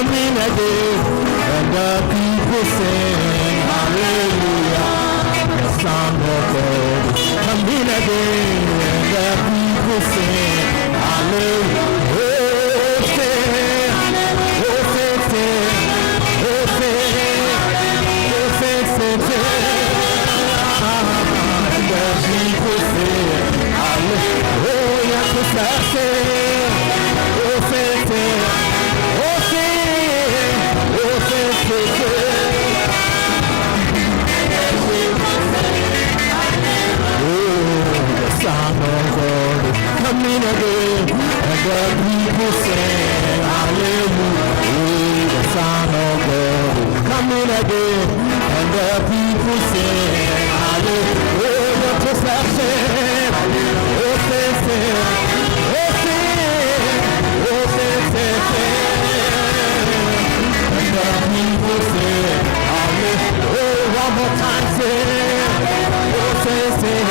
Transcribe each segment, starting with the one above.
coming again, and the people sing hallelujah. The Son of God is coming again, and the people sing hallelujah. Coming again, and the people sing hallelujah. The Son of God is coming again, and the people sing hallelujah. Just like sing, oh sing, sing, oh sing, oh sing, sing, sing, and the people sing hallelujah. Oh, one more time, sing, oh sing, sing,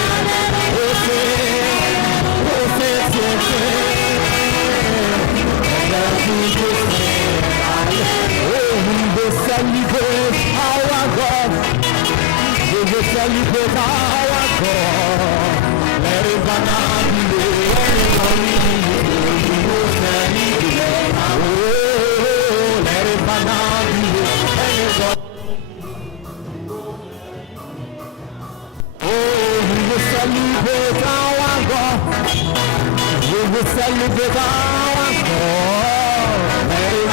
oh sing. Celebrate our God. We will celebrate our God. Let it be let it we will celebrate our God. We will celebrate our God. Let it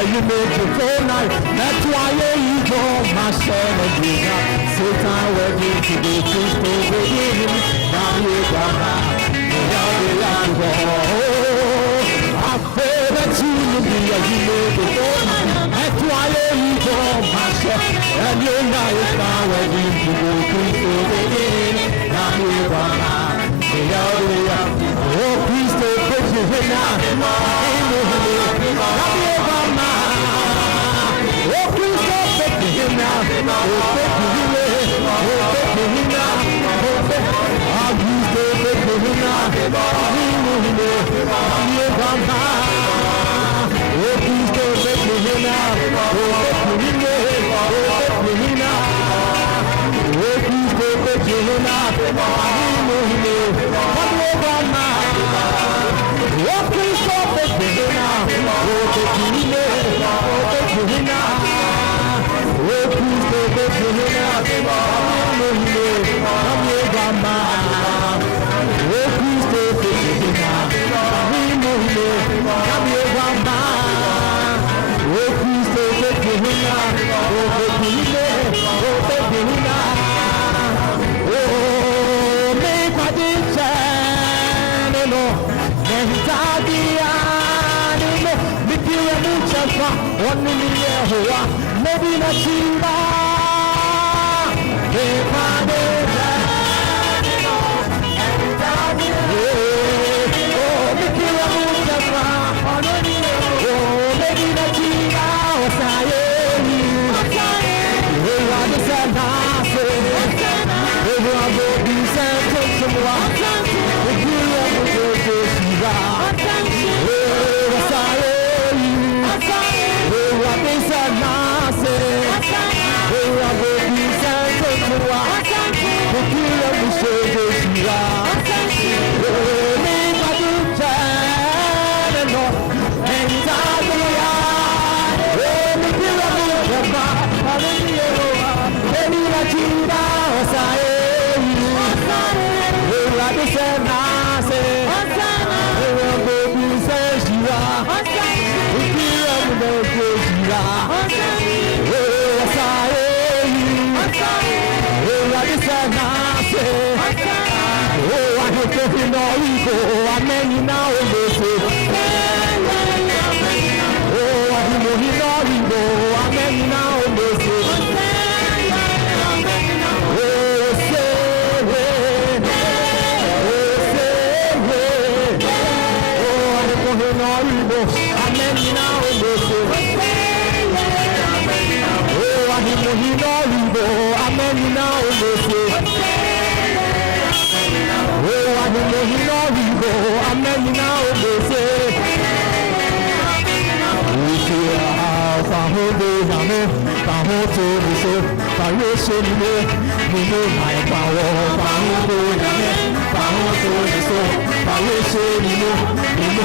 You make it so nice. That's why you go, my son of Jesus. Satan working to be true to begin. Now you got I pray that you will be a you make it so nice. That's why you go, my son. And you know it's now working to be true to begin. Now you got oh, please don't put your head now. Maybe not Simba, ribo, amenina obese. Oh, ahimohino ribo, amenina obese. Oh, ahimohino ribo, amenina obese. Pahodo name, pahoto niso, pahoso nime, nime my power. Pahodo name, pahoto niso, pahoso nime, nime.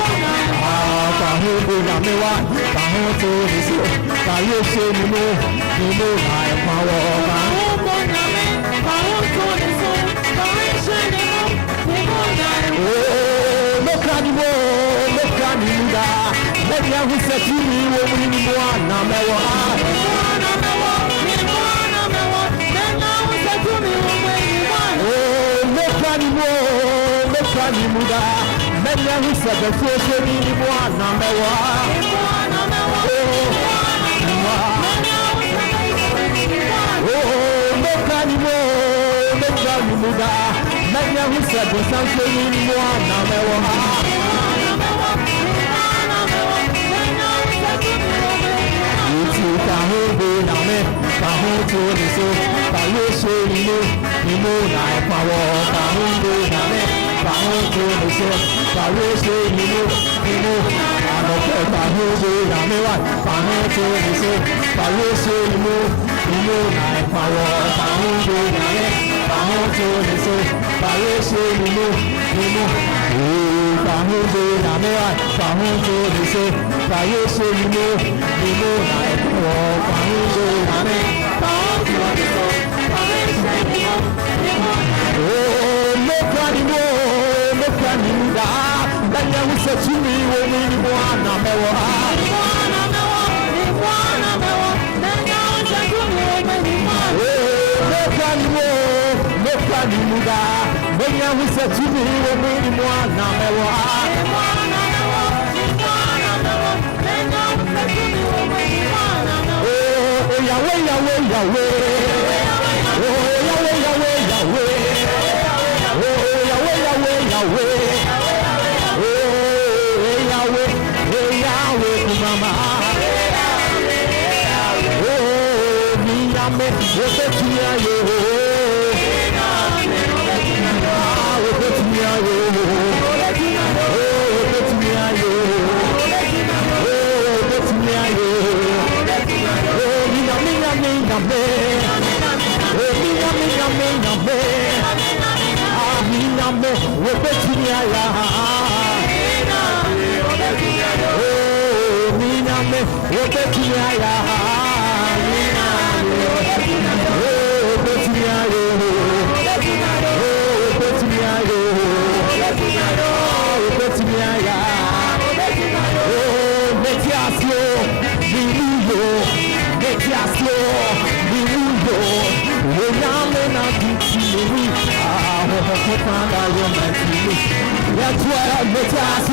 Pahodo name wa, pahoto niso, pahoso nime, nime my power. Pahodo name, pahoto niso, pahoso nime, nime my. Oh, mekanibo, mekanimuda. Let me have set to me when we need one. Now, Pahodo name, pahoto niso, pahoso nime, nime my power. Pahodo name, pahoto niso, pahoso nime, nime. Pahodo name wa, pahoto niso, pahoso nime, nime my power. Pahodo name, pahoto niso, pahoso nime, nime. Pahodo name wa, pahoto niso, pahoso nime, nime my power. Pahodo name, pahoto niso, pahoso nime, nime. Oh, look at him, look at him, that you said to me when we want to know. When you said to me when we want to know. Oh, Yahweh, Yahweh, Yahweh. Oh, Yahweh, Yahweh, Yahweh. Oh, Yahweh, Yahweh, Yahweh. Oh, Yahweh, Yahweh, Mama. Oh, Miyame, Obetia, yo. Obetia, yo. Obetia, yo. Obetia, yo. Oh, Miyame, Miyame, Miyame. Oh, Miyame, Miyame, Miyame. Ah, Miyame, Obetia, ya. Oh, Miyame, Obetia, ya. That's why I'm the task.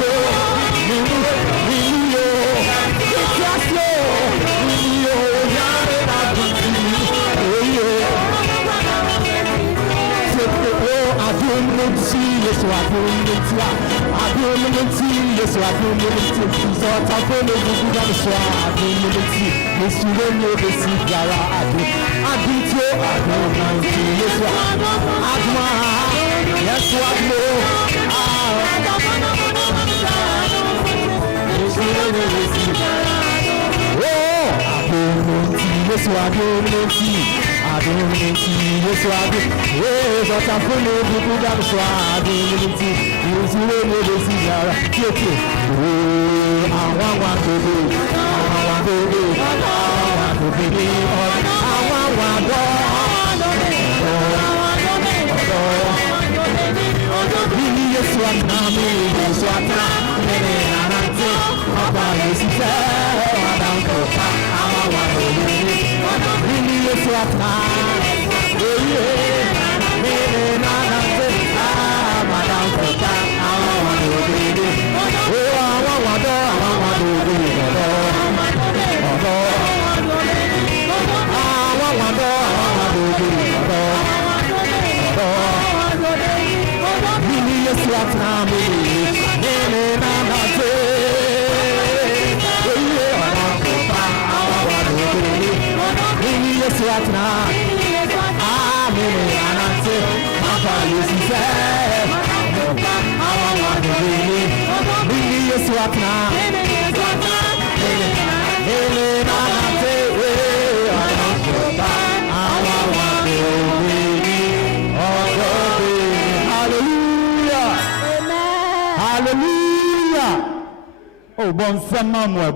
Oh, Bonsemamo.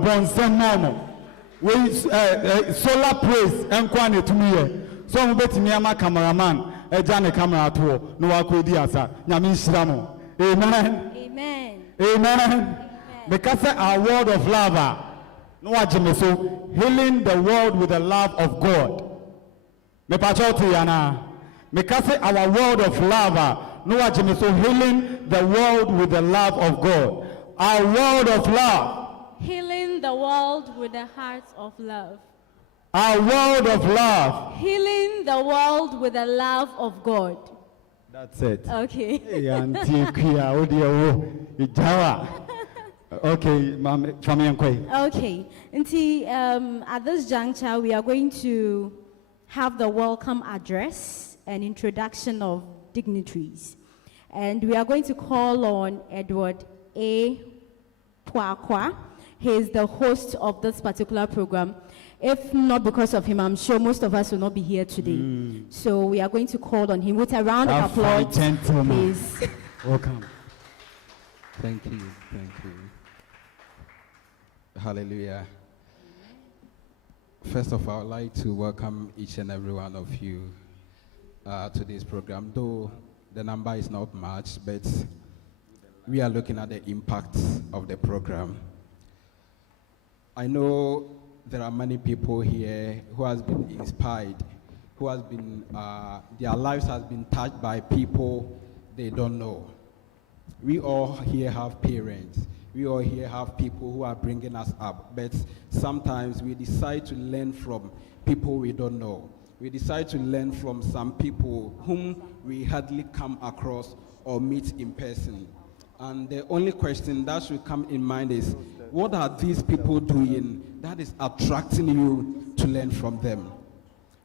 We solar praise and quantity to me. So I'm betting me, my cameraman, a Johnny camera tour, no Akudiasa, Yamin Shramo. Amen. Amen. Amen. Because our word of love, no so healing the world with the love of God. Me pachoti yana. Because our word of love, no so healing the world with the love of God. Our word of love. Healing the world with the heart of love. Our word of love. Healing the world with the love of God. That's it. Okay. Okay, Okay. At this juncture, we are going to have the welcome address and introduction of dignitaries. And we are going to call on Edward A. Puakwa. He is the host of this particular program. If not because of him, I'm sure most of us will not be here today. So we are going to call on him with a round of applause. Please. Welcome. Thank you. Thank you. Hallelujah. First of all, I'd like to welcome each and every one of you to this program. Though the number is not much, but we are looking at the impact of the program. I know there are many people here who has been inspired, who has been, their lives has been touched by people they don't know. We all here have parents. We all here have people who are bringing us up, but sometimes we decide to learn from people we don't know. We decide to learn from some people whom we hardly come across or meet in person. And the only question that should come in mind is, what are these people doing that is attracting you to learn from them?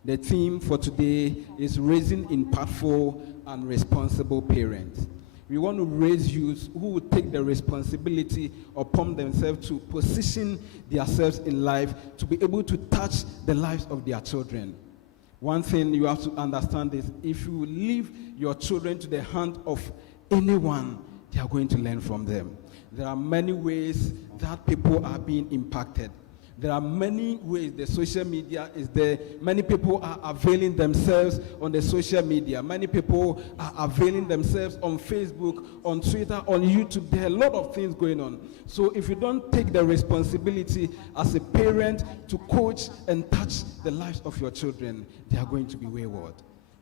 The theme for today is raising impactful and responsible parents. We want to raise youth who will take the responsibility upon themselves to position themselves in life to be able to touch the lives of their children. One thing you have to understand is, if you leave your children to the hand of anyone, they are going to learn from them. There are many ways that people are being impacted. There are many ways the social media is there. Many people are availing themselves on the social media. Many people are availing themselves on Facebook, on Twitter, on YouTube. There are a lot of things going on. So if you don't take the responsibility as a parent to coach and touch the lives of your children, they are going to be wayward.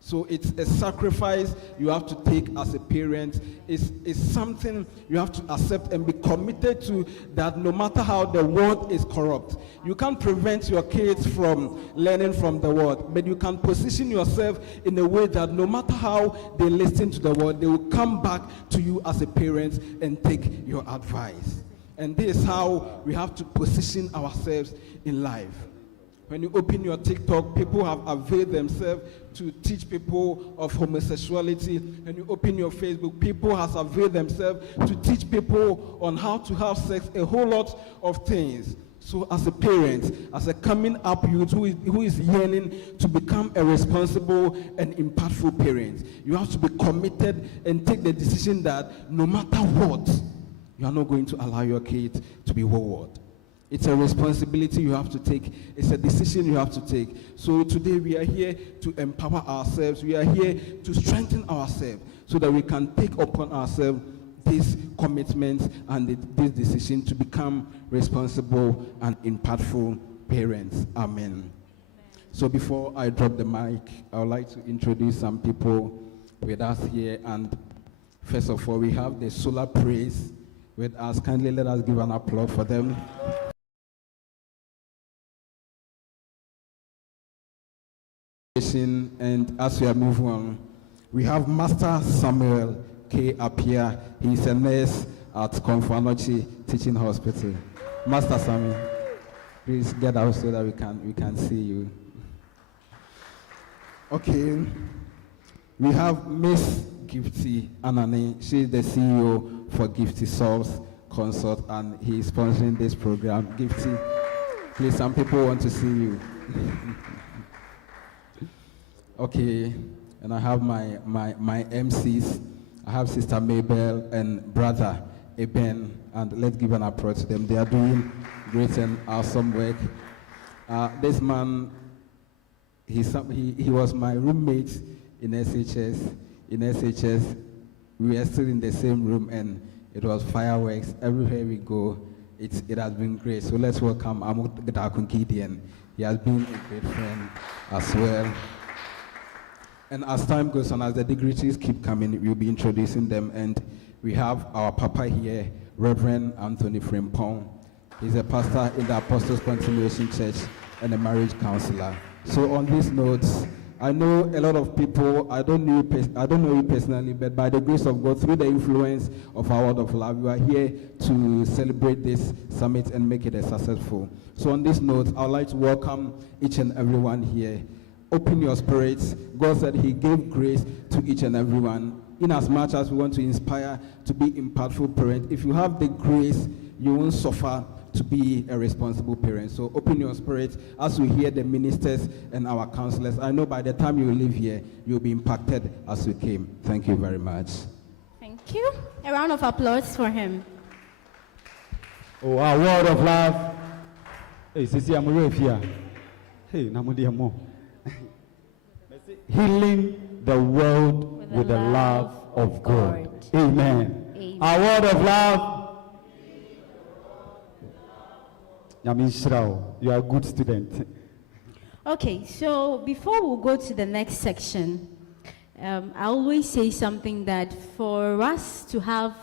So it's a sacrifice you have to take as a parent. It's something you have to accept and be committed to, that no matter how the world is corrupt, you can't prevent your kids from learning from the world, but you can position yourself in a way that no matter how they listen to the world, they will come back to you as a parent and take your advice. And this is how we have to position ourselves in life. When you open your TikTok, people have availed themselves to teach people of homosexuality. When you open your Facebook, people have availed themselves to teach people on how to have sex, a whole lot of things. So as a parent, as a coming up youth who is yearning to become a responsible and impactful parent, you have to be committed and take the decision that no matter what, you are not going to allow your kid to be wayward. It's a responsibility you have to take. It's a decision you have to take. So today we are here to empower ourselves. We are here to strengthen ourselves so that we can take upon ourselves this commitment and this decision to become responsible and impactful parents. Amen. So before I drop the mic, I would like to introduce some people with us here. And first of all, we have the Solar Praise with us. Kindly let us give an applause for them. And as we are moving on, we have Master Samuel K. Apia. He's a nurse at Konfuanochi Teaching Hospital. Master Samuel, please get out so that we can see you. Okay, we have Miss Gifty Anani. She is the CEO for Gifty Souls Consult, and he is sponsoring this program. Gifty, please, some people want to see you. Okay, and I have my MCs. I have Sister Mabel and Brother Eben, and let's give an applause to them. They are doing great and awesome work. This man, he was my roommate in SHS. In SHS, we are still in the same room, and it was fireworks everywhere we go. It has been great. So let's welcome Amut Gdakunkidian. He has been a great friend as well. And as time goes on, as the dignitaries keep coming, we'll be introducing them. And we have our Papa here, Reverend Anthony Frimpong. He's a pastor in the Apostles Continuation Church and a marriage counselor. So on these notes, I know a lot of people, I don't know you personally, but by the grace of God, through the influence of our word of love, we are here to celebrate this summit and make it a successful. So on this note, I would like to welcome each and everyone here. Open your spirits. God said he gave grace to each and everyone. In as much as we want to inspire to be impactful parents, if you have the grace, you won't suffer to be a responsible parent. So open your spirit as we hear the ministers and our counselors. I know by the time you leave here, you'll be impacted as you came. Thank you very much. Thank you. A round of applause for him. Oh, our word of love. Hey, Sisi Amurefia. Hey, Namudiamo. Healing the world with the love of God. Amen. Amen. Our word of love. You are a good student. Okay, so before we go to the next section, I always say something that for us to have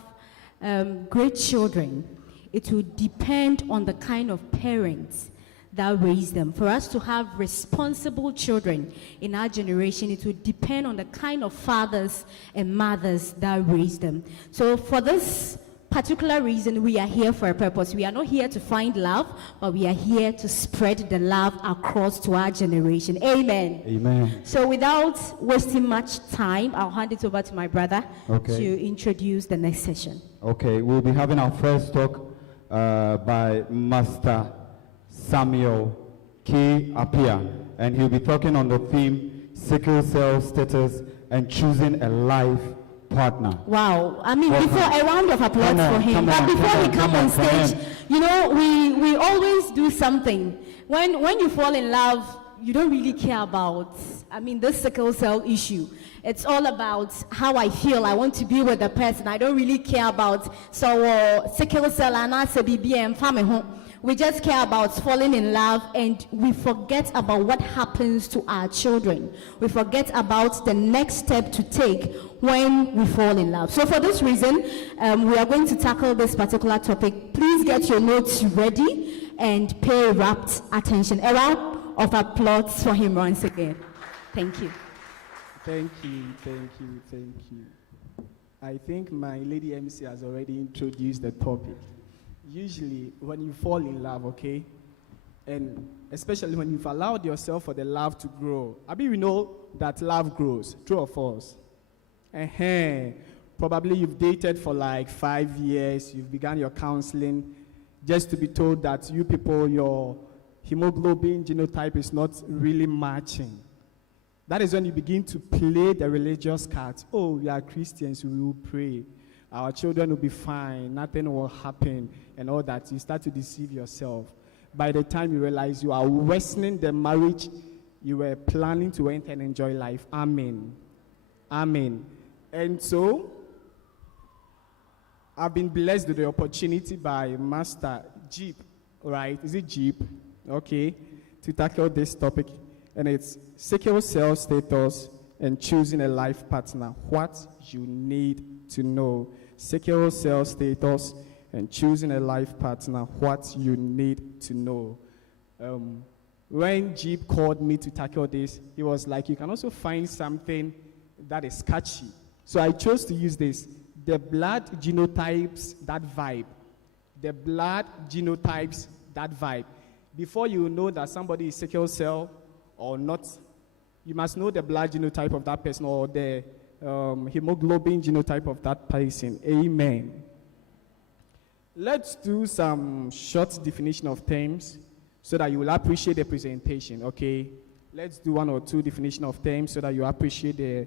great children, it will depend on the kind of parents that raise them. For us to have responsible children in our generation, it will depend on the kind of fathers and mothers that raise them. So for this particular reason, we are here for a purpose. We are not here to find love, but we are here to spread the love across to our generation. Amen. Amen. So without wasting much time, I'll hand it over to my brother to introduce the next session. Okay, we'll be having our first talk by Master Samuel K. Apia, and he'll be talking on the theme sickle cell status and choosing a life partner. Wow. I mean, before a round of applause for him. But before he come on stage, you know, we always do something. When you fall in love, you don't really care about, I mean, this sickle cell issue. It's all about how I feel. I want to be with the person. I don't really care about sickle cell and BBM family home. We just care about falling in love, and we forget about what happens to our children. We forget about the next step to take when we fall in love. So for this reason, we are going to tackle this particular topic. Please get your notes ready and pay rapt attention. A round of applause for him once again. Thank you. Thank you, thank you, thank you. I think my lady MC has already introduced the topic. Usually, when you fall in love, okay, and especially when you've allowed yourself for the love to grow, I mean, we know that love grows, true or false? Probably you've dated for like 5 years, you've begun your counseling, just to be told that you people, your hemoglobin genotype is not really matching. That is when you begin to play the religious cards. Oh, we are Christians, we will pray. Our children will be fine, nothing will happen, and all that. You start to deceive yourself. By the time you realize you are worsening the marriage you were planning to enter and enjoy life. Amen. Amen. And so, I've been blessed with the opportunity by Master Jeep, right? Is it Jeep? Okay. To tackle this topic. And it's sickle cell status and choosing a life partner. What you need to know. Sickle cell status and choosing a life partner. What you need to know. When Jeep called me to tackle this, he was like, you can also find something that is catchy. So I chose to use this. The blood genotypes that vibe. The blood genotypes that vibe. Before you know that somebody is sickle cell or not, You must know the blood genotype of that person or the hemoglobin genotype of that person. Amen. Let's do some short definition of terms so that you will appreciate the presentation, okay? Let's do 1 or 2 definition of terms so that you appreciate the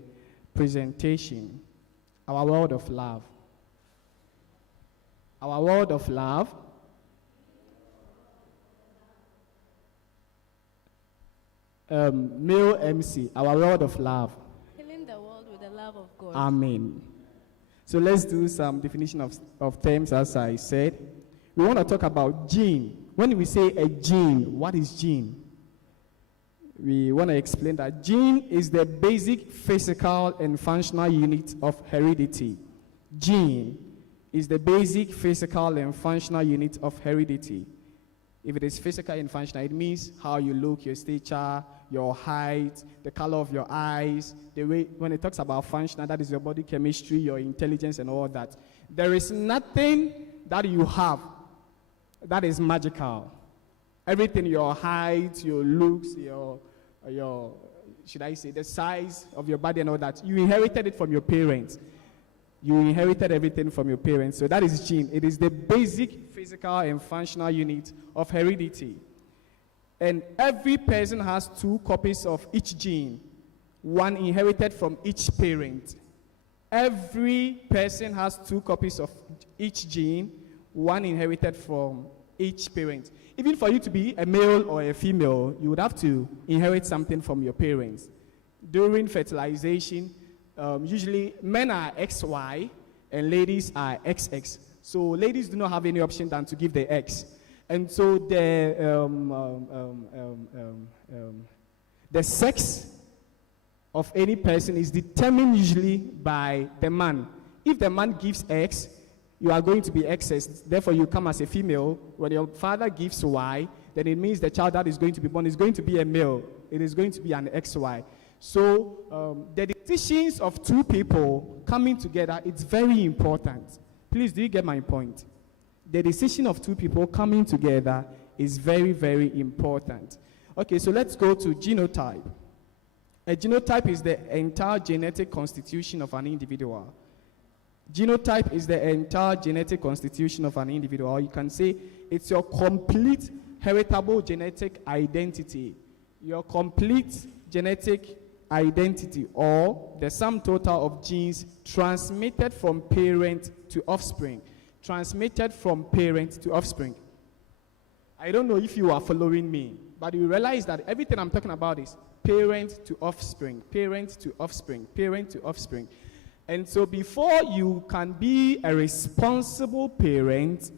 presentation. Our world of love. Our world of love. Male MC, our world of love. Filling the world with the love of God. Amen. So let's do some definition of terms, as I said. We want to talk about gene. When we say a gene, what is gene? We want to explain that gene is the basic physical and functional unit of heredity. Gene is the basic physical and functional unit of heredity. If it is physical and functional, it means how you look, your stature, your height, the color of your eyes, the way, when it talks about functional, that is your body chemistry, your intelligence, and all that. There is nothing that you have that is magical. Everything, your height, your looks, your should I say, the size of your body and all that, you inherited it from your parents. You inherited everything from your parents. So that is gene. It is the basic physical and functional unit of heredity. And every person has 2 copies of each gene, one inherited from each parent. Every person has 2 copies of each gene, one inherited from each parent. Even for you to be a male or a female, you would have to inherit something from your parents. During fertilization, usually men are XY and ladies are XX. So ladies do not have any option than to give the X. And so the sex of any person is determined usually by the man. If the man gives X, you are going to be XS. Therefore, you come as a female. When your father gives Y, then it means the child that is going to be born is going to be a male. It is going to be an XY. So the decisions of 2 people coming together, it's very important. Please, do you get my point? The decision of 2 people coming together is very, very important. Okay, so let's go to genotype. A genotype is the entire genetic constitution of an individual. Genotype is the entire genetic constitution of an individual. Or you can say it's your complete heritable genetic identity. Your complete genetic identity, or the sum total of genes transmitted from parent to offspring. Transmitted from parent to offspring. I don't know if you are following me, but you realize that everything I'm talking about is parent to offspring, parent to offspring, parent to offspring. And so before you can be a responsible parent,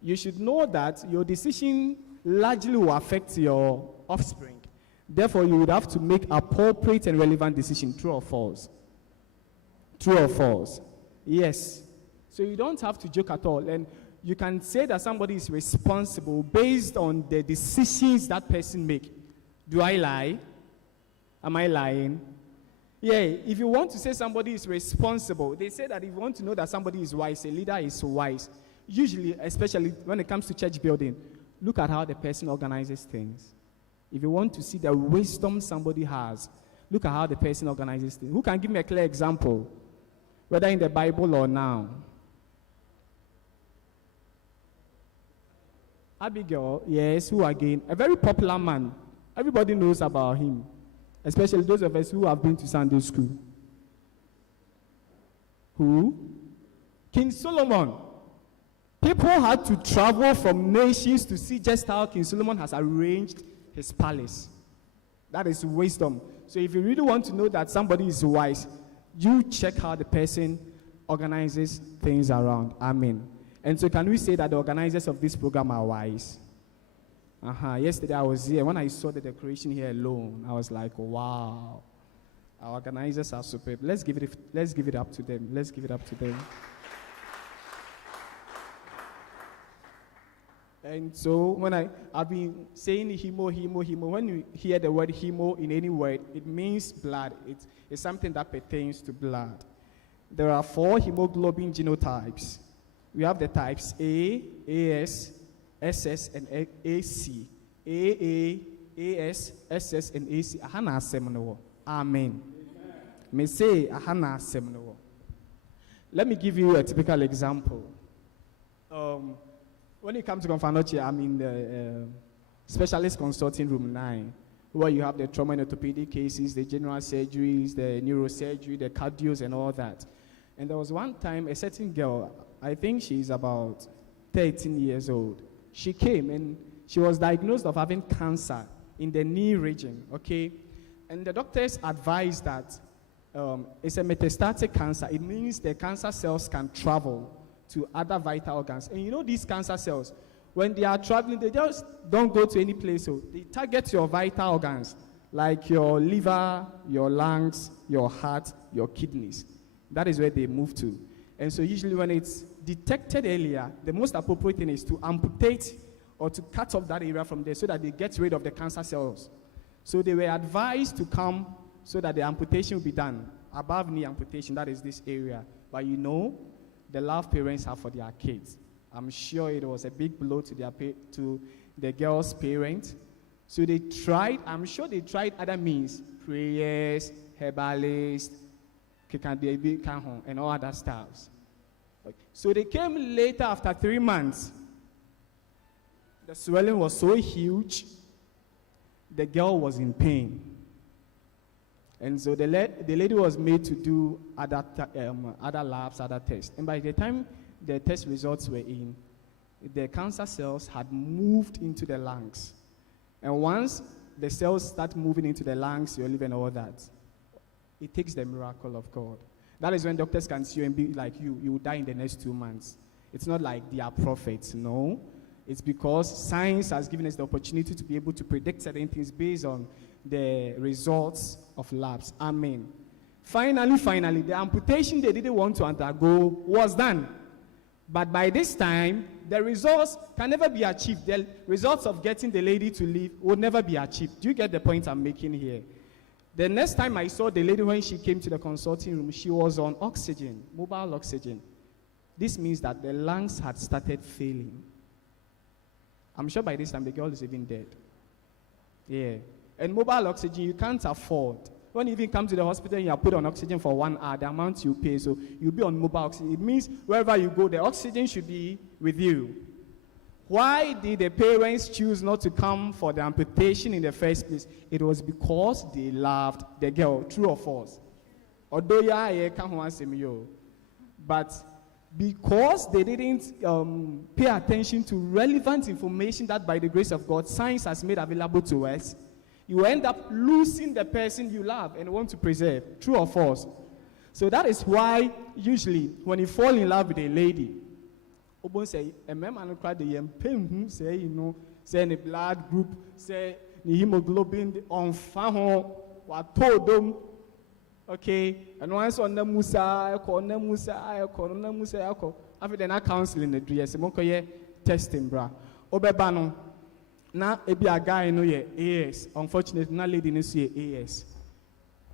you should know that your decision largely will affect your offspring. Therefore, you would have to make appropriate and relevant decision, true or false. True or false? Yes. So you don't have to joke at all. And you can say that somebody is responsible based on the decisions that person make. Do I lie? Am I lying? Yeah, if you want to say somebody is responsible, they say that if you want to know that somebody is wise, a leader is wise. Usually, especially when it comes to church building, look at how the person organizes things. If you want to see the wisdom somebody has, look at how the person organizes things. Who can give me a clear example? Whether in the Bible or now. Abigail, yes, who again? A very popular man. Everybody knows about him. Especially those of us who have been to Sunday school. Who? King Solomon. People had to travel from nations to see just how King Solomon has arranged his palace. That is wisdom. So if you really want to know that somebody is wise, you check how the person organizes things around. Amen. And so can we say that the organizers of this program are wise? Yesterday I was here. When I saw the decoration here alone, I was like, wow. Our organizers are superb. Let's give it up to them. Let's give it up to them. And so when I've been saying hemo, when you hear the word hemo in any word, it means blood. It's something that pertains to blood. There are 4 hemoglobin genotypes. We have the types A, AS, SS, and AC. AA, AS, SS, and AC. Amen. Me say ahana semno. Let me give you a typical example. When you come to Confanoche, I'm in the specialist consulting room 9, where you have the trauma and orthopedic cases, the general surgeries, the neurosurgery, the cardios, and all that. And there was one time a certain girl, I think she's about 13 years old. She came and she was diagnosed of having cancer in the knee region, okay? And the doctors advised that it's a metastatic cancer. It means the cancer cells can travel to other vital organs. And you know these cancer cells, when they are traveling, they just don't go to any place. So they target your vital organs, like your liver, your lungs, your heart, your kidneys. That is where they move to. And so usually when it's detected earlier, the most appropriate thing is to amputate or to cut off that area from there so that they get rid of the cancer cells. So they were advised to come so that the amputation will be done. Above knee amputation, that is this area. But you know, the love parents have for their kids. I'm sure it was a big blow to the girl's parents. So they tried, I'm sure they tried other means, prayers, herbalists, and all other stuffs. Okay. So they came later after 3 months. The swelling was so huge, the girl was in pain. And so the lady was made to do other labs, other tests. And by the time the test results were in, the cancer cells had moved into the lungs. And once the cells start moving into the lungs, your liver and all that, it takes the miracle of God. That is when doctors can see you and be like, you will die in the next 2 months. It's not like they are prophets, no. It's because science has given us the opportunity to be able to predict certain things based on the results of labs. Amen. Finally, the amputation they didn't want to undergo was done. But by this time, the results can never be achieved. The results of getting the lady to live will never be achieved. Do you get the point I'm making here? The next time I saw the lady when she came to the consulting room, she was on oxygen, mobile oxygen. This means that the lungs had started failing. I'm sure by this time the girl is even dead. Yeah. And mobile oxygen, you can't afford. When you even come to the hospital and you are put on oxygen for 1 hour, the amount you pay, so you'll be on mobile oxygen. It means wherever you go, the oxygen should be with you. Why did the parents choose not to come for the amputation in the first place? It was because they loved the girl, true or false? Although but because they didn't pay attention to relevant information that by the grace of God, science has made available to us, you end up losing the person you love and want to preserve. True or false? So that is why usually when you fall in love with a lady, say a man cry the say say the blood group, say the hemoglobin on faho what told them. Okay, and once on the Musa, after then I counseling the dress, testing bra. Obebano. Now, if a guy know your AS, unfortunately, not lady knows your AS.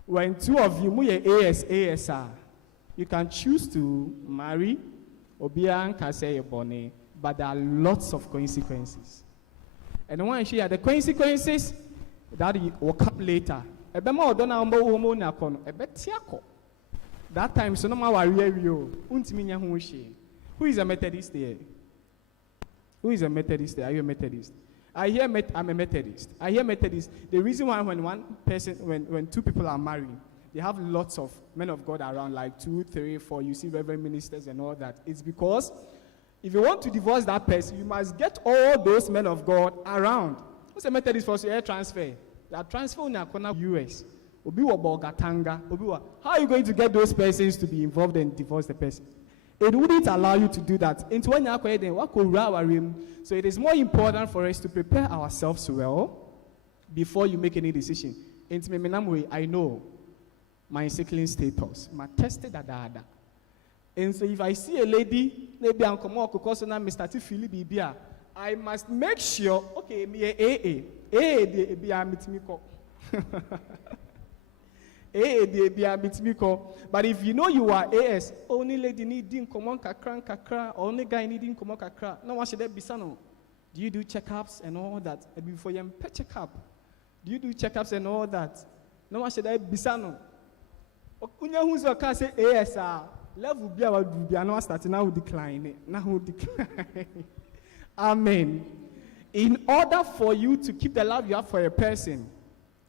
When 2 of you know your ASR, you can choose to marry, or be an say bonnet, but there are lots of consequences. And when I share the consequences, that will come later. That time, so no matter who is a Methodist there? Who is a Methodist there? Are you a Methodist? I'm a Methodist. I hear Methodist. The reason why when 2 people are married, they have lots of men of God around, like 2, 3, 4. You see reverend ministers and all that. It's because if you want to divorce that person, you must get all those men of God around. What's a Methodist for air transfer? They are transferring to US. How are you going to get those persons to be involved and divorce the person? It wouldn't allow you to do that. So it is more important for us to prepare ourselves well before you make any decision. I know my cycling status. My tested that. And so if I see a lady, maybe I'm Mr. Tifili Bibia, I must make sure, okay, me AA meet me. But if you know you are AS, only lady needing common kakra, only guy needing common kakra. No one should be sano. Do you do checkups and all that? Before you check up, do you do checkups and all that? No one said Bisano. Unya who's a case ASR. Level be our do be no starting now decline. Now decline. Amen. In order for you to keep the love you have for a person,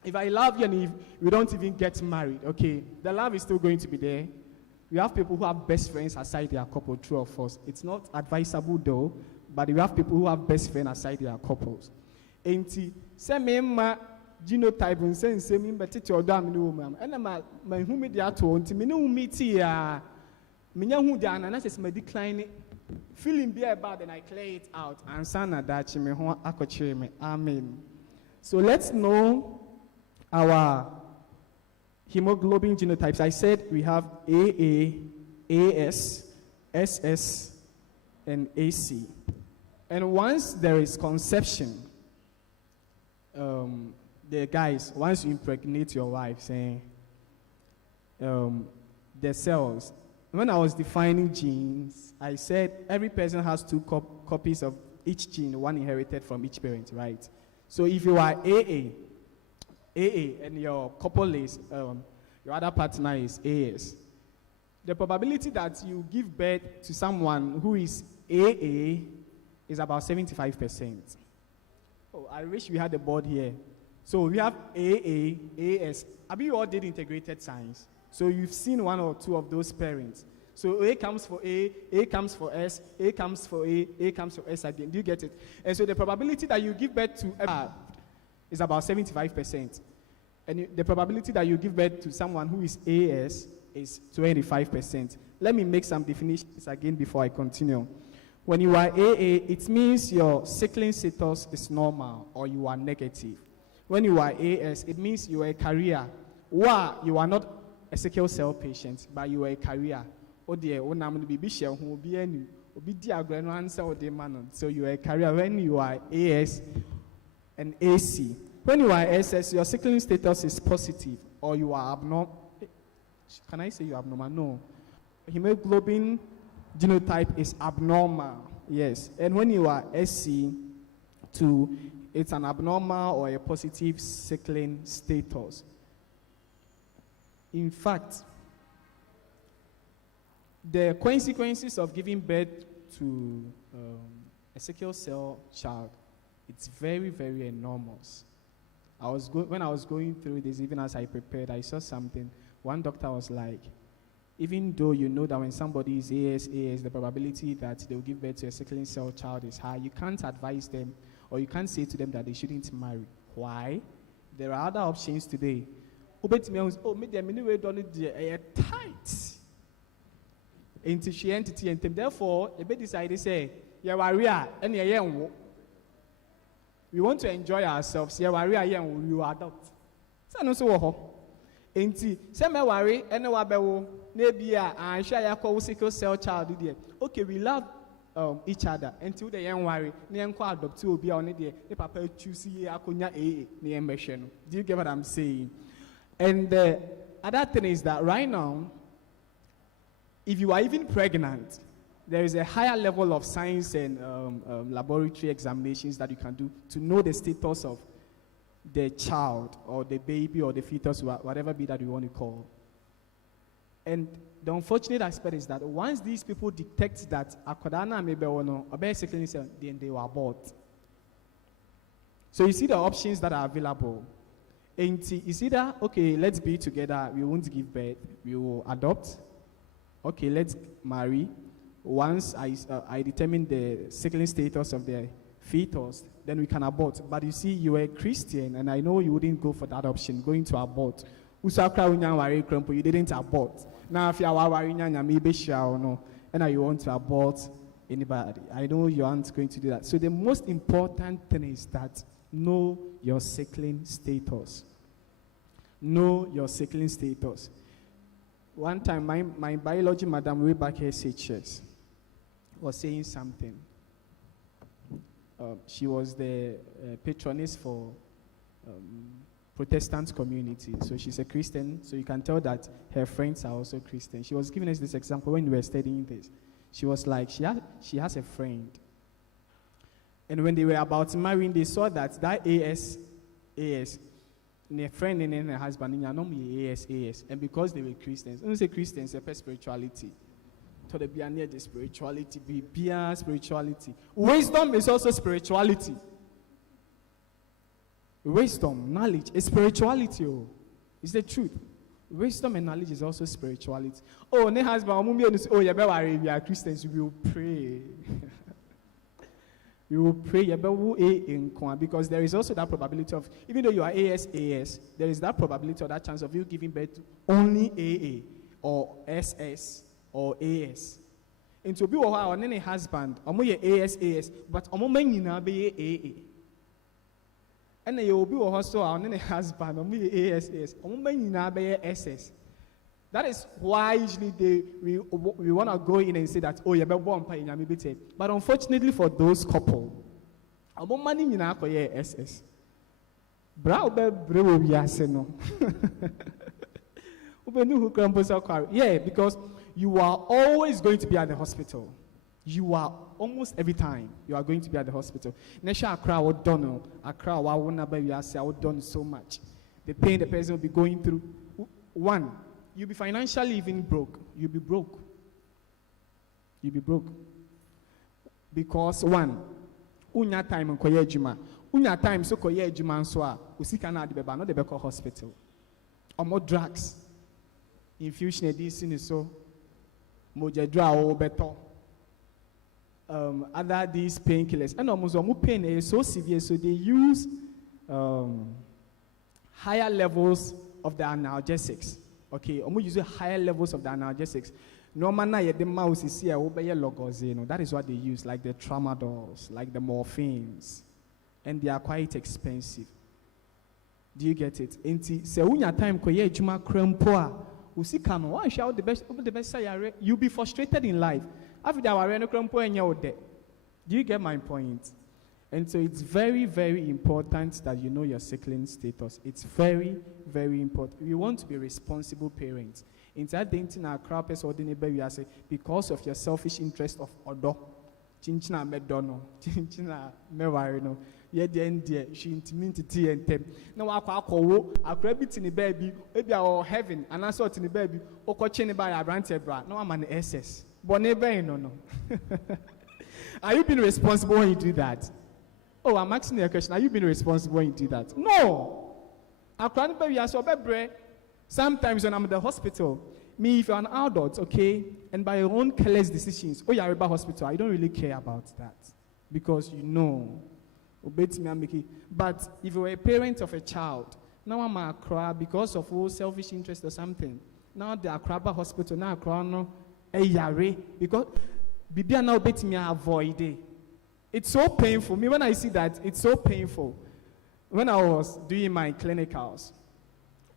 if I love you and if we don't even get married, okay, the love is still going to be there. We have people who have best friends aside their couple, true or false. It's not advisable though, but we have people who have best friends aside their couples. Enti, se me ma genotype and se me betiti odo amini wo mam. Ena ma hu me dia to nti me ne hu meeti ya. Me nya hu dia na se me decline feeling be bad and I clear it out. And sana that me ho akochire me. Amen. So let's know our hemoglobin genotypes. I said we have AA, AS, SS, and AC. And once there is conception, once you impregnate your wife, saying the cells. When I was defining genes, I said every person has two copies of each gene, one inherited from each parent, right? So if you are AA, and your couple is, your other partner is AS, the probability that you give birth to someone who is AA is about 75%. Oh, I wish we had the board here. So we have AA, AS. Abi, you all did integrated science. So you've seen one or two of those parents. So A comes for A comes for S, A comes for A comes for S again. Do you get it? And so the probability that you give birth to is about 75%. And the probability that you give birth to someone who is AS is 25%. Let me make some definitions again before I continue. When you are AA, it means your sickling status is normal or you are negative. When you are AS, it means you are a carrier. You are not a sickle cell patient, but you are a carrier. So you are a carrier when you are AS and AC. When you are SS, your sickling status is positive or you are abnormal. Can I say you are abnormal? No. Hemoglobin genotype is abnormal. Yes. And when you are SC2, it's an abnormal or a positive sickling status. In fact, the consequences of giving birth to a sickle cell child, it's very, very enormous. When I was going through this, even as I prepared, I saw something. One doctor was like, even though you know that when somebody is AS, the probability that they'll give birth to a sickle cell child is high, you can't advise them or you can't say to them that they shouldn't marry. Why? There are other options today. Tight. Into she entity and therefore, they decide to say, we want to enjoy ourselves. We will adopt. So no so enti say me worry ene wa bewo na bia an hwa ya kwa sickle cell child there. Okay, we love each other until the young worry na enko adopt obi a one there the papa choose ye akonya AA na yen behwe no. Do you get what I'm saying? And the other thing is that right now, if you are even pregnant, there is a higher level of science and laboratory examinations that you can do to know the status of the child or the baby or the fetus, whatever be that you want to call. And the unfortunate aspect is that once these people detect that akwadana maybe no basically then they will abort. So you see the options that are available. And it's either, okay, let's be together, we won't give birth, we will adopt. Okay, let's marry. Once I determine the sickling status of the fetus, then we can abort. But you see, you are a Christian, and I know you wouldn't go for that option, going to abort. You didn't abort. Now, if you are and you want to abort anybody, I know you aren't going to do that. So the most important thing is that know your sickling status. Know your sickling status. One time, my biology madam way back here, CHRISTOCENTRIC, was saying something. She was the patroness for Protestant community. So she's a Christian, so you can tell that her friends are also Christian. She was giving us this example when we were studying this. She was like, she has a friend. And when they were about marrying, they saw that AS, their friend and their husband, AS, and because they were Christians, when we say Christians, they spirituality. To the be near the spirituality, be spirituality. Wisdom is also spirituality. Wisdom, knowledge is spirituality. Oh, it's the truth. Wisdom and knowledge is also spirituality. Oh, ne husband, oh, we are Christians, we will pray. You will pray because there is also that probability of, even though you are AS, there is that probability or that chance of you giving birth to only AA or SS or AS. And to be a husband, AS, but be AA. And you will be also a husband, AS, be SS. That is why usually we want to go in and say that, oh, you're born by Yamibite. But unfortunately for those couple, I'm money in our SS. Brow brew yaseno. Yeah, because you are always going to be at the hospital. You are almost every time you are going to be at the hospital. Nesha Accra would done, Accra, I would done so much. The pain the person will be going through. One, you'll be financially even broke. You'll be broke. You'll be broke. Because one, unya time in koye juma. Unya time so koye juma answa. Usika na adibeba no debeko hospital. Or more drugs. Infusion edison so. Mojedra o beto. Other these painkillers. And almost pain is so severe, so they use higher levels of the analgesics. Okay, I'm using higher levels of the analgesics. Normally, the mouse is here, that is what they use, like the tramadols, like the morphines, and they are quite expensive. Do you get it? And say, when your time koye juma krempoa, usi kano, why shout the best say you'll be frustrated in life. After that, we are krempoa and you're dead. Do you get my point? And so it's very, very important that you know your sickling status. It's very, very important. We want to be responsible parents. Inside the internet, crowd ordinary baby, I say, because of your selfish interest of odo, chinchina medono, chinchina mewarino, yet the end there, she intimidity and tem. No, I call a credit in the baby, maybe our heaven, and I saw it in the baby, or coaching by a branch bra. No, I'm an SS. Bonne no. Are you being responsible when you do that? Oh, I'm asking you a question. Are you being responsible when you do that? No. Sometimes when I'm at the hospital, me, if you're an adult, okay, and by your own careless decisions, oh, you're at the hospital, I don't really care about that. Because you know, but if you're a parent of a child, now I'm a cry because of all selfish interest or something. Now the Accra hospital, now Accra no, because Bibia now bet me avoid it. It's so painful. Me, when I see that, it's so painful. When I was doing my clinicals,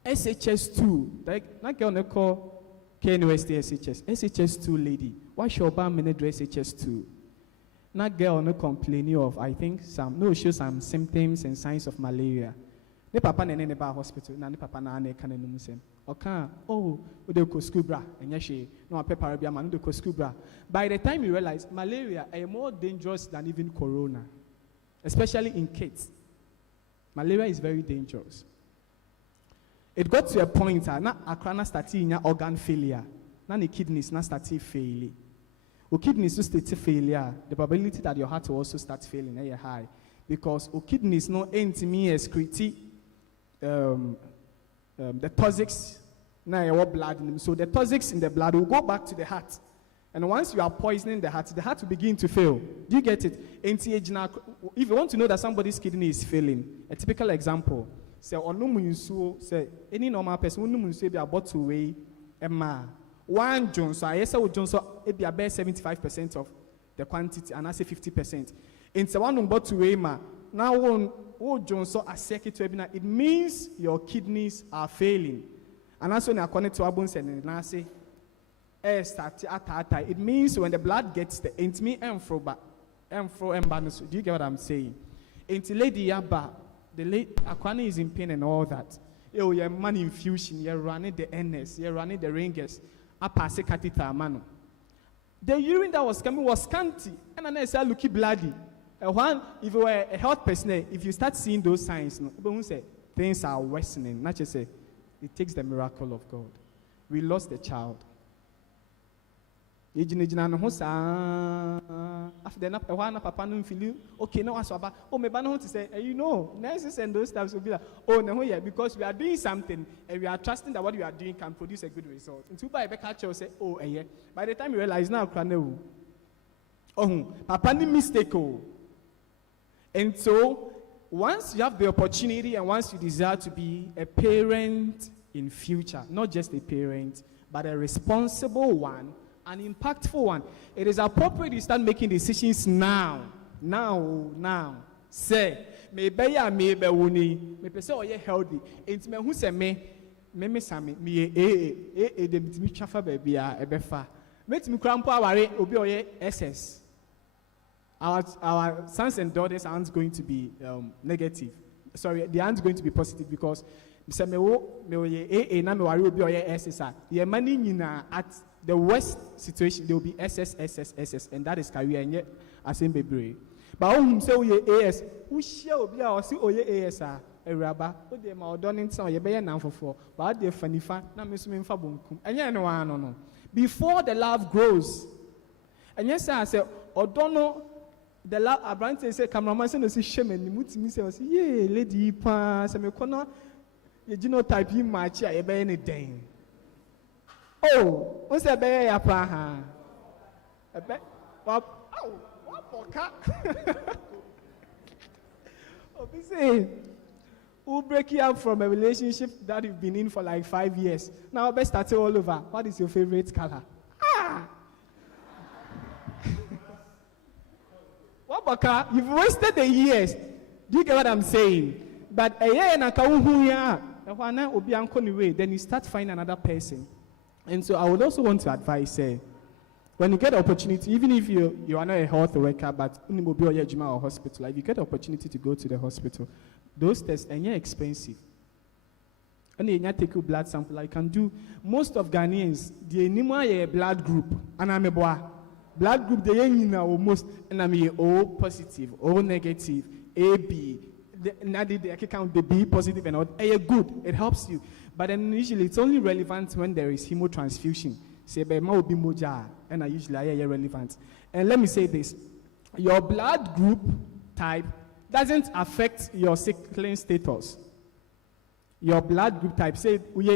SHS2, like not girl call KNUST SHS2 lady. Why should Obama manage SHS2? Not girl no complaining of, I think show some symptoms and signs of malaria. Ne papa ne ne ba hospital na ne papa na ne kan enum sem. Oka oh we dey go school bra enye she no paper bia ma no dey go school bra. By the time you realize malaria is more dangerous than even corona, especially in kids. Malaria is very dangerous. It got to a point na akrana starting organ failure. Na the kidneys na start failing. O kidneys to start failure, the probability that your heart will also start failing is high because o kidneys no entimi excrete the toxics na your blood in them. So the toxics in the blood will go back to the heart. And once you are poisoning the heart will begin to fail. Do you get it? If you want to know that somebody's kidney is failing, a typical example, say any normal person be about to weigh one Johnson, I say Johnson it be about 75% of the quantity, and I say 50%. In one about to weigh now one Johnson a second to webinar, it means your kidneys are failing. And also when I connect to Abun and I say it means when the blood gets the intimate do you get what I'm saying? Until lady yaba, the late Aquani is in pain and all that. Oh, you're money infusion, you're running the NS, you're running the ringers, a passe catheter mano. The urine that was coming was scanty, and I said, look bloody. If you were a health person, if you start seeing those signs, no, say things are worsening. Not just say, it takes the miracle of God. We lost the child. After that, papa no feel okay. Now oh, me ba no to say, you know, nurses and those stuff will be like, oh no, yeah, because we are doing something and we are trusting that what we are doing can produce a good result. And two by catch say, oh, yeah. By the time you realize now, oh, papa ni mistake. Oh, and so once you have the opportunity and once you desire to be a parent in future, not just a parent, but a responsible one, an impactful one, it is appropriate you start making decisions now. Say, maybe wuni, maybe say, oh, you're healthy. It's me who say me sami, me chafa baby, ebefa. Make me cramp our obi oye SS. Our sons and daughters aren't going to be negative. Sorry, they aren't going to be positive because say me oye na me wari obi oye SS. Ye money nina at the worst situation, there will be SS, and that is career and yet as in baby. But whom say we AS, who shall be our see AS a rubber, but they are done in some ye be now for, but they funny fan, na miss me for bunkum. And yet no. Before the love grows, and yes, I say, or don't know the love. Abrante say, cameraman say, no see shame and muti me say, yeah, lady pa, say me kono, ye genotype you match ya be anything. Oh, what's that baby? Oh, what poka? Oh, we say, who break you up from a relationship that you've been in for like 5 years? Now, best start all over. What is your favorite color? What poka? You've wasted the years. Do you get what I'm saying? But a year and a kauhuya, then you start finding another person. And so I would also want to advise, when you get the opportunity, even if you are not a health worker, but or hospital, if you get the opportunity to go to the hospital, those tests are expensive. And you take a blood sample. I can do most of Ghanaians, the anymore blood group, and I'm a boy. Blood group, they are almost, and I'm O positive, O negative, AB. They can count the B positive and all. Good, it helps you. But then usually it's only relevant when there is hemotransfusion. Say, but will be moja, and I usually are relevant. And let me say this: your blood group type doesn't affect your sickling status. Your blood group type, say we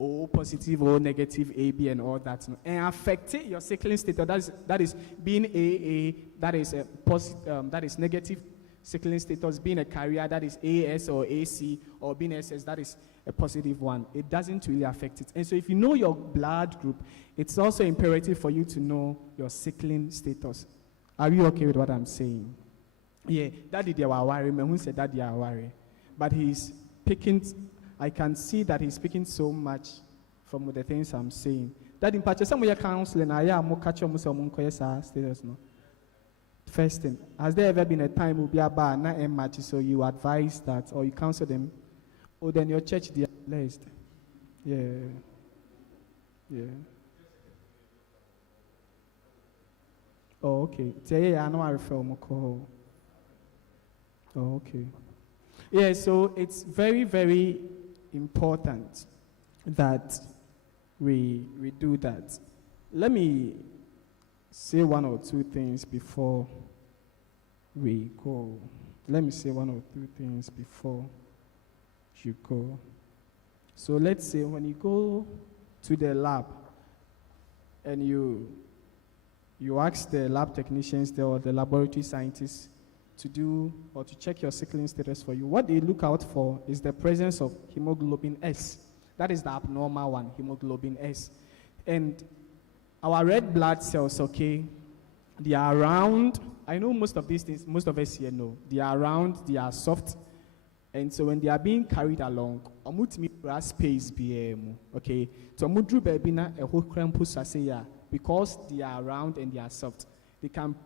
O positive, O negative, AB, and all that, and affecting your sickling status. That is being AA. That is a positive. That is negative. Sickling status, being a carrier, that is AS or AC, or being SS, that is a positive one. It doesn't really affect it. And so if you know your blood group, it's also imperative for you to know your sickling status. Are you okay with what I'm saying? Yeah, Daddy they were worried. Who said that they are worried? But he's picking, I can see that he's picking so much from the things I'm saying. That in particular, some of your counseling, I am more catch on status, no? First thing, has there ever been a time will be a bar not a match, so you advise that or you counsel them, or then your church they are blessed? Yeah. Oh, okay. Today I know I refer more call. Oh, okay. Yeah, so it's very, very important that we do that. Let me say one or two things before we go. Let me say one or two things before you go. So let's say when you go to the lab and you ask the lab technicians there or the laboratory scientists to do or to check your sickling status for you, what they look out for is the presence of hemoglobin S. That is the abnormal one, hemoglobin S. And our red blood cells, okay, they are round. I know most of these things, most of us here know. They are round, they are soft. And so when they are being carried along, space okay, so because they are round and they are soft, they can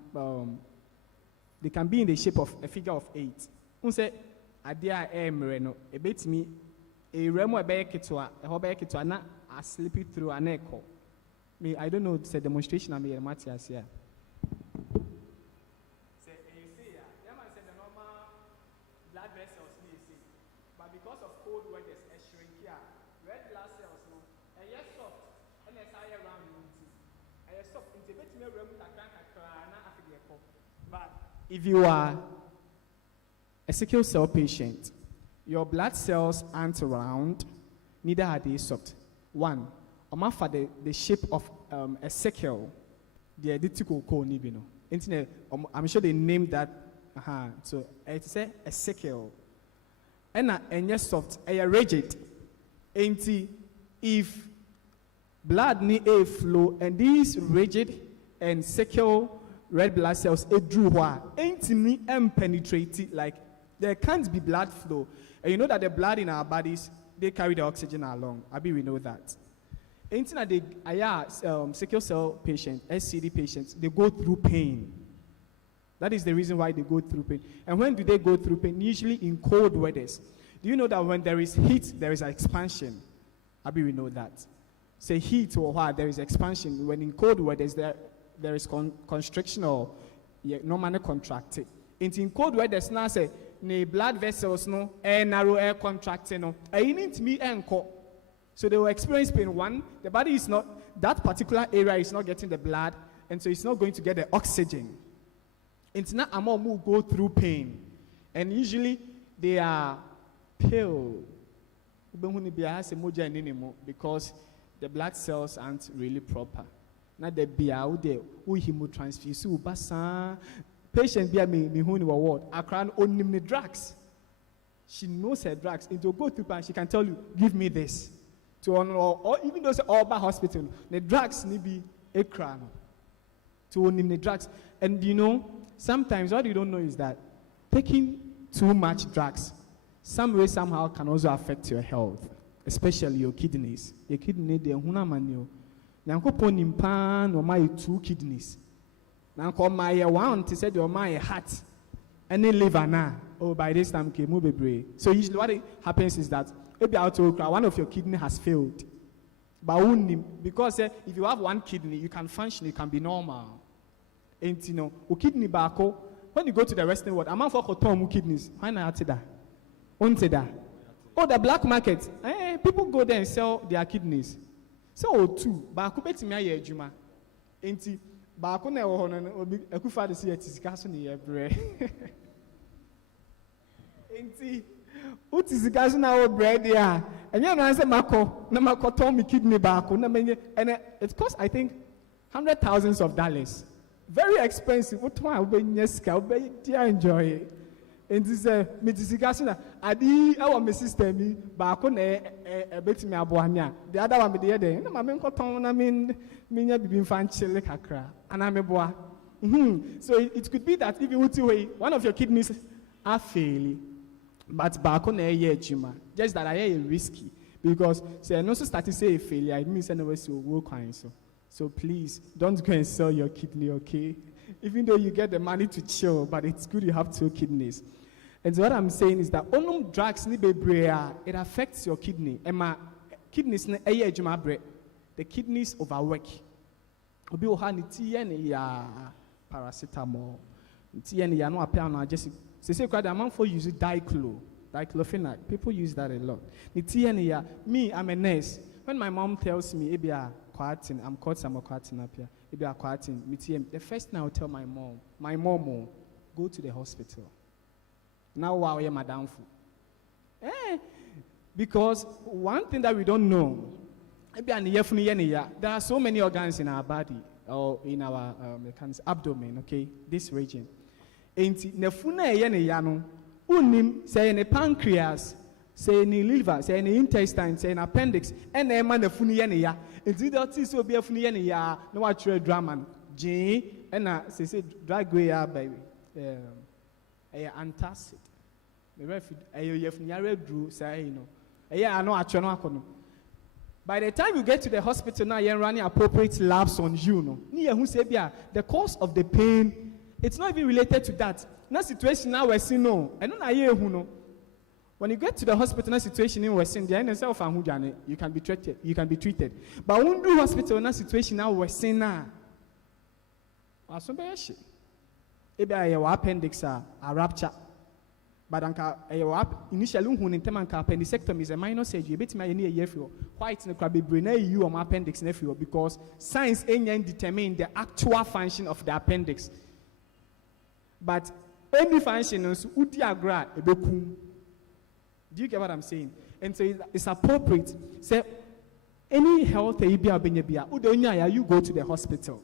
be in the shape of a figure of 8. Unse adia no a bit me a remo a na a slip it through an echo. Me, I don't know, it's a demonstration I made Matthias here. because of cold weather, a shrink here. Red blood cells, no, and yes, soft, and as I around you, I soft, intimate me room that can. But if you are a sickle cell patient, your blood cells aren't round, neither are they soft. One, for the shape of a sickle, the identical code, I'm sure they named that. So it's a sickle. And yes, soft, a rigid. If blood need a flow, and these rigid and sickle red blood cells, it drew ain't me penetrated, like there can't be blood flow. And you know that the blood in our bodies, they carry the oxygen along. We know that. Ain't that they sickle cell patients, SCD patients, they go through pain. That is the reason why they go through pain. And when do they go through pain? Usually in cold weathers. Do you know that when there is heat, there is expansion? We know that. Say heat or what, there is expansion. When in cold weathers, there is constriction or normally contracted. In cold weathers, now say, the blood vessels no air narrow air contracting no. You need to me anchor. So they will experience pain. One, the body is not, that particular area is not getting the blood, and so it's not going to get the oxygen. It's not a more who go through pain. And usually they are pale. Because the blood cells aren't really proper. Now the out there who hemotransfuse basa patient be me who know what I can't own the drugs. She knows her drugs. And to go through pain, she can tell you, give me this. To or even those Alba hospital, the drugs need be a crown. To own the drugs. And you know, sometimes what you don't know is that taking too much drugs, some way, somehow can also affect your health, especially your kidneys. Your kidney, they hunamanu. Nanko ponimpan or my 2 kidneys. Nanko my 1 to say your my heart. And then liver na. Oh, by this time, so usually what happens is that maybe one of your kidney has failed. But because if you have 1 kidney, you can function, you can be normal. And you know, kidney bako, when you go to the Western world, I'm for kidneys. Why not that? Oh, the black market. People go there and sell their kidneys. So, 2, bako beti me aye juma. Enti, bako na ewo hono obi ekufa de se yatisika so ne yebre. Enti, utisika so na o bread ya. Enye na say mako, na mako ton me kidney bako na menye, and it costs I think $100,000. Very expensive. What one we nyeska, we enjoy it. And this medication, adi our my sister me baako na beti me aboamia. The other one be the other. Na mama nko ton na me nya bibi mfa nchele kakra. Ana me boa. So it could be that if you uti way one of your kidneys are failing, but baako na ejuma. Just that I risky because say no so start to say failure. It means anyway so work so please don't go and sell your kidney, okay? Even though you get the money to chill, but it's good you have 2 kidneys. And so what I'm saying is that onum drugs ni bebrea, it affects your kidney. And my kidneys ne the kidneys overwork. Obi oha ni tiye ya paracetamol. Tiye ya no appear na just say quite the amount for use diclofenac. People use that a lot. Ni tiye ya me, I'm a nurse. When my mom tells me ebia quieting, I'm called some quieting up here. Ebia quieting, the first thing I'll tell my mom, go to the hospital. Now wow, yeah, madam. Because one thing that we don't know, there are so many organs in our body or in our abdomen, okay, this region. And nefuna yano, unim say in the pancreas, say in the liver, say in the intestine, say in appendix, and a man of Funiania. It's either so be a Funiania, no actual drama. G and say drag way up, baby. Antacid. Drew say, you know, I know actually. By the time you get to the hospital now, you're running appropriate labs on you. No, the cause of the pain, it's not even related to that. No situation now we're seeing no, and no. When you get to the hospital, na situation in Western, you can be treated. But when you do hospital, na situation now Western na, maybe your appendix a rupture, But initially, when in terms of appendectomy is a minor surgery, a bit my year for white in the brain, you or my appendix nephew, because science ain't determine the actual function of the appendix. But any function is udiagra ebekum. Do you get what I'm saying? And so it's appropriate. Say any health you go to the hospital.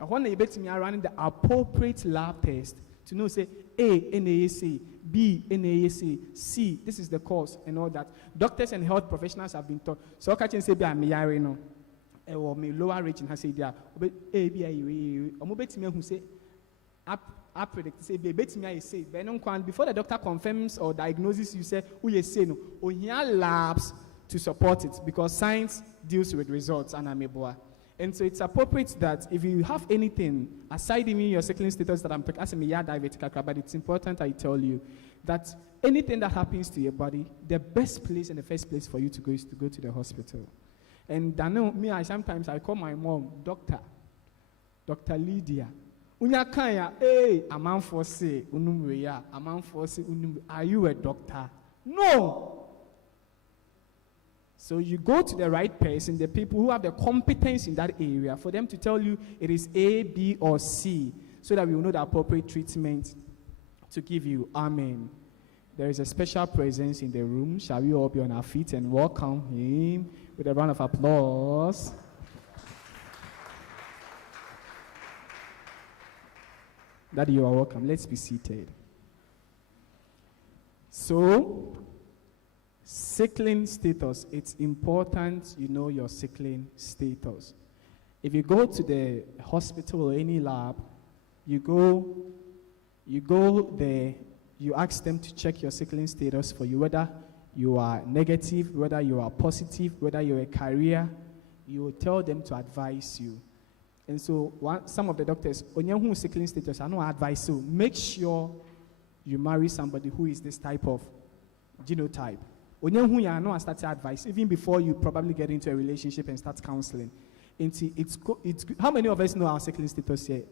And when you bet me running the appropriate lab test to know say A NAAC, B NAAC, C this is the cause and all that. Doctors and health professionals have been taught. So I can say be a me no. Or me lower rating has said there. A B I bet me who say I predict say be bet me I say before the doctor confirms or diagnoses you say who you say no or here labs to support it because science deals with results and ameboa. And so it's appropriate that if you have anything aside even your sickling status that I'm as a diabetic, but it's important I tell you that anything that happens to your body, the best place and the first place for you to go is to go to the hospital. And I know me, sometimes I call my mom, Dr. Lydia. Hey, a man for say, a man for say, are you a doctor? No. So you go to the right person, the people who have the competence in that area, for them to tell you it is A, B, or C, so that we will know the appropriate treatment to give you. Amen. There is a special presence in the room. Shall we all be on our feet and welcome him with a round of applause? Daddy, you are welcome. Let's be seated. So, sickling status, it's important you know your sickling status. If you go to the hospital or any lab, you go there, you ask them to check your sickling status for you, whether you are negative, whether you are positive, whether you're a carrier, you will tell them to advise you. And so some of the doctors, on your sickling status, I know I advise you, make sure you marry somebody who is this type of genotype. I start advice even before you probably get into a relationship and start counseling. It's how many of us know our sickling status here?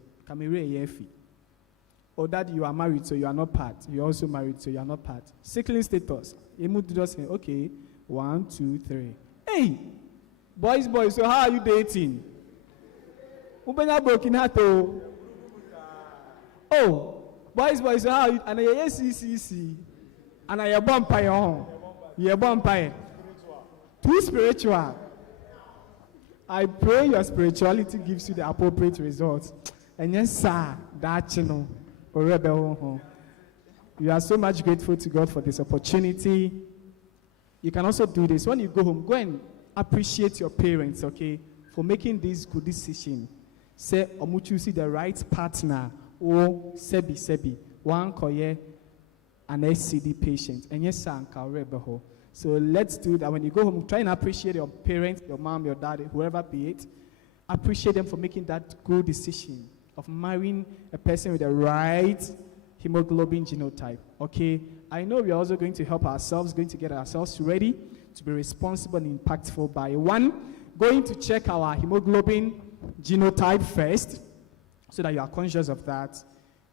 Or that you are married, so you are not part. You're also married, so you are not part. Sickling status. You just say, okay, 1, 2, 3. Hey, boys, so how are you dating? Oh, boys, so how are you? And I see. And I vampire. You're vampire. Too spiritual. I pray your spirituality gives you the appropriate results. And yes, sir, that channel. You are so much grateful to God for this opportunity. You can also do this. When you go home, go and appreciate your parents, okay, for making this good decision. Say, you see the right partner, or sebi, one koye, an SCD patient. And yes, sir, so let's do that. When you go home, try and appreciate your parents, your mom, your dad, whoever be it. Appreciate them for making that good decision of marrying a person with the right hemoglobin genotype. Okay, I know we are also going to help ourselves, going to get ourselves ready to be responsible and impactful by going to check our hemoglobin genotype first, so that you are conscious of that.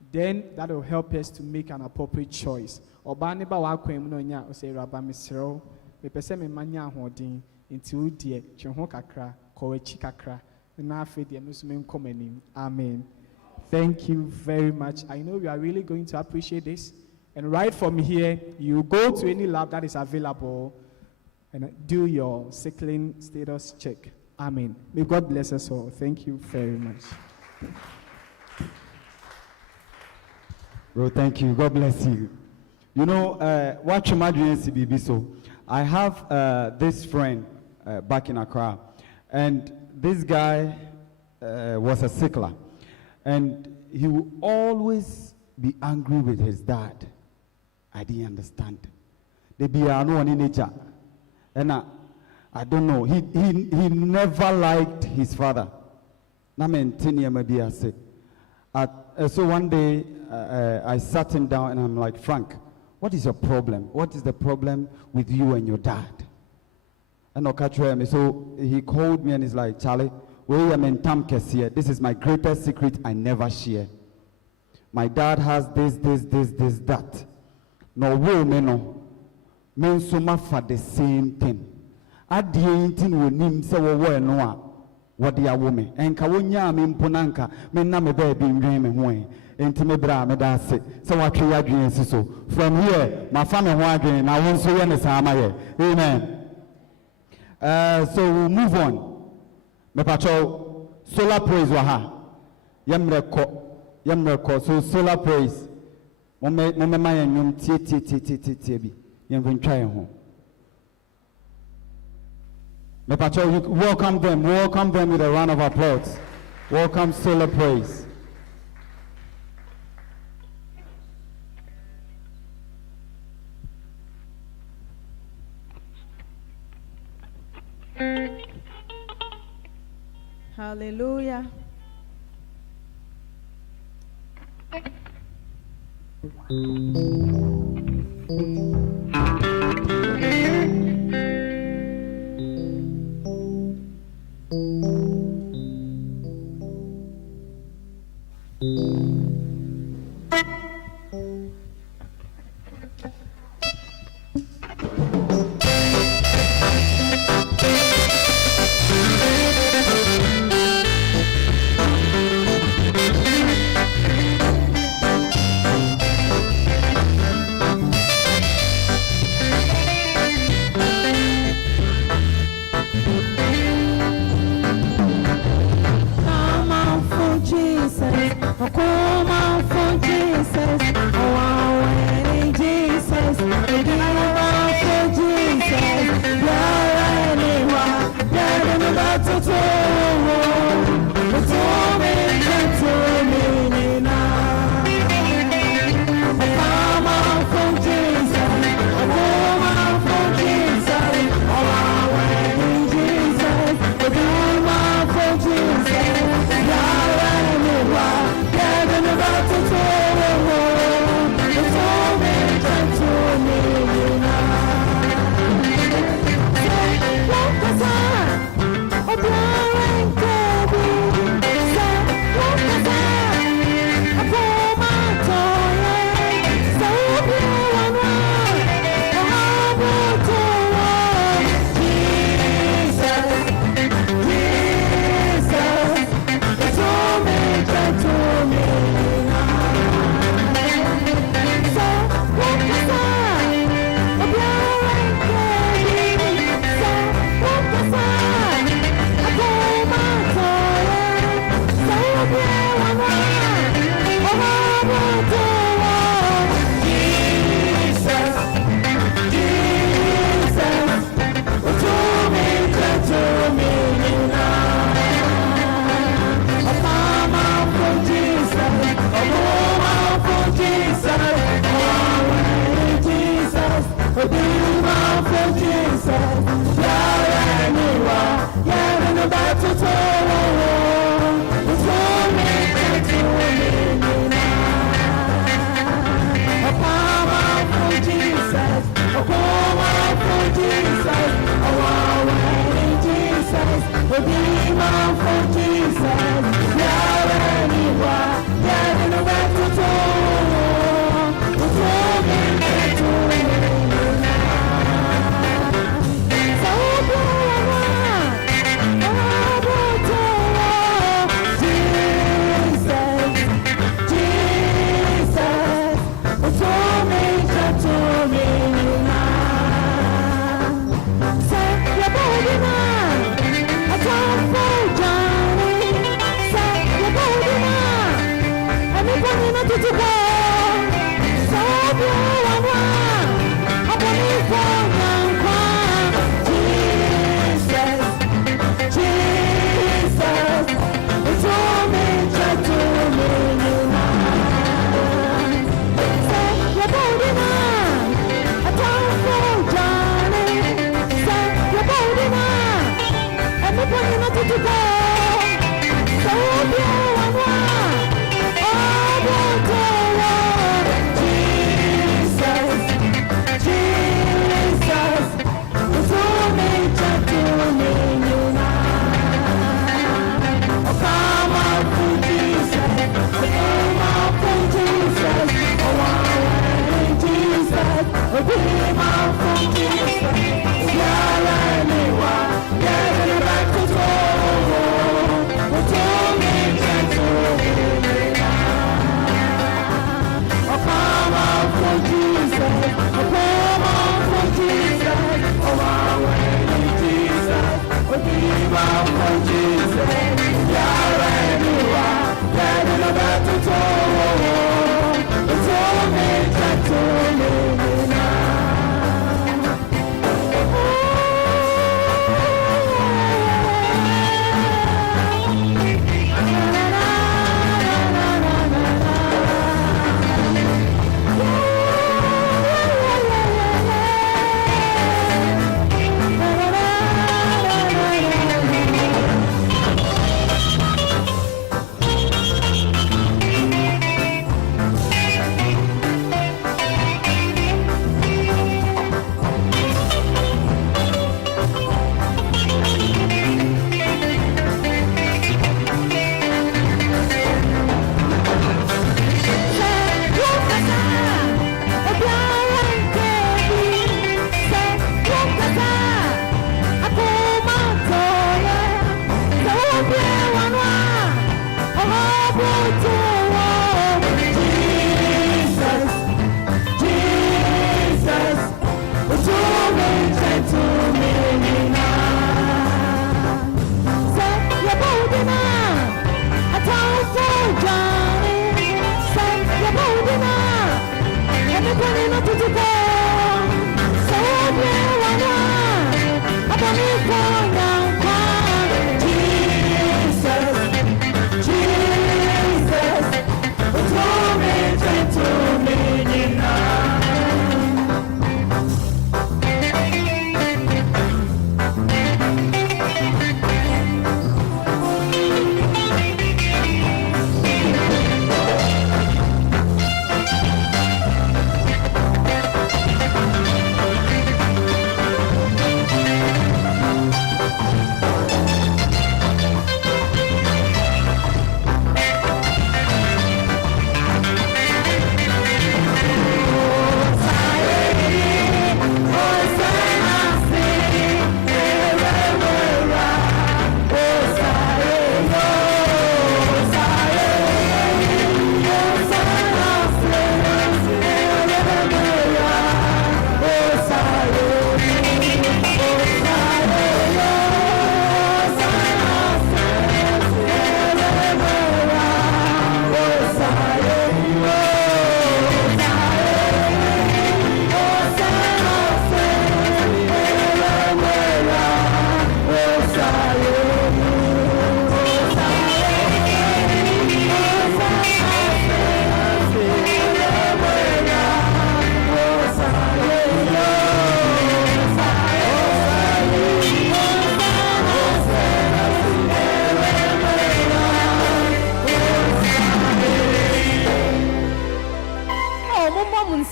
Then that will help us to make an appropriate choice. Obaneba wa kwemnonya ose raba misro me pese me manya hodin nti udie twenho kakra kowachi kakra na afede no so menkomanim. Amen. Thank you very much. I know we are really going to appreciate this. And right from here, you go to any lab that is available and do your sickling status check. Amen. May God bless us all. Thank you very much. Bro, thank you. God bless you. You know, watch my CBB. So I have this friend back in Accra, and this guy was a sickler, and he will always be angry with his dad. I didn't understand. They be no one in nature, and I don't know. He never liked his father. So one day I sat him down and I'm like, Frank, what is your problem? What is the problem with you and your dad? And so he called me and he's like, Charlie, this is my greatest secret I never share. My dad has this, that. no wo me no me nso mafa the same thing adie ntin wonim se wo wo no a wode awo me enka wonya me mponanka me na me ba bi ndwen me ho enti me bra me da se se watwe adwen si so from here ma fa me ho adwen na wo nso ye ne sama ye amen. So we'll move on. Me pacho solar praise wa ha yemreko so solar praise mo me ma yanyum tie bi yemventwa ye ho. Me pacho, welcome them with a round of applause. Welcome solar praise. Hallelujah.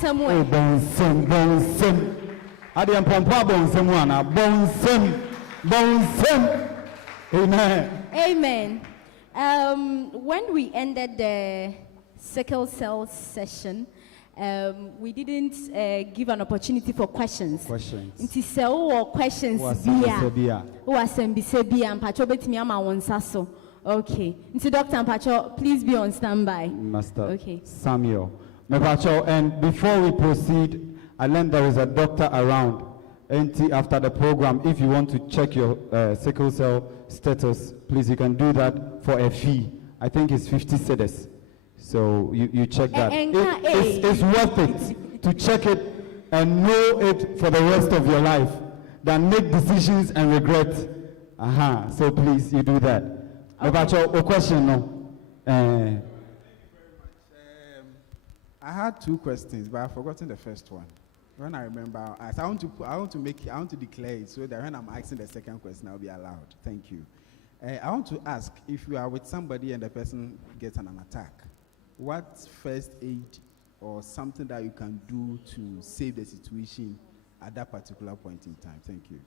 Oh, bonsem. Adi ampompa bonsem wana. Bonsem. Amen. Amen. When we ended the sickle cell session, we didn't give an opportunity for questions. Nti se o questions bia. O asembise bia mpacho betimi ama wonsa so. Okay. Nti Dr. Mpacho, please be on standby. Master. Okay. Samuel. Mpacho, and before we proceed, I learned there is a doctor around. And after the program, if you want to check your sickle cell status, please, you can do that for a fee. I think it's 50 cedis. So you check that. It's worth it to check it and know it for the rest of your life than make decisions and regret. So please, you do that. Okay. A question, no? I had two questions, but I've forgotten the first one. When I remember, I want to declare it so that when I'm asking the second question, I'll be allowed. Thank you. I want to ask, if you are with somebody and the person gets an attack, what first aid or something that you can do to save the situation at that particular point in time? Thank you.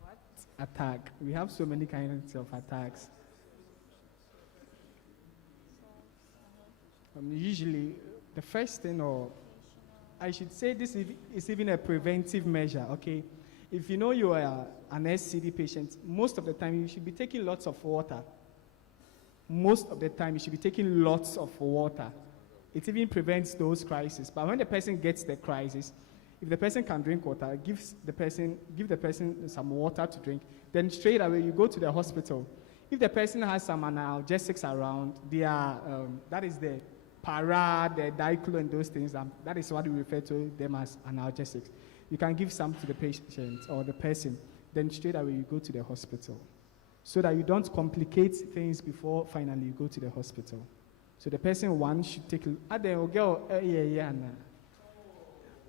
What attack? We have so many kinds of attacks. Usually, the first thing, or I should say this is even a preventive measure, okay? If you know you are an SCD patient, most of the time you should be taking lots of water. Most of the time you should be taking lots of water. It even prevents those crises. But when the person gets the crisis, If the person can drink water, give the person some water to drink. Then straight away you go to the hospital. If the person has some analgesics around, they are that is the para, the diclo, and those things. That is what we refer to them as analgesics. You can give some to the patient or the person. Then straight away you go to the hospital, so that you don't complicate things before finally you go to the hospital. So the person one should take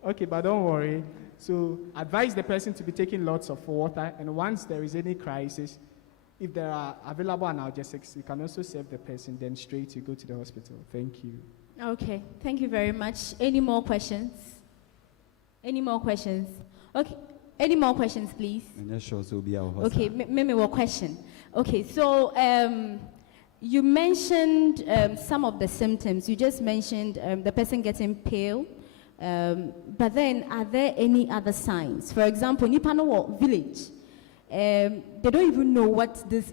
okay, but don't worry. So advise the person to be taking lots of water, and once there is any crisis, if there are available analgesics, you can also save the person, then straight you go to the hospital. Thank you. Okay, thank you very much. Any more questions? Any more questions? Okay, any more questions, please? Okay, maybe one question. Okay, so you mentioned some of the symptoms. You just mentioned the person getting pale. But then, are there any other signs? For example, Nipano village, they don't even know what this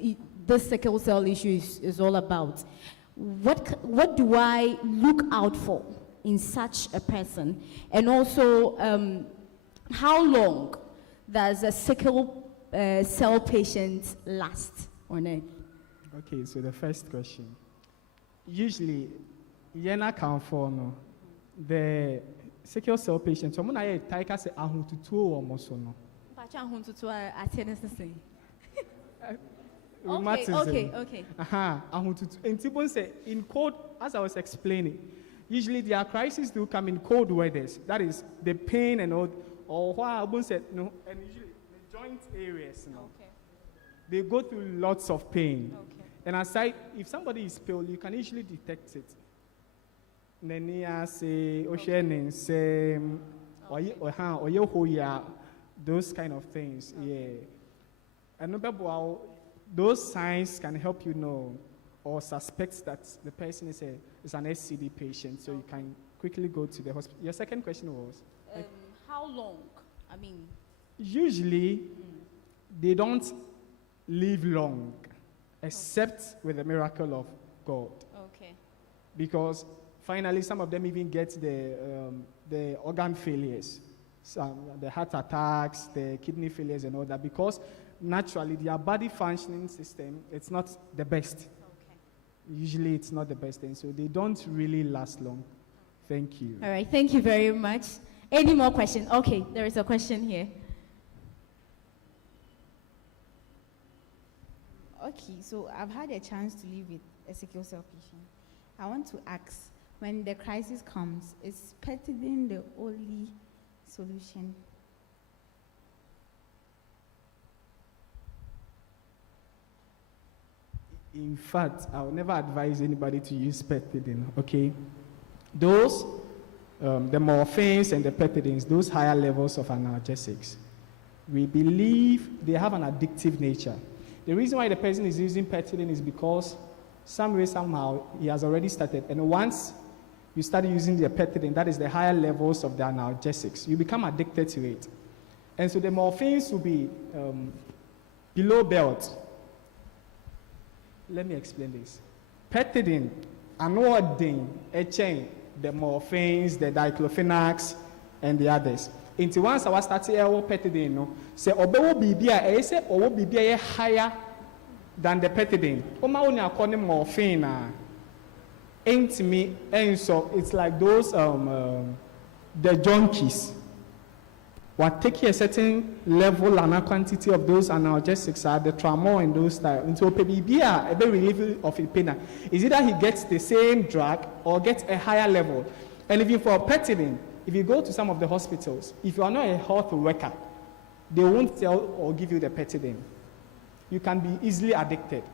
sickle cell issue is all about. What do I look out for in such a person? And also, how long does a sickle cell patient last on it? Okay, so the first question. Usually, yena count for no the sickle cell patients. So, I say ahuntutu or mosono. Okay. Ahuntutu. And people say in cold, as I was explaining, usually their crises do come in cold weathers. That is the pain and all, or what I said no, and usually the joint areas. You know, they go through lots of pain. Okay. And aside, if somebody is pale, you can usually detect it. Nenia say, Ocean say, those kind of things, yeah. And those signs can help you know or suspect that the person is an SCD patient, so you can quickly go to the hospital. Your second question was? How long? I mean, usually they don't live long, except with the miracle of God. Okay. Because finally, some of them even get the organ failures, the heart attacks, the kidney failures and all that, because naturally their body functioning system, it's not the best. Okay. Usually it's not the best, and so they don't really last long. Thank you. All right, thank you very much. Any more questions? Okay, there is a question here. Okay, so I've had a chance to live with a sickle cell patient. I want to ask, when the crisis comes, is pethidine the only solution? In fact, I will never advise anybody to use pethidine, okay? Those, the morphines and the pethidines, those higher levels of analgesics, we believe they have an addictive nature. The reason why the person is using pethidine is because some way, somehow, he has already started. And once you start using the pethidine, that is the higher levels of the analgesics, you become addicted to it. And so the morphines will be below belt. Let me explain this. Pethidine, anodine, etchine, the morphines, the diclofenacs, and the others. Into once I was starting pethidine, no, say obewo bibia, say owo bibia higher than the pethidine. Oma only according morphine ain't me, and so it's like those the junkies. What take a certain level and a quantity of those analgesics are the trauma and those type. And so PBBA, a very relief of a pain. Is it that he gets the same drug or gets a higher level? And if you for pethidine, if you go to some of the hospitals, if you are not a health worker, they won't tell or give you the pethidine. You can be easily addicted.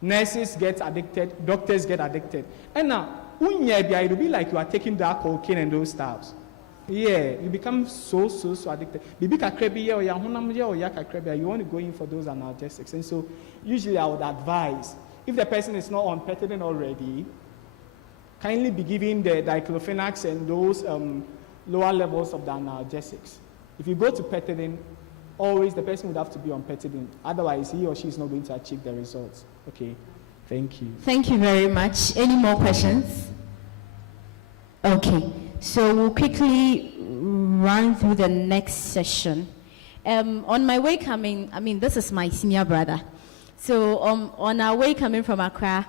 Nurses get addicted, doctors get addicted. And now, it will be like you are taking dark cocaine and those stuffs. Yeah, you become so addicted. You want to go in for those analgesics. And so, usually I would advise, if the person is not on pethidine already, kindly be giving the diclofenacs and those lower levels of the analgesics. If you go to pethidine, always the person would have to be on pethidine. Otherwise, he or she is not going to achieve the results. Okay, thank you. Thank you very much. Any more questions? Okay. So we'll quickly run through the next session. On my way coming, this is my senior brother. So on our way coming from Accra,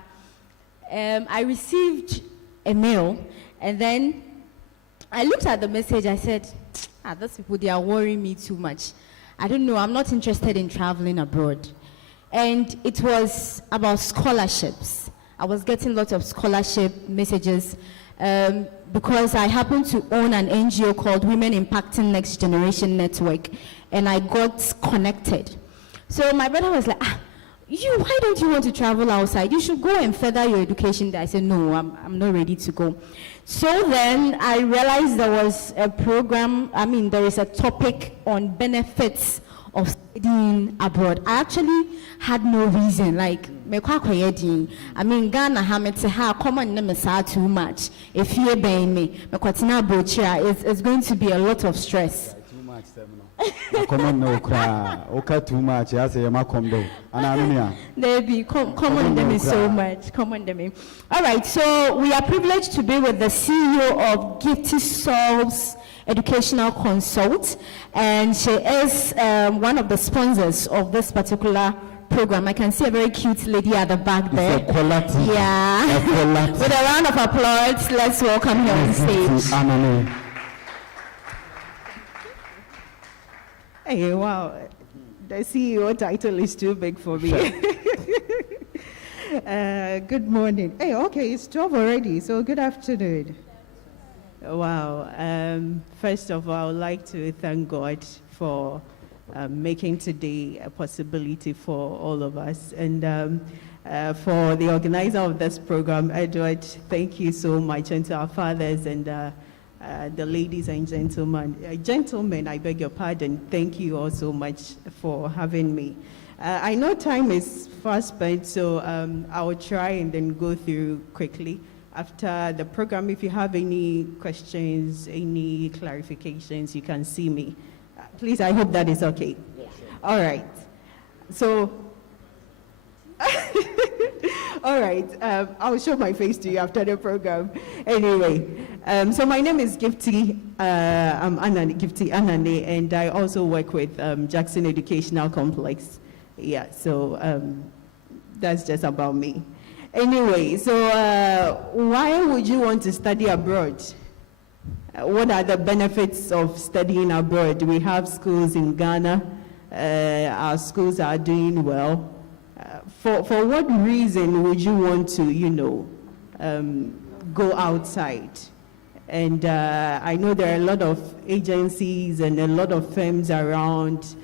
I received a mail, and then I looked at the message. I said, those people, they are worrying me too much. I don't know, I'm not interested in traveling abroad. And it was about scholarships. I was getting lots of scholarship messages because I happen to own an NGO called Women Impacting Next Generation Network, and I got connected. So my brother was like, why don't you want to travel outside? You should go and further your education there. I said, no, I'm not ready to go. So then I realized there was a program, there is a topic on benefits of studying abroad. I actually had no reason, like, Ghana ha common name too much. If you obey me, it's going to be a lot of stress. Common no cry, okay, too much. I say, my combo. Maybe common them is so much. Common them. All right, so we are privileged to be with the CEO of Gifty Solves Educational Consult, and she is one of the sponsors of this particular program. I can see a very cute lady at the back there. Yeah. With a round of applause, let's welcome her on stage. Hey, wow, the CEO title is too big for me. Good morning. Hey, okay, it's 12 already, so good afternoon. Wow, first of all, I would like to thank God for making today a possibility for all of us. And for the organizer of this program, Edward, thank you so much, and to our fathers and the ladies and gentlemen. Gentlemen, I beg your pardon. Thank you all so much for having me. I know time is fast spent, so I will try and then go through quickly. After the program, if you have any questions, any clarifications, you can see me. Please, I hope that is okay. Yeah. All right. So, all right, I'll show my face to you after the program. Anyway, so my name is Gifty, I'm Gifty Anane, and I also work with Jackson Educational Complex. Yeah, so that's just about me. Anyway, so why would you want to study abroad? What are the benefits of studying abroad? We have schools in Ghana. Our schools are doing well. For what reason would you want to, go outside? And I know there are a lot of agencies and a lot of firms around.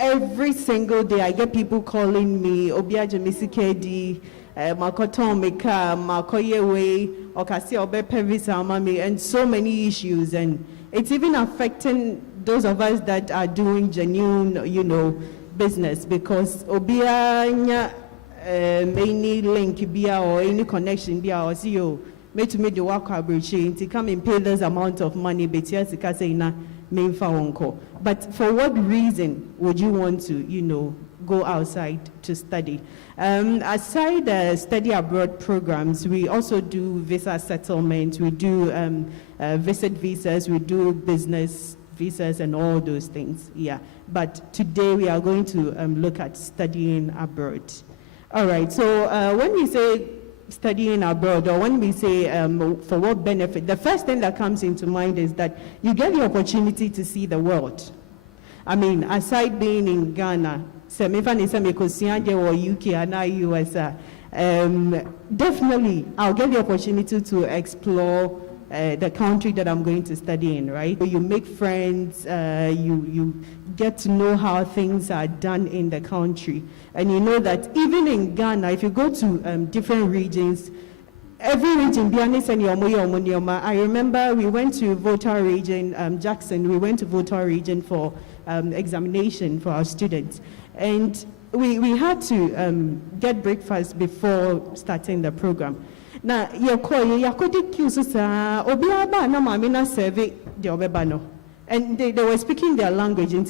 Every single day I get people calling me, Obiaja Misikedi, Makoton Meka, Makoyewe, Okasi Obepe Visa Mami, and so many issues. And it's even affecting those of us that are doing genuine, business, because Obia any link bia or any connection bia or see you made to make the work to come and pay this amount of money, but yes, but for what reason would you want to, go outside to study? Aside study abroad programs, we also do visa settlement, we do visit visas, we do business visas and all those things, yeah. But today we are going to look at studying abroad. All right, so when we say studying abroad, or when we say for what benefit, the first thing that comes into mind is that you get the opportunity to see the world. Aside being in Ghana, or UK and US, definitely I'll get the opportunity to explore the country that I'm going to study in, right? You make friends, you get to know how things are done in the country. And you know that even in Ghana, if you go to different regions, every region, I remember we went to Volta region, Jackson, we went to Volta region for examination for our students. And we had to get breakfast before starting the program. Now, and they were speaking their language, and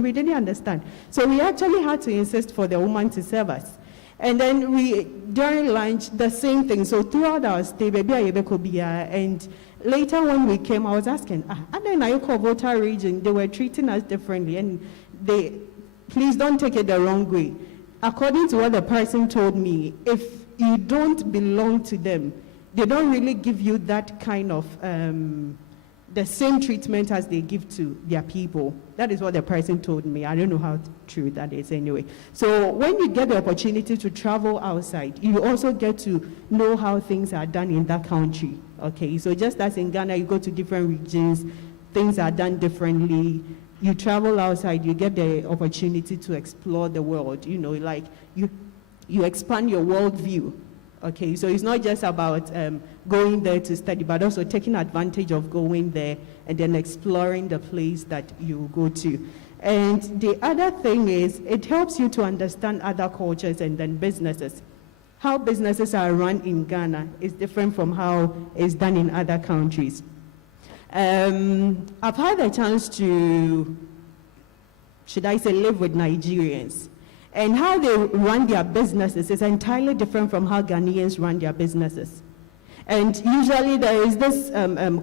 we didn't understand. So we actually had to insist for the woman to serve us. And then during lunch, the same thing. So throughout our stay, and later when we came, I was asking, and then I call Volta region, they were treating us differently. And please don't take it the wrong way. According to what the person told me, if you don't belong to them, they don't really give you that kind of, the same treatment as they give to their people. That is what the person told me. I don't know how true that is anyway. So when you get the opportunity to travel outside, you also get to know how things are done in that country. Okay, so just as in Ghana, you go to different regions, things are done differently. You travel outside, you get the opportunity to explore the world. You know, like you expand your worldview. Okay, so it's not just about going there to study, but also taking advantage of going there and then exploring the place that you go to. And the other thing is, it helps you to understand other cultures and then businesses. How businesses are run in Ghana is different from how it's done in other countries. I've had a chance to, should I say, live with Nigerians. And how they run their businesses is entirely different from how Ghanaians run their businesses. And usually there is this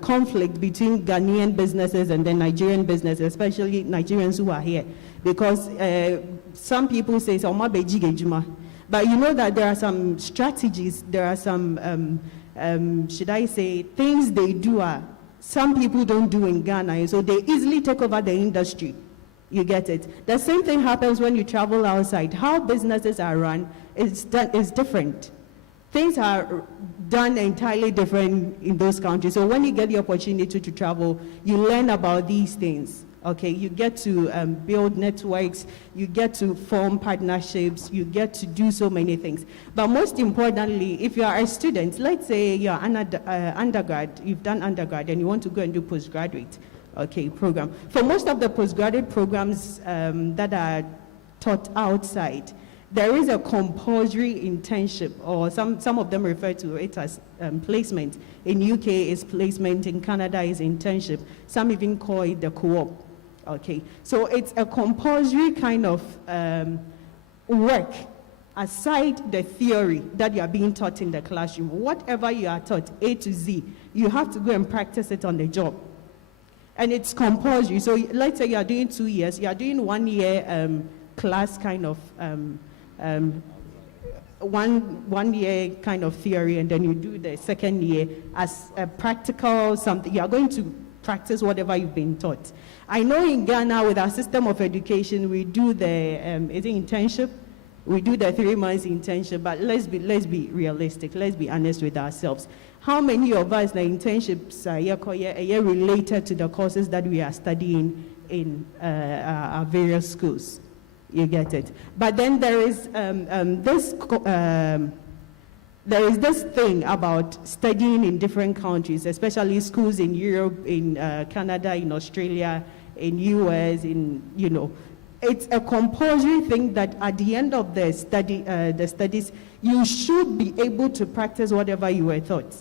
conflict between Ghanaian businesses and then Nigerian businesses, especially Nigerians who are here. Because some people say, but you know that there are some strategies, there are some, should I say, things they do some people don't do in Ghana, and so they easily take over the industry. You get it? The same thing happens when you travel outside. How businesses are run is different. Things are done entirely different in those countries. So when you get the opportunity to travel, you learn about these things. Okay, you get to build networks, you get to form partnerships, you get to do so many things. But most importantly, if you are a student, let's say you're undergrad, you've done undergrad and you want to go and do postgraduate, okay, program. For most of the postgraduate programs that are taught outside, there is a compulsory internship, or some of them refer to it as placement. In UK, it's placement. In Canada, it's internship. Some even call it the co-op. Okay, so it's a compulsory kind of work aside the theory that you are being taught in the classroom. Whatever you are taught, A to Z, you have to go and practice it on the job. And it's compulsory. So let's say you are doing 2 years, you are doing 1 year class kind of, one year kind of theory, and then you do the second year as a practical something. You are going to practice whatever you've been taught. I know in Ghana, with our system of education, we do the internship. We do the 3 months internship, but let's be realistic. Let's be honest with ourselves. How many of us the internships are related to the courses that we are studying in our various schools? You get it. But then there is this thing about studying in different countries, especially schools in Europe, in Canada, in Australia, in US, it's a compulsory thing that at the end of the studies, you should be able to practice whatever you were taught.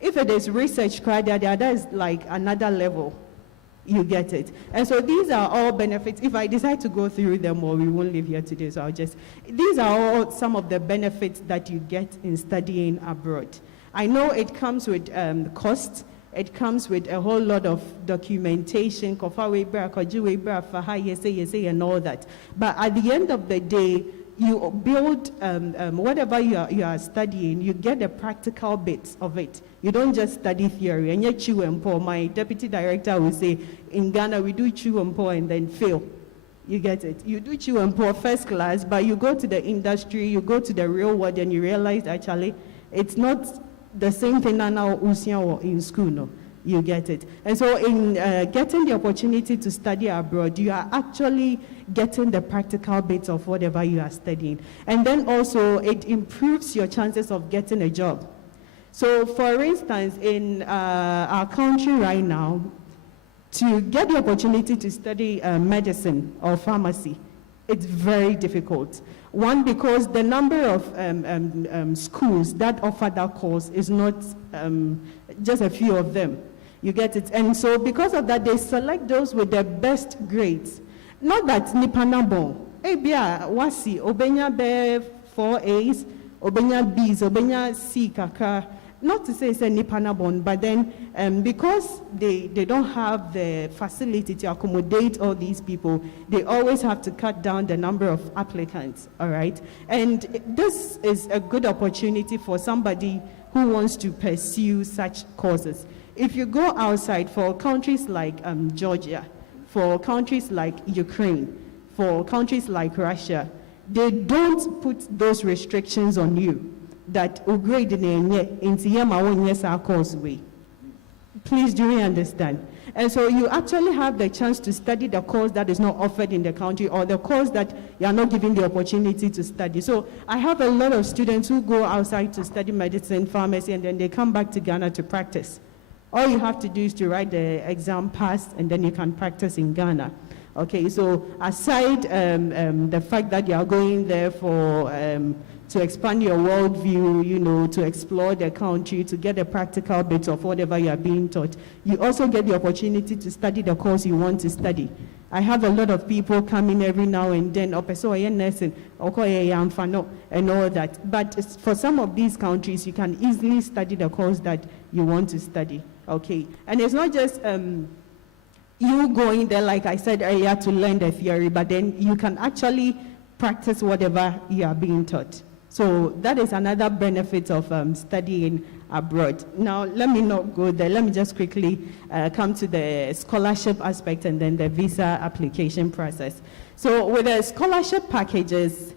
If it is research credit, that is like another level. You get it. And so these are all benefits. If I decide to go through them, or we won't live here today, so these are all some of the benefits that you get in studying abroad. I know it comes with cost. It comes with a whole lot of documentation, and all that. But at the end of the day, you build whatever you are studying, you get the practical bits of it. You don't just study theory. And yet, chew and pour. My deputy director will say, in Ghana, we do chew and pour and then fail. You get it? You do chew and pour first class, but you go to the industry, you go to the real world, and you realize actually it's not the same thing now in school. No, you get it. And so in getting the opportunity to study abroad, you are actually getting the practical bits of whatever you are studying. And then also it improves your chances of getting a job. So for instance, in our country right now, to get the opportunity to study medicine or pharmacy, it's very difficult. One, because the number of schools that offer that course is not just a few of them. You get it? And so because of that, they select those with the best grades. Not that nipanabo. Ebia wasi obenya be 4 A's, obenya B's, obenya C kaka. Not to say it's a nipanabon, but then because they don't have the facility to accommodate all these people, they always have to cut down the number of applicants, all right? And this is a good opportunity for somebody who wants to pursue such courses. If you go outside, for countries like Georgia, for countries like Ukraine, for countries like Russia, they don't put those restrictions on you that grade in course way. Please do you understand? And so you actually have the chance to study the course that is not offered in the country, or the course that you are not given the opportunity to study. So I have a lot of students who go outside to study medicine, pharmacy, and then they come back to Ghana to practice. All you have to do is to write the exam, pass, and then you can practice in Ghana. Okay, so aside the fact that you are going there for to expand your worldview, you know, to explore the country, to get a practical bit of whatever you are being taught, you also get the opportunity to study the course you want to study. I have a lot of people coming every now and then, nursing, and all that. But for some of these countries, you can easily study the course that you want to study. Okay, and it's not just you going there, like I said earlier, to learn the theory, but then you can actually practice whatever you are being taught. So that is another benefit of studying abroad. Now, let me not go there. Let me just quickly come to the scholarship aspect and then the visa application process. So with the scholarship packages,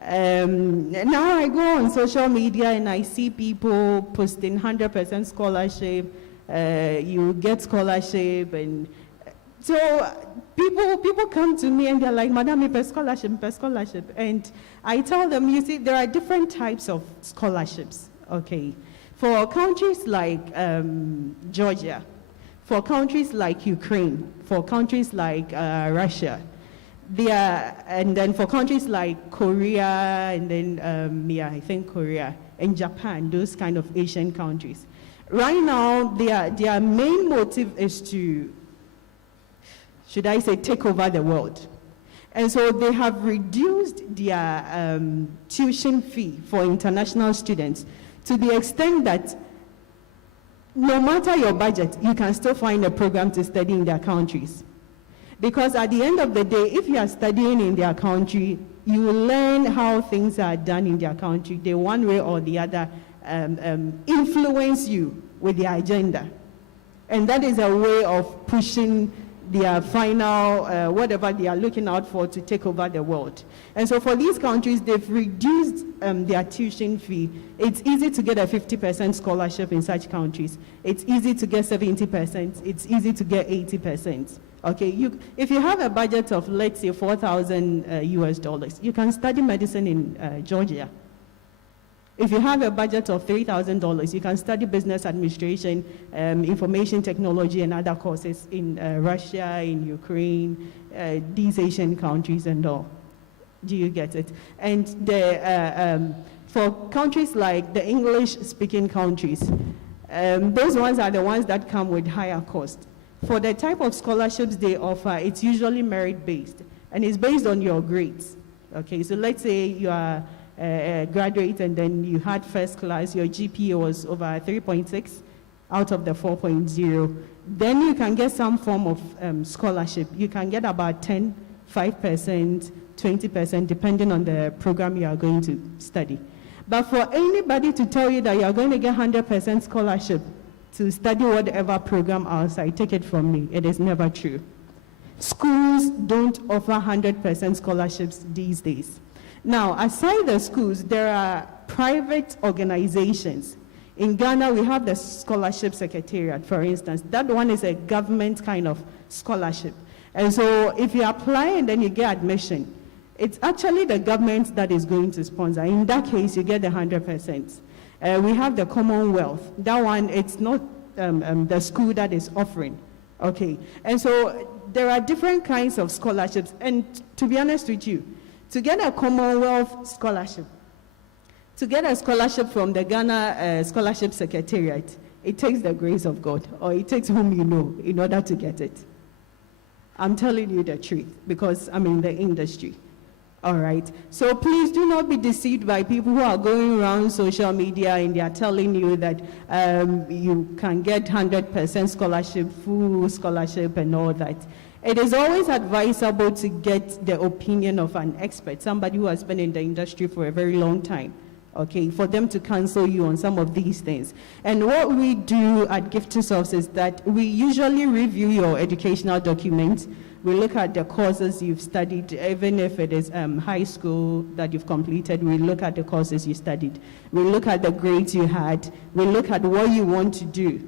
now I go on social media and I see people posting 100% scholarship, you get scholarship, and so people come to me and they're like, Madam, you pay scholarship. And I tell them, you see, there are different types of scholarships, okay? For countries like Georgia, for countries like Ukraine, for countries like Russia, and then for countries like Korea, and then, I think Korea, and Japan, those kind of Asian countries. Right now, their main motive is to, should I say, take over the world. And so they have reduced their tuition fee for international students to the extent that no matter your budget, you can still find a program to study in their countries. Because at the end of the day, if you are studying in their country, you will learn how things are done in their country. They, one way or the other, influence you with their agenda. And that is a way of pushing their final, whatever they are looking out for, to take over the world. And so for these countries, they've reduced their tuition fee. It's easy to get a 50% scholarship in such countries. It's easy to get 70%. It's easy to get 80%. Okay, if you have a budget of, let's say, $4,000 US, you can study medicine in Georgia. If you have a budget of $3,000, you can study business administration, information technology, and other courses in Russia, in Ukraine, these Asian countries and all. Do you get it? And for countries like the English-speaking countries, those ones are the ones that come with higher cost. For the type of scholarships they offer, it's usually merit-based, and it's based on your grades. Okay, so let's say you are graduate and then you had first class, your GPA was over 3.6 out of the 4.0, then you can get some form of scholarship. You can get about 10, 5%, 20%, depending on the program you are going to study. But for anybody to tell you that you are going to get 100% scholarship to study whatever program outside, take it from me, it is never true. Schools don't offer 100% scholarships these days. Now, aside the schools, there are private organizations. In Ghana, we have the Scholarship Secretariat, for instance. That one is a government kind of scholarship. And so if you apply and then you get admission, it's actually the government that is going to sponsor. In that case, you get the 100%. We have the Commonwealth. That one, it's not the school that is offering. Okay. And so there are different kinds of scholarships. And to be honest with you, to get a Commonwealth scholarship, to get a scholarship from the Ghana Scholarship Secretariat, it takes the grace of God, or it takes whom you know in order to get it. I'm telling you the truth, because I'm in the industry. All right. So please do not be deceived by people who are going around social media and they are telling you that you can get 100% scholarship, full scholarship and all that. It is always advisable to get the opinion of an expert, somebody who has been in the industry for a very long time, okay, for them to counsel you on some of these things. And what we do at Giftosoft is that we usually review your educational documents. We look at the courses you've studied, even if it is high school that you've completed, we look at the courses you studied. We look at the grades you had. We look at what you want to do,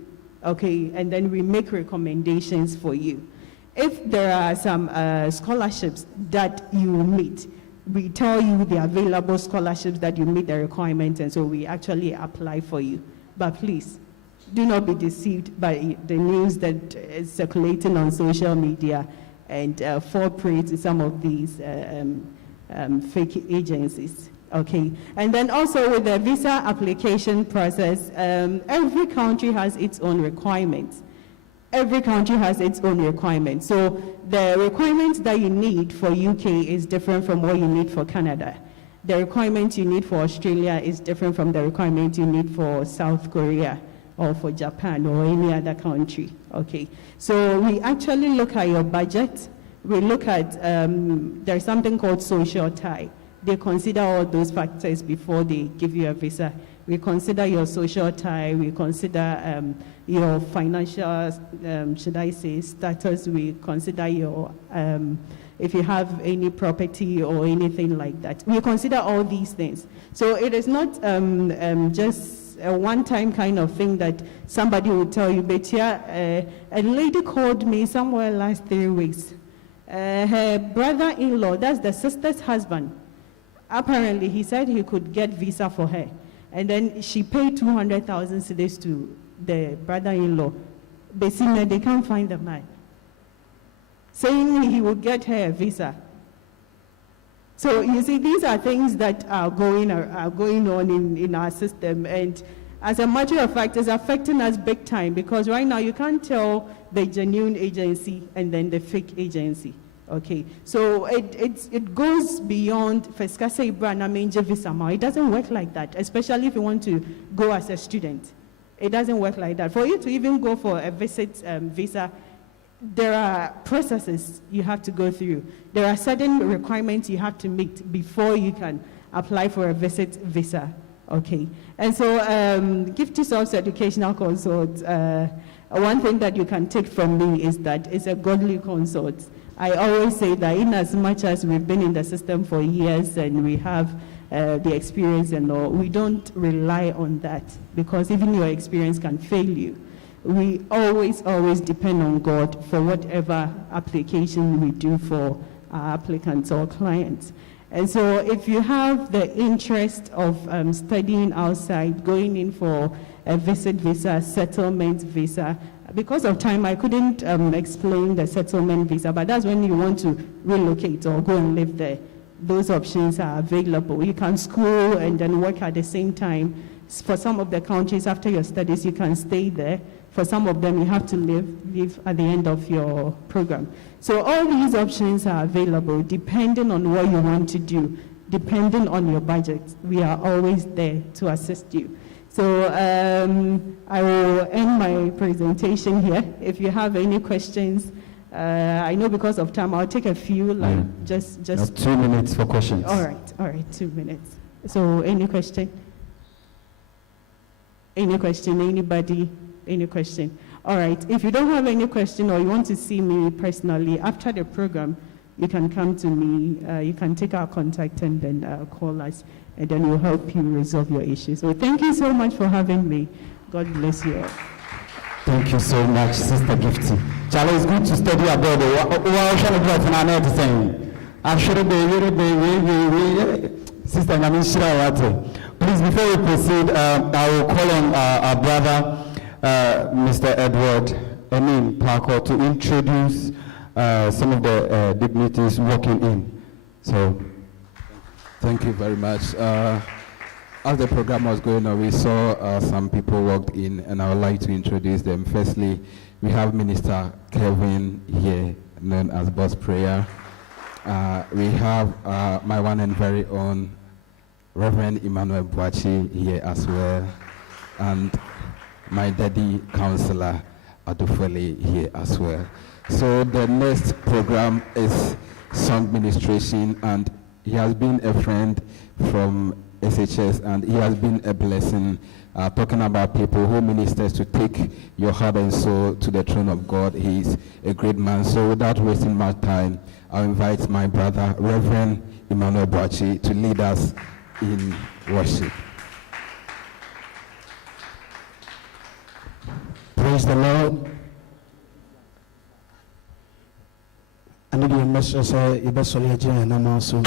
okay, and then we make recommendations for you. If there are some scholarships that you meet, we tell you the available scholarships that you meet the requirements, and so we actually apply for you. But please, do not be deceived by the news that is circulating on social media and fall prey to some of these fake agencies, okay? And then also with the visa application process, every country has its own requirements. Every country has its own requirements. So the requirements that you need for UK is different from what you need for Canada. The requirements you need for Australia is different from the requirements you need for South Korea or for Japan or any other country, okay? So we actually look at your budget. We look at, there's something called social tie. They consider all those factors before they give you a visa. We consider your social tie, we consider your financial, should I say, status, we consider your, if you have any property or anything like that. We consider all these things. So it is not just a one-time kind of thing that somebody will tell you, but yeah, a lady called me somewhere last 3 weeks. Her brother-in-law, that's the sister's husband, apparently he said he could get visa for her. And then she paid 200,000 cedis to the brother-in-law. Basically, they can't find the man, saying he would get her a visa. So you see, these are things that are going on in our system, and as a matter of fact, it's affecting us big time, because right now you can't tell the genuine agency and then the fake agency. Okay, so it goes beyond Feskase Brana Menje Visa. It doesn't work like that, especially if you want to go as a student. It doesn't work like that. For you to even go for a visit visa, there are processes you have to go through. There are certain requirements you have to meet before you can apply for a visit visa. Okay, and so Giftosoft's educational consult, one thing that you can take from me is that it's a godly consult. I always say that in as much as we've been in the system for years and we have the experience and all, we don't rely on that, because even your experience can fail you. We always depend on God for whatever application we do for our applicants or clients. And so if you have the interest of studying outside, going in for a visit visa, settlement visa, because of time I couldn't explain the settlement visa, but that's when you want to relocate or go and live there. Those options are available. You can school and then work at the same time. For some of the countries, after your studies, you can stay there. For some of them, you have to live at the end of your program. So all these options are available depending on what you want to do, depending on your budget. We are always there to assist you. So I will end my presentation here. If you have any questions, I know because of time, I'll take a few, like just 2 minutes for questions. All right, 2 minutes. So any question? Any question, anybody? Any question? All right, if you don't have any question or you want to see me personally after the program, you can come to me, you can take our contact and then call us, and then we'll help you resolve your issues. So thank you so much for having me. God bless you all. Thank you so much, Sister Gifty. Charlie, it's good to study abroad. Sister Namishira. Please, before we proceed, I will call on our brother, Mr. Edward Emin Parker, to introduce some of the dignitaries working in. So, thank you very much. As the program was going on, we saw some people walked in, and I would like to introduce them. Firstly, we have Minister Kevin here, known as Boss Prayer. We have my one and very own Reverend Emmanuel Boachi here as well, and my daddy, Counselor Adufele, here as well. So the next program is song ministration, and he has been a friend from SHS, and he has been a blessing, talking about people who ministers to take your heart and soul to the throne of God. He's a great man. So without wasting much time, I'll invite my brother, Reverend Emmanuel Boachi, to lead us in worship. Praise the Lord. I need your message. You best solve and I'm also.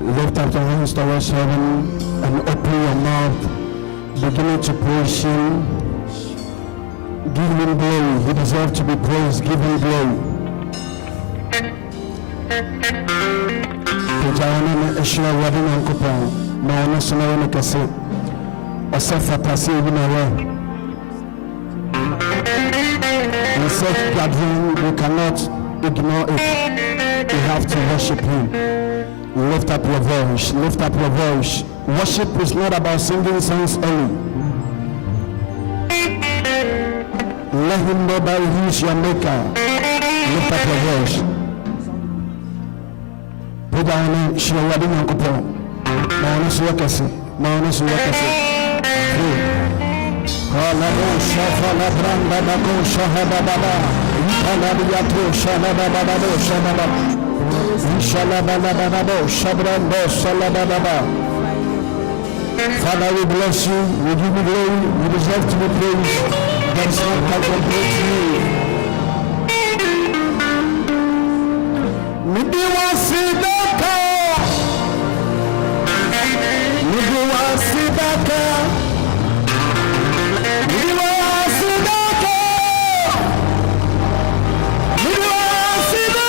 Lift up your hands towards heaven and open your mouth, beginning to praise Him. Give Him glory. He deserves to be praised. Give Him glory. Pejana eshira wadi na nkopon na ono sona yene kese osafata we. In such gathering, we cannot ignore it. We have to worship Him. Lift up your voice. Lift up your voice. Worship is not about singing songs only. Let Him know that He is your maker. Lift up your voice. Put on a show wedding on Coupon. Maunus Wakasi. Maunus Wakasi. Kalabo Shafala Branda Bako Shahababa. Kalabiato Shahababa Shahababa. Shalababa Shabrando Salababa. Father, we bless you. We give you glory. You deserve to be praised. There is none can compare to you. Midiwa Sidaka. Midiwa Sidaka. Midiwa Sidaka. Midiwa Sidaka.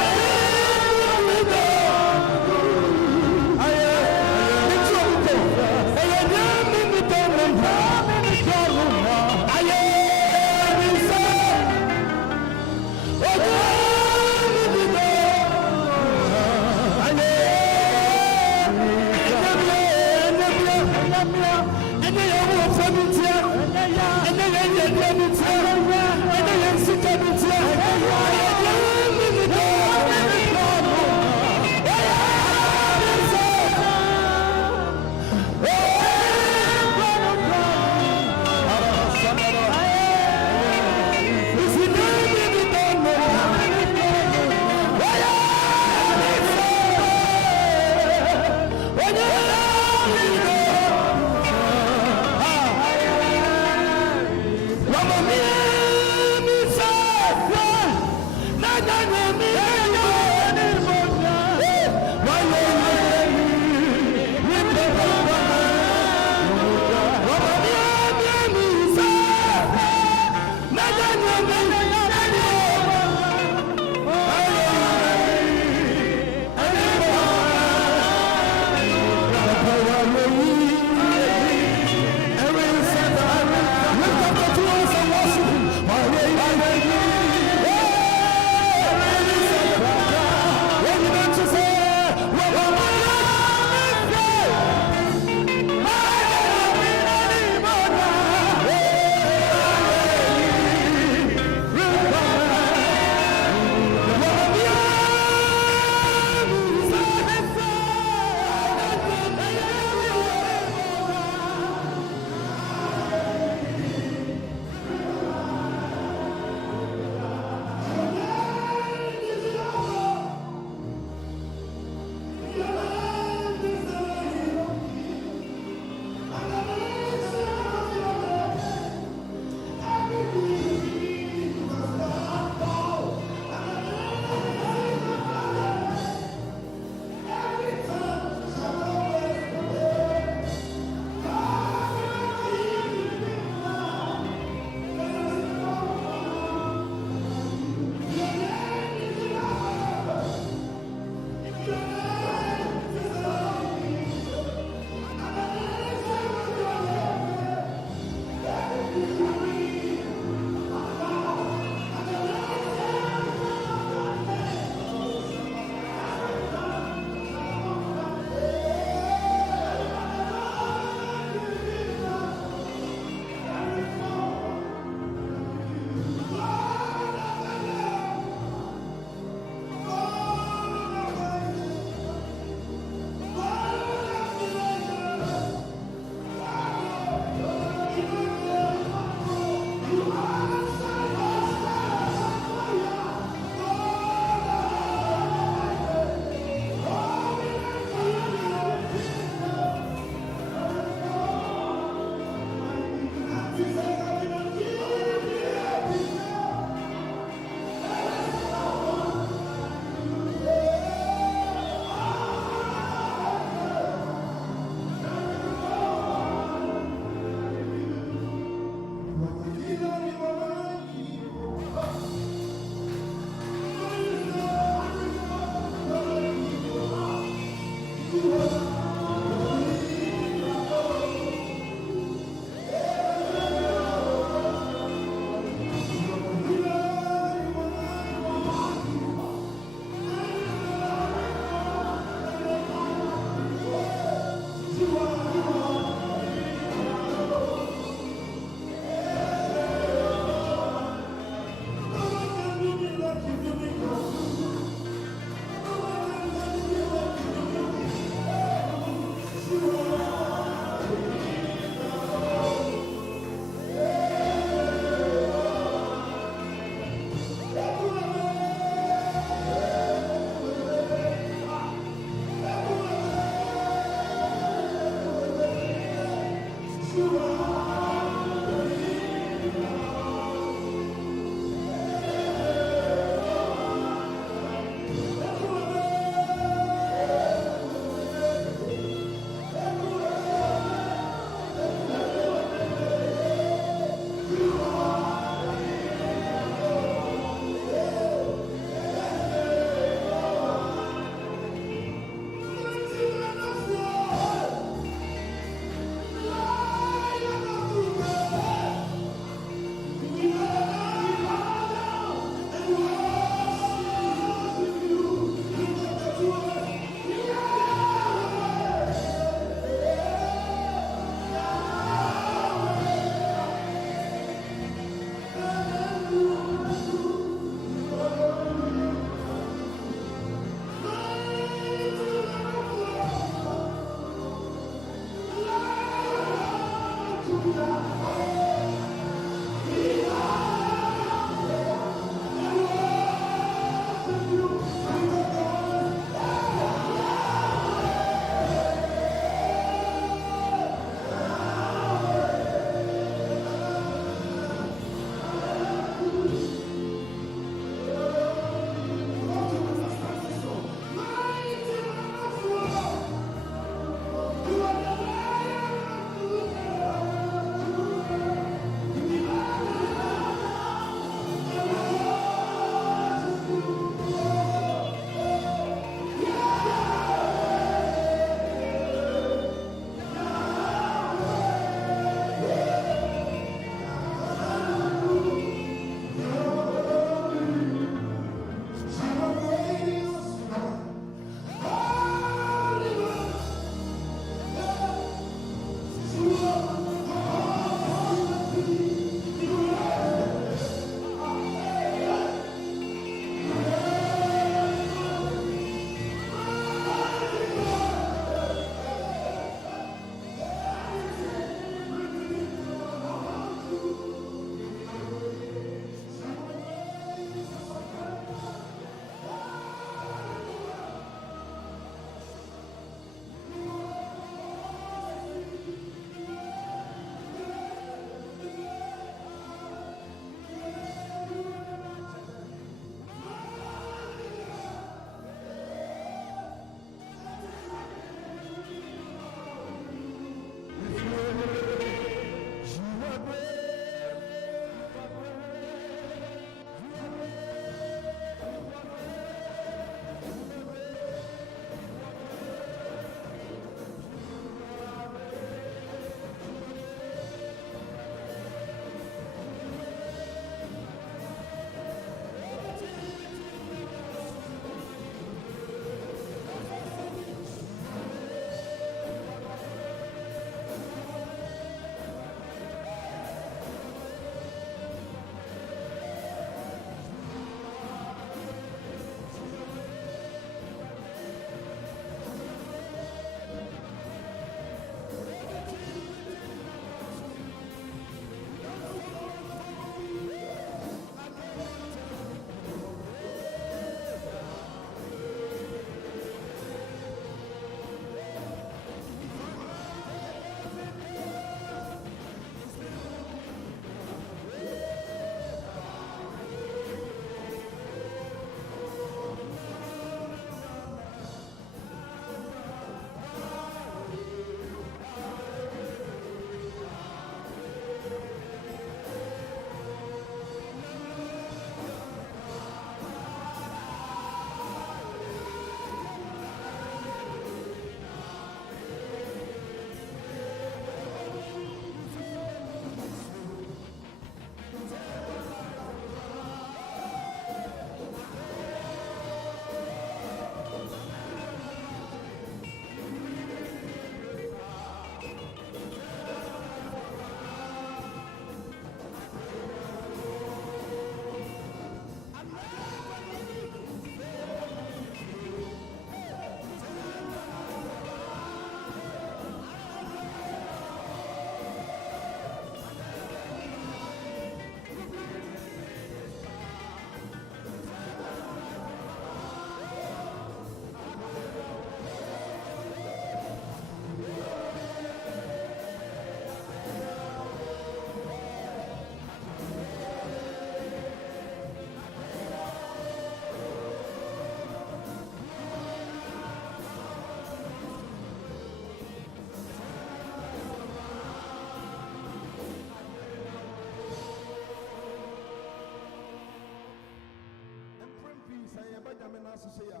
ase say ya.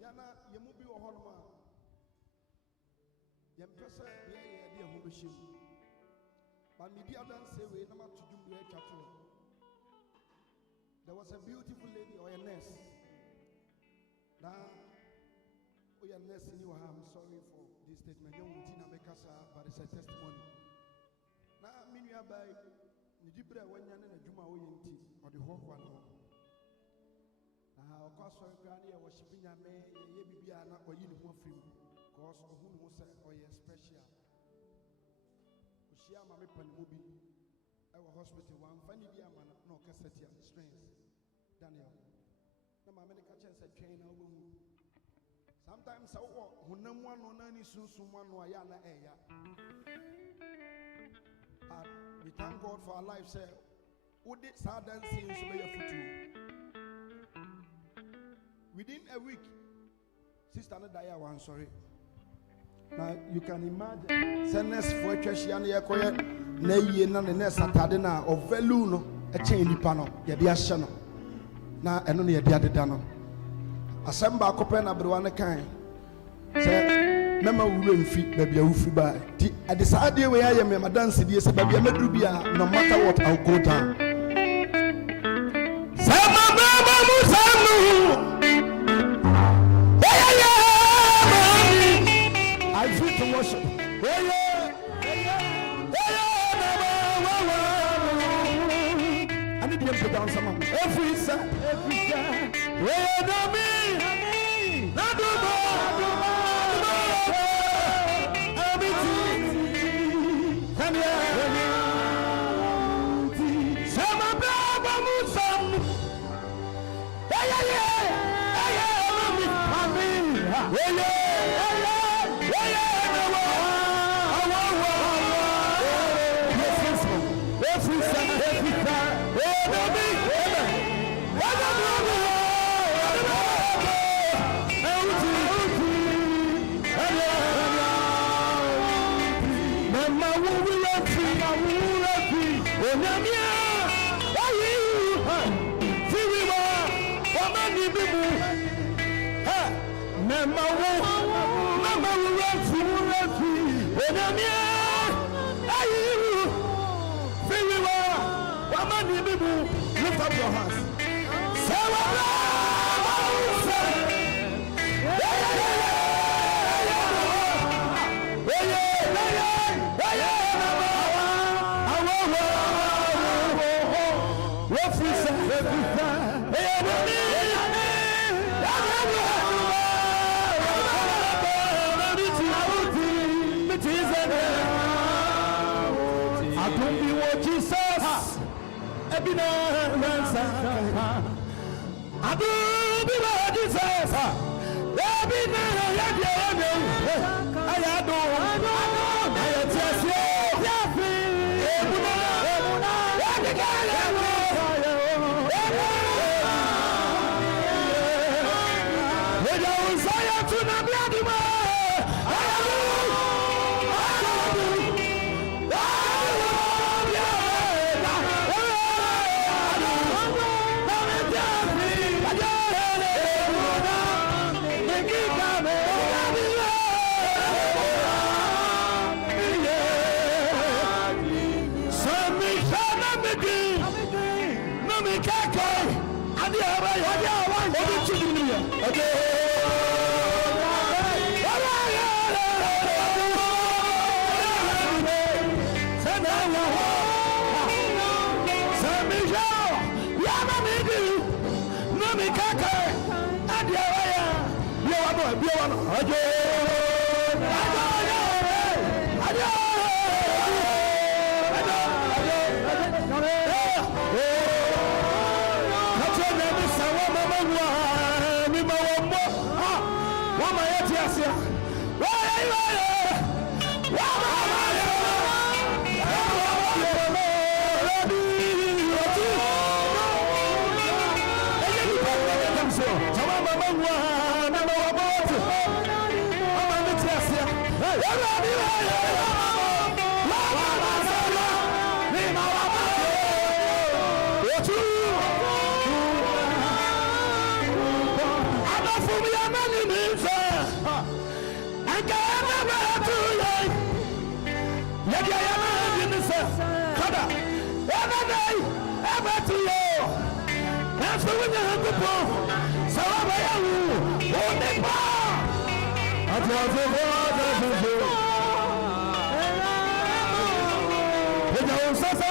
Yana yemu bi wo hono ma. Yem pese ye de ho be hye. But me dia dan say we na ma to dum we atwa to. There was a beautiful lady or a nurse. Now, we are nurse in I'm sorry for this statement. Young Tina Bekasa, but it's a testimony. Now, Minya by Nidibra when you're in a Juma or the whole one. Now, of course, Granny was shipping a may, Yabiana, or you know, film, because of who was or a special. She am a weapon movie. Our hospital, one funny dear man, no cassette, strength. Daniel. No, my medical chance at train. Sometimes I walk, who no one on any soon, someone who I am. We thank God for our life, sir. Would it sadden scenes be a future? Within a week, Sister Nadaya, one sorry. Now you can imagine, send us for a Cheshian Yakoya, Nay, and the nest at Tadena or Veluno, a chain panel, Yadia na eno ne yede adeda no asem ba kopɛ na brewane kan sɛ mema wuro mfi baabi a wufi ba ti ade saa de we aye me madanse die sɛ baabi a maduru bia no matter what I'll go down sama baba musamu I feel to worship I need them to dance among every side. Where do me? Not do come here. Some of them lift up your hands. And get never to you. Let your young Kada. Every day, ever to you. That's the way you have to go. So I am the bar. I was the water. When you say so,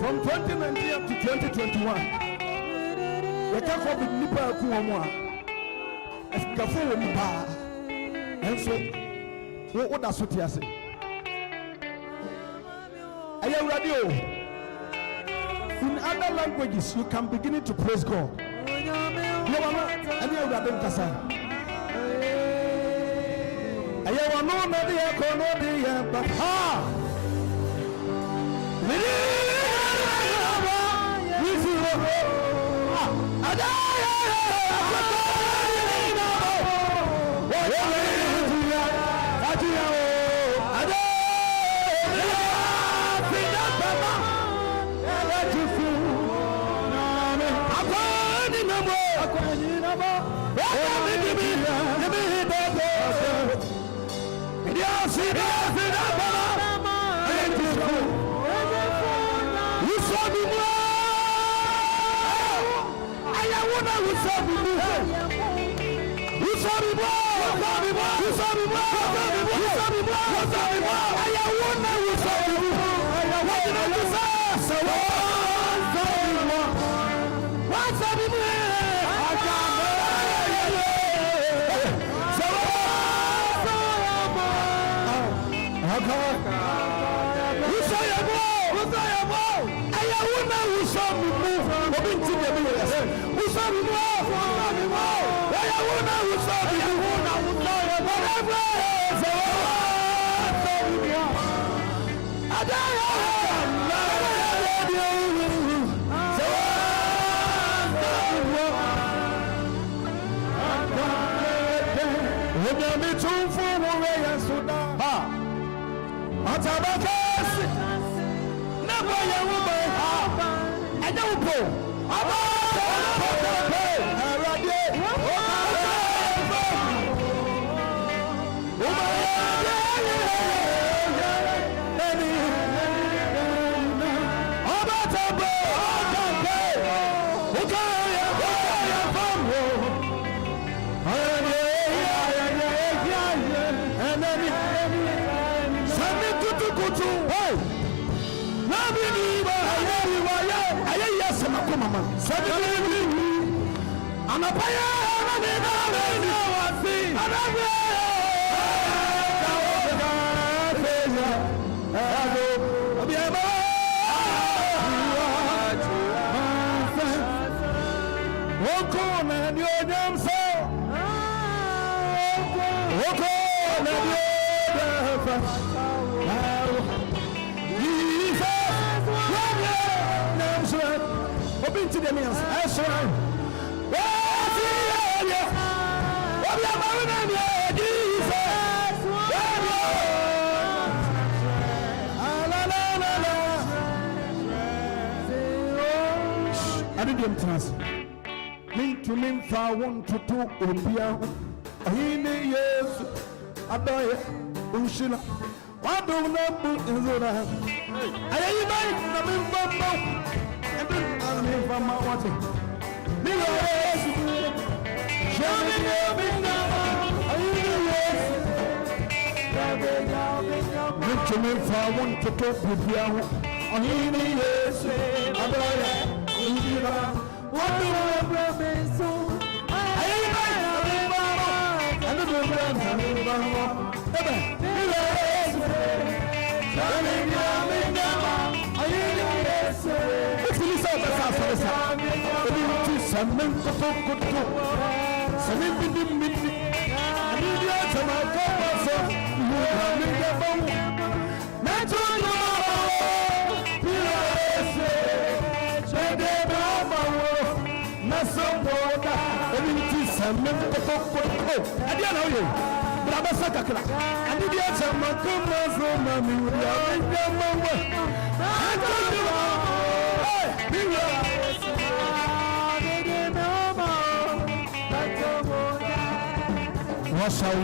from 2019 up to 2021, we can't go with Nipa Kuamwa. As Gafu Nipa, and so what does what you say? Are you ready? In other languages, you can begin to praise God. No, and you are ready, Kasa. Are you one of the but ha?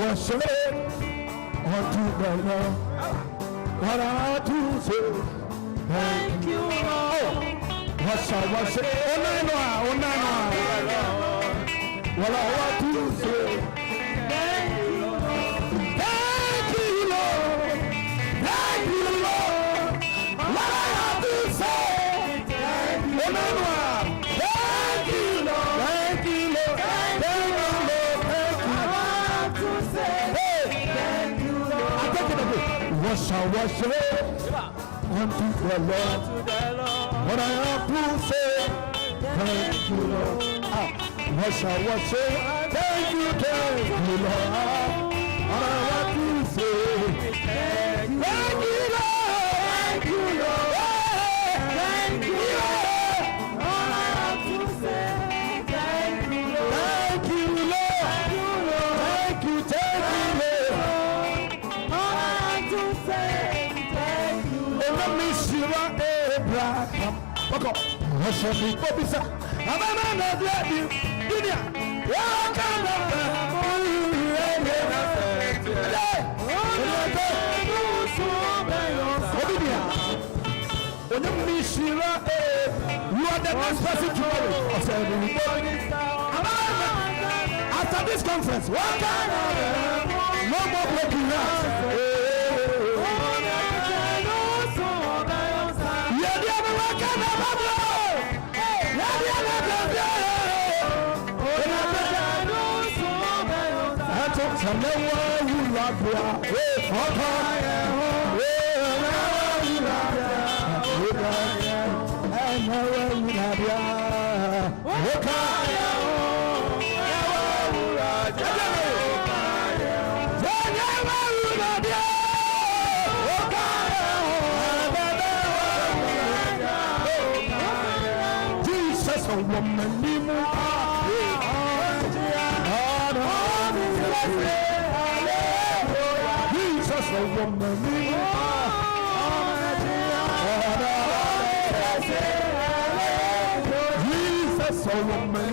Wash it unto the Lord. What I do say, thank you, Lord. Wash it. Oh, no. What I do say, thank you, Lord. Thank you, Lord. Thank you, Lord. What I do say, thank you, Lord. Thank you, Lord. Thank you, Lord. Wash it unto the Lord. What I have to say, thank you, Lord. Wash it, thank you, Lord. What I have to say, thank you, Lord. Thank you, Lord. Thank you, Lord. What I have to say, thank you, Lord. Thank you, Lord. Thank you, Lord. You are the next person to after this conference, what kind of no more broken hearts. Jesus, a woman, Jesus, a woman, Jesus, a woman,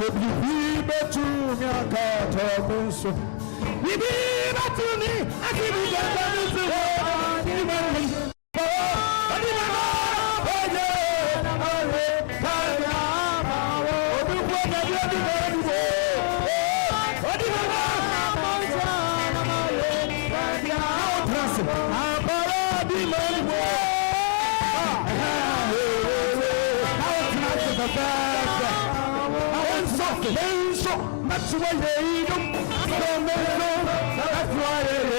so be better to me, I can't help so. Be better to me, I give you that's why they don't that's why they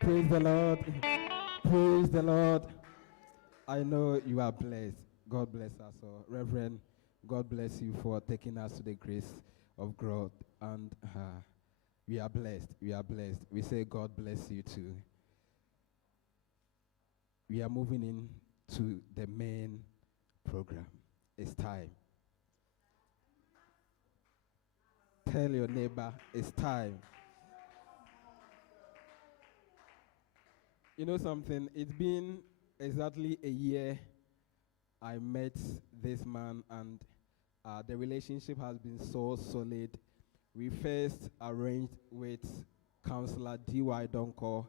Praise the Lord. Praise the Lord. I know you are blessed. God bless us all. Reverend, God bless you for taking us to the grace of growth. And we are blessed. We are blessed. We say God bless you too. We are moving in to the main program. It's time. Tell your neighbor, it's time. You know something? It's been exactly a year I met this man, and the relationship has been so solid. We first arranged with Counselor D.Y. Donko,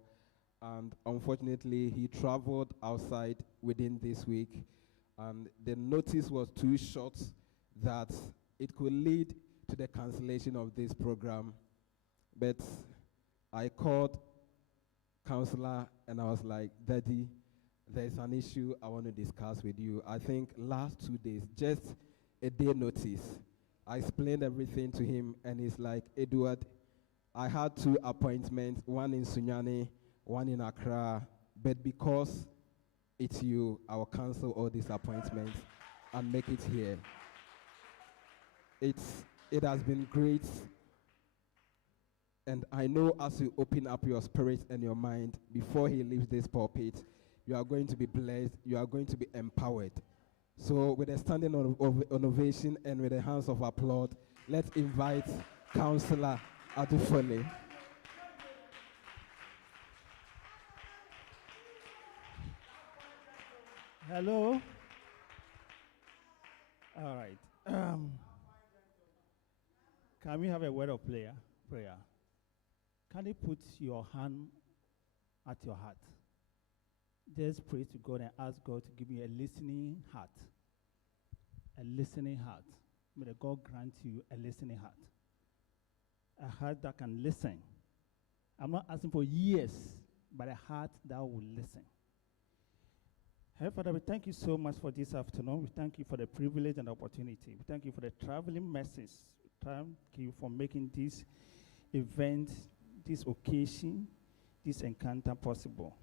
and unfortunately, he traveled outside within this week, and the notice was too short that it could lead to the cancellation of this program. But I called Counselor and I was like, Daddy, there's an issue I want to discuss with you. I think last 2 days, just a day notice, I explained everything to him, and he's like, Edward, I had 2 appointments, one in Sunyani, one in Accra, but because it's you, I will cancel all these appointments and make it here. It has been great, and I know as you open up your spirit and your mind before he leaves this pulpit, you are going to be blessed, you are going to be empowered. So with a standing ovation and with the hands of applause, let's invite Counselor Adufole. Hello. All right. Can we have a word of prayer? Can you put your hand at your heart? Just pray to God and ask God to give you a listening heart. A listening heart. May God grant you a listening heart. A heart that can listen. I'm not asking for years, but a heart that will listen. Heavenly Father, we thank you so much for this afternoon. We thank you for the privilege and opportunity. We thank you for the traveling message. Thank you for making this event, this occasion, this encounter possible.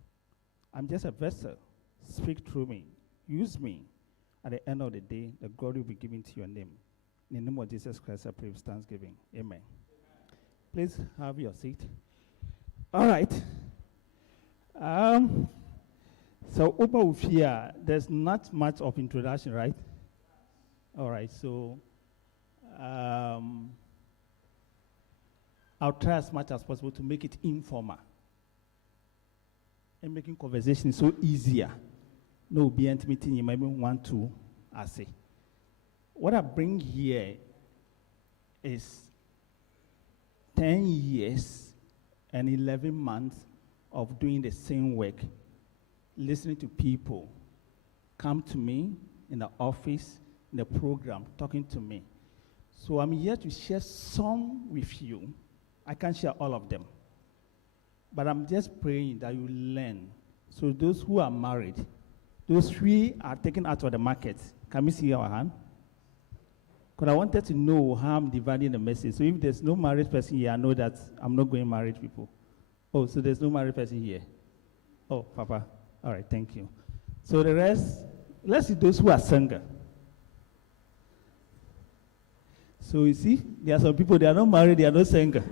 I'm just a vessel. Speak through me. Use me. At the end of the day, the glory will be given to your name. In the name of Jesus Christ, I pray with thanksgiving. Amen. Please have your seat. All right. So, Upa Ufia, there's not much of introduction, right? All right, so I'll try as much as possible to make it informal. And making conversation so easier. No beyond meeting you might want to say. What I bring here is 10 years and 11 months of doing the same work, listening to people come to me in the office, in the program, talking to me. So I'm here to share some with you. I can't share all of them. But I'm just praying that you learn. So those who are married, those 3 are taken out of the market. Can we see our hand? Because I wanted to know how I'm dividing the message. So if there's no married person here, I know that I'm not going married people. Oh, so there's no married person here. Oh, Papa. All right, thank you. So the rest, let's see those who are single. So you see, there are some people, they are not married, they are not single.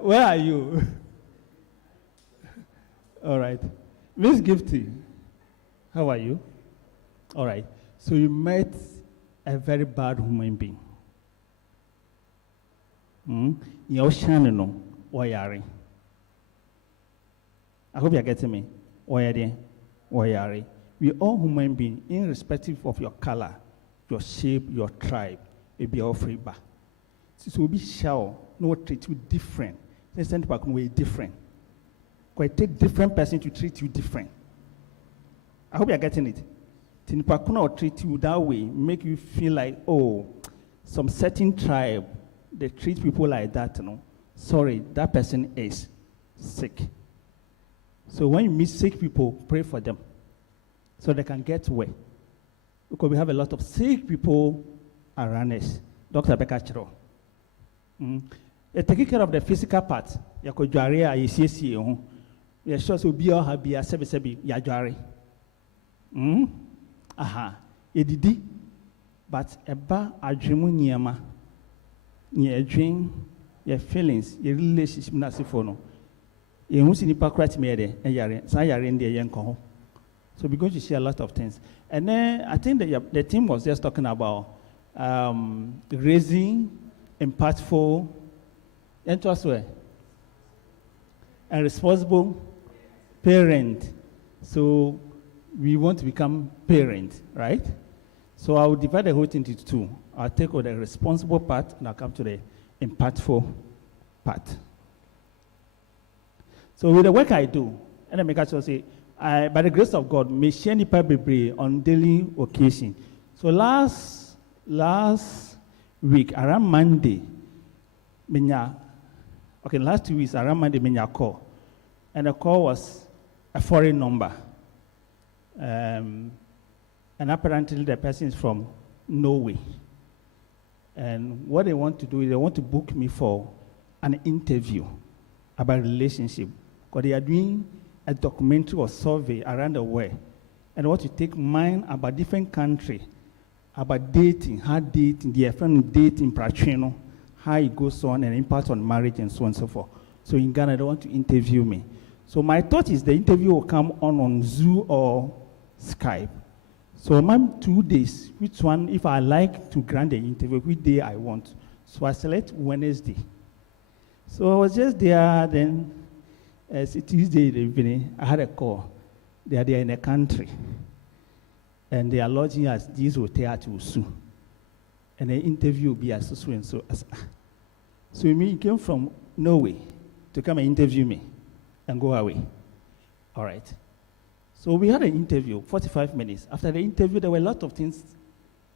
Where are you? All right. Miss Gifty, how are you? All right. So you met a very bad human being. You're shining Oyari. I hope you're getting me. Oyari. We all human beings, irrespective of your color, your shape, your tribe, will be all free back. So we'll be sure no treat you different. Listen to way different. Quite take different person to treat you different. I hope you're getting it. Tinipakuna will treat you that way, make you feel like, oh, some certain tribe, they treat people like that, Sorry, that person is sick. So when you meet sick people, pray for them so they can get well. Because we have a lot of sick people around us. Dr. Bekachiro. You're taking care of the physical part. You could jari a ECC. You're sure to be or have be a sebi ya jari. Aha. Edidi. But eba adrimu nyama. Your dream, your feelings, your relationship na sifono. You must in hypocrite made and yare. Sa yare in the yanko. So we're going to see a lot of things. And then I think that the team was just talking about raising impactful, and responsible parent. So we want to become parents, right? So I will divide the whole thing into two. I'll take on the responsible part and I'll come to the impactful part. So with the work I do, and I make sure say, by the grace of God, may share nipa bebre on daily occasion. So last week, around Monday, last 2 weeks, around Monday, menya call. And the call was a foreign number. And apparently the person is from Norway. And what they want to do is they want to book me for an interview about relationship. Because they are doing a documentary or survey around the world. And they want to take mine about different countries, about dating, how dating, the effect of dating, practitioner, how it goes on, and impact on marriage, and so on and so forth. So in Ghana, they want to interview me. So my thought is the interview will come on Zoom or Skype. So my 2 days, which one, if I like to grant the interview, which day I want. So I select Wednesday. So I was just there, then as Tuesday evening, I had a call. They are there in a country. And they are lodging at this hotel at Usu. And the interview will be as so and so. So he came from Norway to come and interview me and go away. All right. So we had an interview, 45 minutes. After the interview, there were a lot of things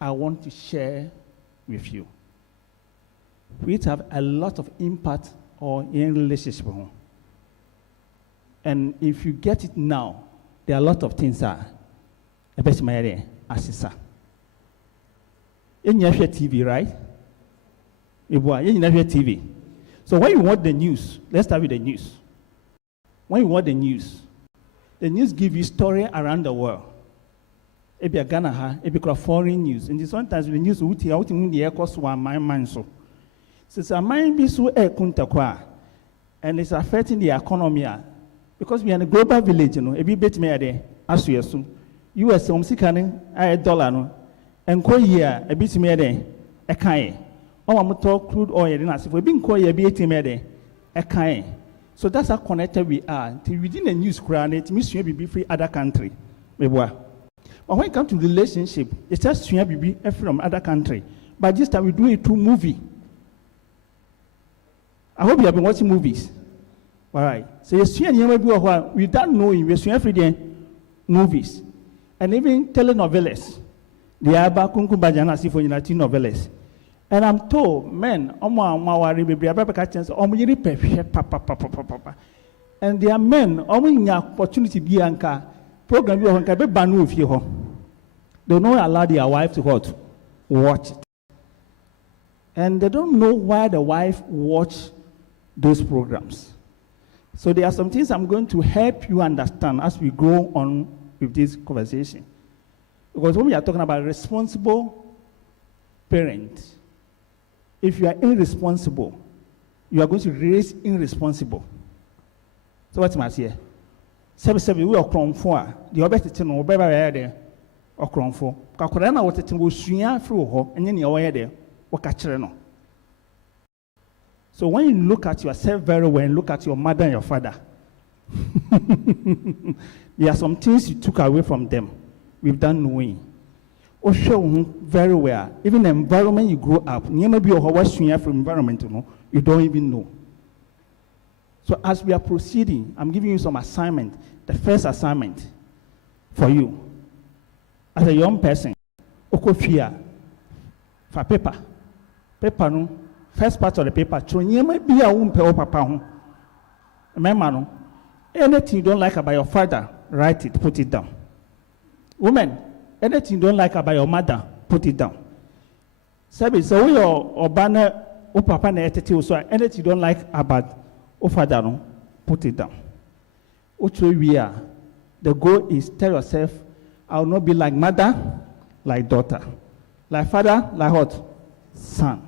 I want to share with you, which have a lot of impact on your relationship. And if you get it now, there are a lot of things that a best my assessor. You have TV, right? You have TV. So when you watch the news, let's start with the news. When you watch the news gives you story around the world. If you're Ghana, if you're foreign news, and sometimes the news will tell you the air cost one man so. So mind be so and it's affecting the economy. Because we are in a global village, you know, a bit me there, as you assume. US $1 and call year a bit me there, a kind. Oh, I'm talk crude oil, and as if we've been calling a bit me there, a kind. So that's how connected we are. Till within the news crown, it means you be free other country. But when it comes to relationship, it's just you be from other country. But this time we do it through movie. I hope you have been watching movies. All right. So you see, without knowing, we see every day movies and even telenovelas. They are back Bajana for United novelas. And I'm told, men, and there are men, only opportunity be anka program you can be banu if you they don't allow their wife to watch it. And they don't know why the wife watch those programs. So there are some things I'm going to help you understand as we go on with this conversation. Because when we are talking about responsible parents, if you are irresponsible, you are going to raise irresponsible. So what's my say? Seven we are crown for the obey to know better there or crown for. Kakurana what it will swing through her and then you're there or catch her. So when you look at yourself very well and look at your mother and your father, there are some things you took away from them without knowing. Or show very well. Even the environment you grow up, you may be from environment, you don't even know. So as we are proceeding, I'm giving you some assignment. The first assignment for you, as a young person, okofia for paper no. First part of the paper, you might be a woman, papa. Remember, anything you don't like about your father, write it, put it down. Women, anything you don't like about your mother, put it down. So your banner O papa na etete so anything you don't like about o father no, put it down. O we are. The goal is tell yourself, I will not be like mother, like daughter, like father, like what? Son.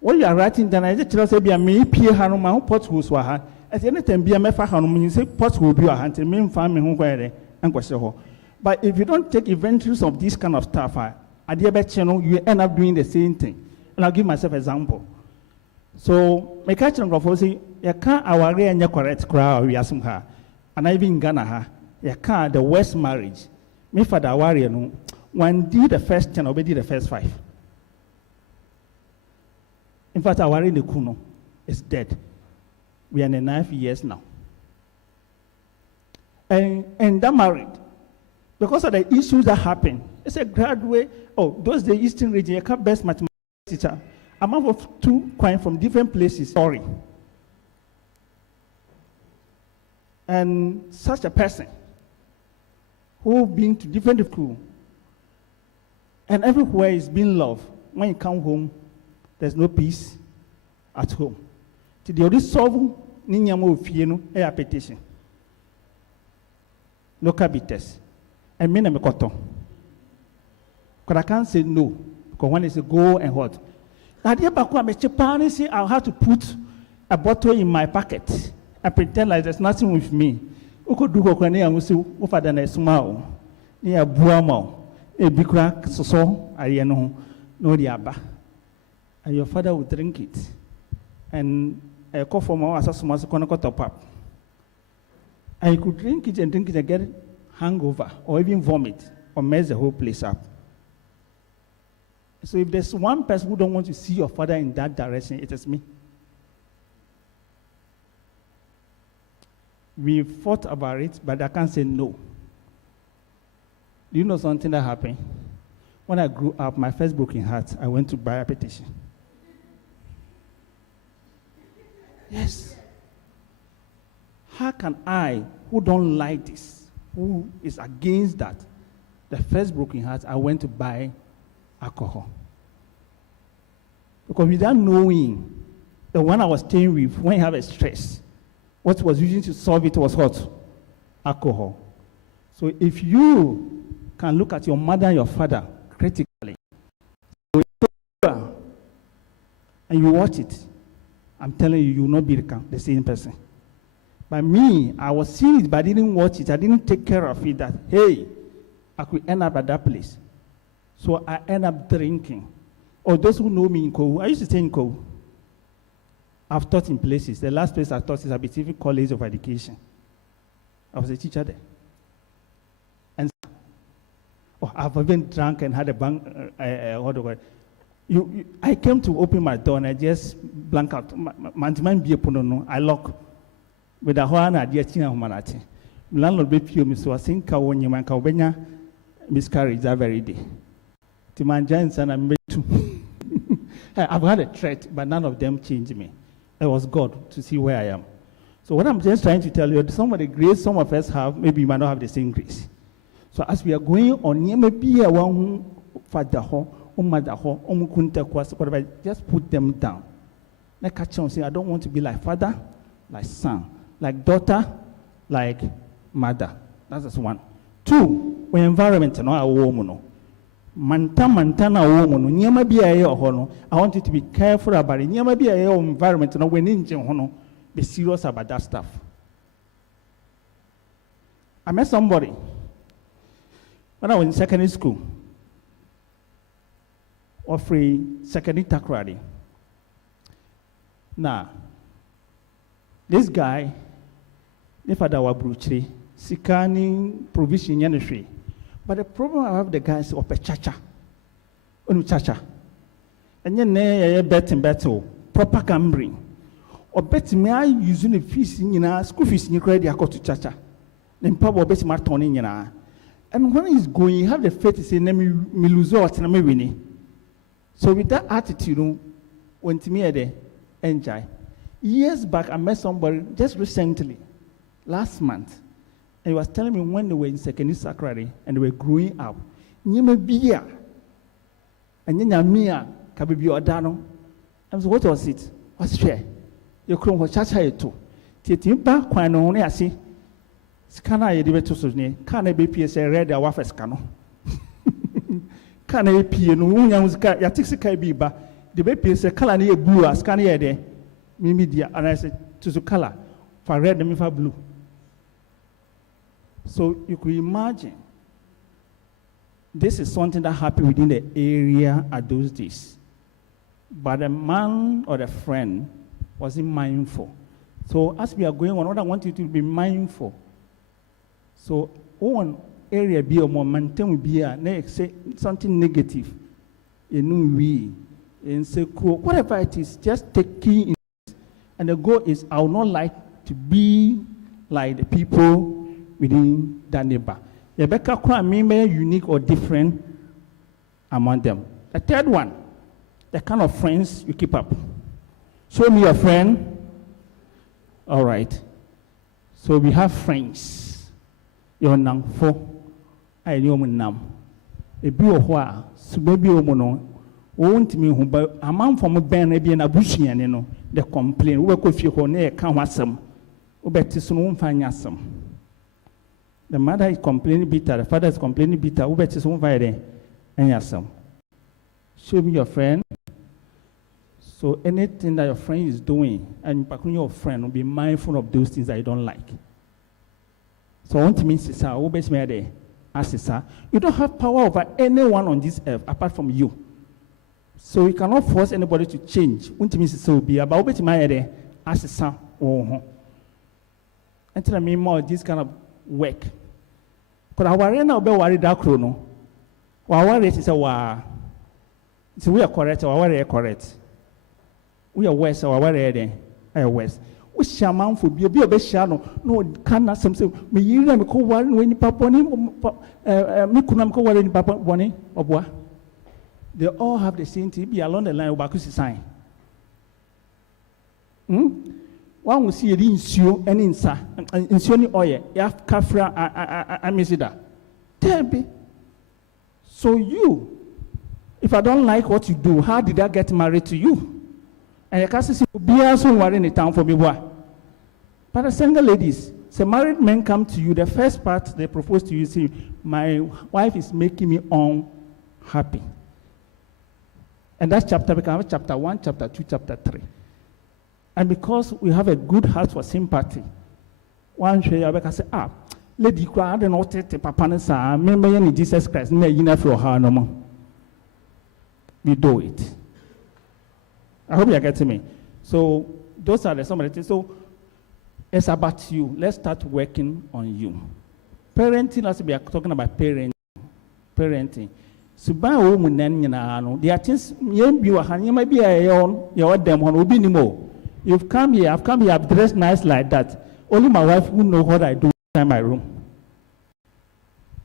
When you are writing down, I just tell us, be a me, peer, my own pot who's waha. At any time, be a mefa hanum, you say pot will be a hand, and mean family who go and question. But if you don't take inventories of this kind of stuff, at the other channel, you end up doing the same thing. And I'll give myself an example. So, my catching of say, you can't our and your correct crowd, we assume her. And I even Ghana, you can't the worst marriage. Me for the warrior, no one did the first 10, obey the first 5. In fact, our in the Kuno is dead. We are in 9 years now. And that married, because of the issues that happen, it's a graduate, those the Eastern region, you can't best mathematics teacher. I'm of 2 coin from different places, sorry. And such a person who been to different schools, and everywhere is being loved. When you come home, there's no peace at home. Today, this solve ninyamo fieno a petition. Local bitters. And me na me koto. Because I can't say no. Because one is a go and what. Now the back me chepani say I'll have to put a bottle in my pocket and pretend like there's nothing with me. Uko duko kwa ne amusi ufada na esuma ni abuama e bikra soso aye no no di aba. And your father will drink it. And a call from our assassin's top up. And you could drink it and get hangover or even vomit or mess the whole place up. So if there's one person who don't want to see your father in that direction, it is me. We fought about it, but I can't say no. Do you know something that happened? When I grew up, my first broken heart, I went to buy a petition. Yes. How can I, who don't like this, who is against that, the first broken heart, I went to buy alcohol? Because without knowing, the one I was staying with, when you have a stress, what was used to solve it was what? Alcohol. So if you can look at your mother and your father critically, and you watch it, I'm telling you, you will not be the same person. But me, I was seeing it, but I didn't watch it. I didn't take care of it that, hey, I could end up at that place. So I end up drinking. Or those who know me in Kowu, I used to stay in Kowu. I've taught in places. The last place I taught is Abitifi College of Education. I was a teacher there. And I've even drunk and had a bang, I came to open my door and I just blank out. I lock with a horn idea. Landlord be pure me, so I think I want you man can miscarriage that very day. Timanjans and I made 2. I've had a threat, but none of them changed me. It was God to see where I am. So what I'm just trying to tell you, some of the grace some of us have, maybe you might not have the same grace. So as we are going on, maybe a one father just put them down. Like catch on saying, I don't want to be like father, like son, like daughter, like mother. That's just 1. 2, when environment no a woman. Mantana woman, nyama be a hono. I want you to be careful about it. Nyama be a environment no when in hono. Be serious about that stuff. I met somebody when I was in secondary school. Offering secondary takradi. Now, this guy, the father was brutal, sikani provision yanishri. But the problem I have the guys is chacha, chacha, and then ne betting proper gambling, or betting me I using the fees in school fees in credit I got to chacha, then probably bet my turning in and when he's going, you have the faith to say, "Name me lose out and me winning." So with that attitude, when to me the enjoy. Years back, I met somebody just recently, last month, and he was telling me when they were in secondary sacrary and they were growing up, nyeme bia, and nyenya mia kabibi odano, I said, what was it? What's fair? You couldn't watch it. Titimba, Quano, I see. Scana, you did to Susne. Can I be PSA read the Waffles Cano? Can I be no young's car? Yatixi Biba. The baby is a color near blue as Scania de Mimidia, and I said to the color for red and for blue. So you could imagine this is something that happened within the area at those days. But the man or the friend wasn't mindful. So as we are going on, what I want you to be mindful. So one area be a momentum will be a say something negative. You know we and say cool. Whatever it is, just take key in it. And the goal is I would not like to be like the people within that neighbor. Rebecca Kwan may be unique or different among them. The third one, the kind of friends you keep up. Show me your friend. All right. So we have friends. You're nang fo. I know nam. A bio hua. So maybe omono. Won't me who but a man from a band maybe an abusian, you know. They complain. We could feel on air can't want some. Ubetis won't find some. The mother is complaining bitter, the father is complaining bitter. Ubetis won't find it. And yes, some. Show me your friend. So anything that your friend is doing, and your friend will be mindful of those things that you don't like. So what it means is, you don't have power over anyone on this earth apart from you. So you cannot force anybody to change. What it means is so be about what my as until I mean more this kind of work. Because I worry now about worry that chrono. Our worry is a wow. So we are correct, our worry correct. We are west, our worry are west. We shall mount for be a best shadow. No, cannot some say, me you never call one when you papa me couldn't call one papa bonnie or bois. They all have the same thing, be along the line of Bakusi sign. One will see it in Sue and in Sa and in Sony oil, Yaf Kafra, I miss it. Tell me. So you, if I don't like what you do, how did I get married to you? And you can't see be also in the town for me. But the single ladies, so married men come to you, the first part they propose to you, say, my wife is making me unhappy. And that chapter becomes chapter 1, chapter 2, chapter 3. And because we have a good heart for sympathy, one day I say, lady cry, I don't know, papa and sa, remember in Jesus Christ, me you for her no more. We do it. I hope you are getting me. So those are some of the things. So it's about you. Let's start working on you. Parenting, as we are talking about parenting. So by women, there are things you might be your them on be anymore. You've come here, I've come here, I've dressed nice like that. Only my wife will know what I do in my room.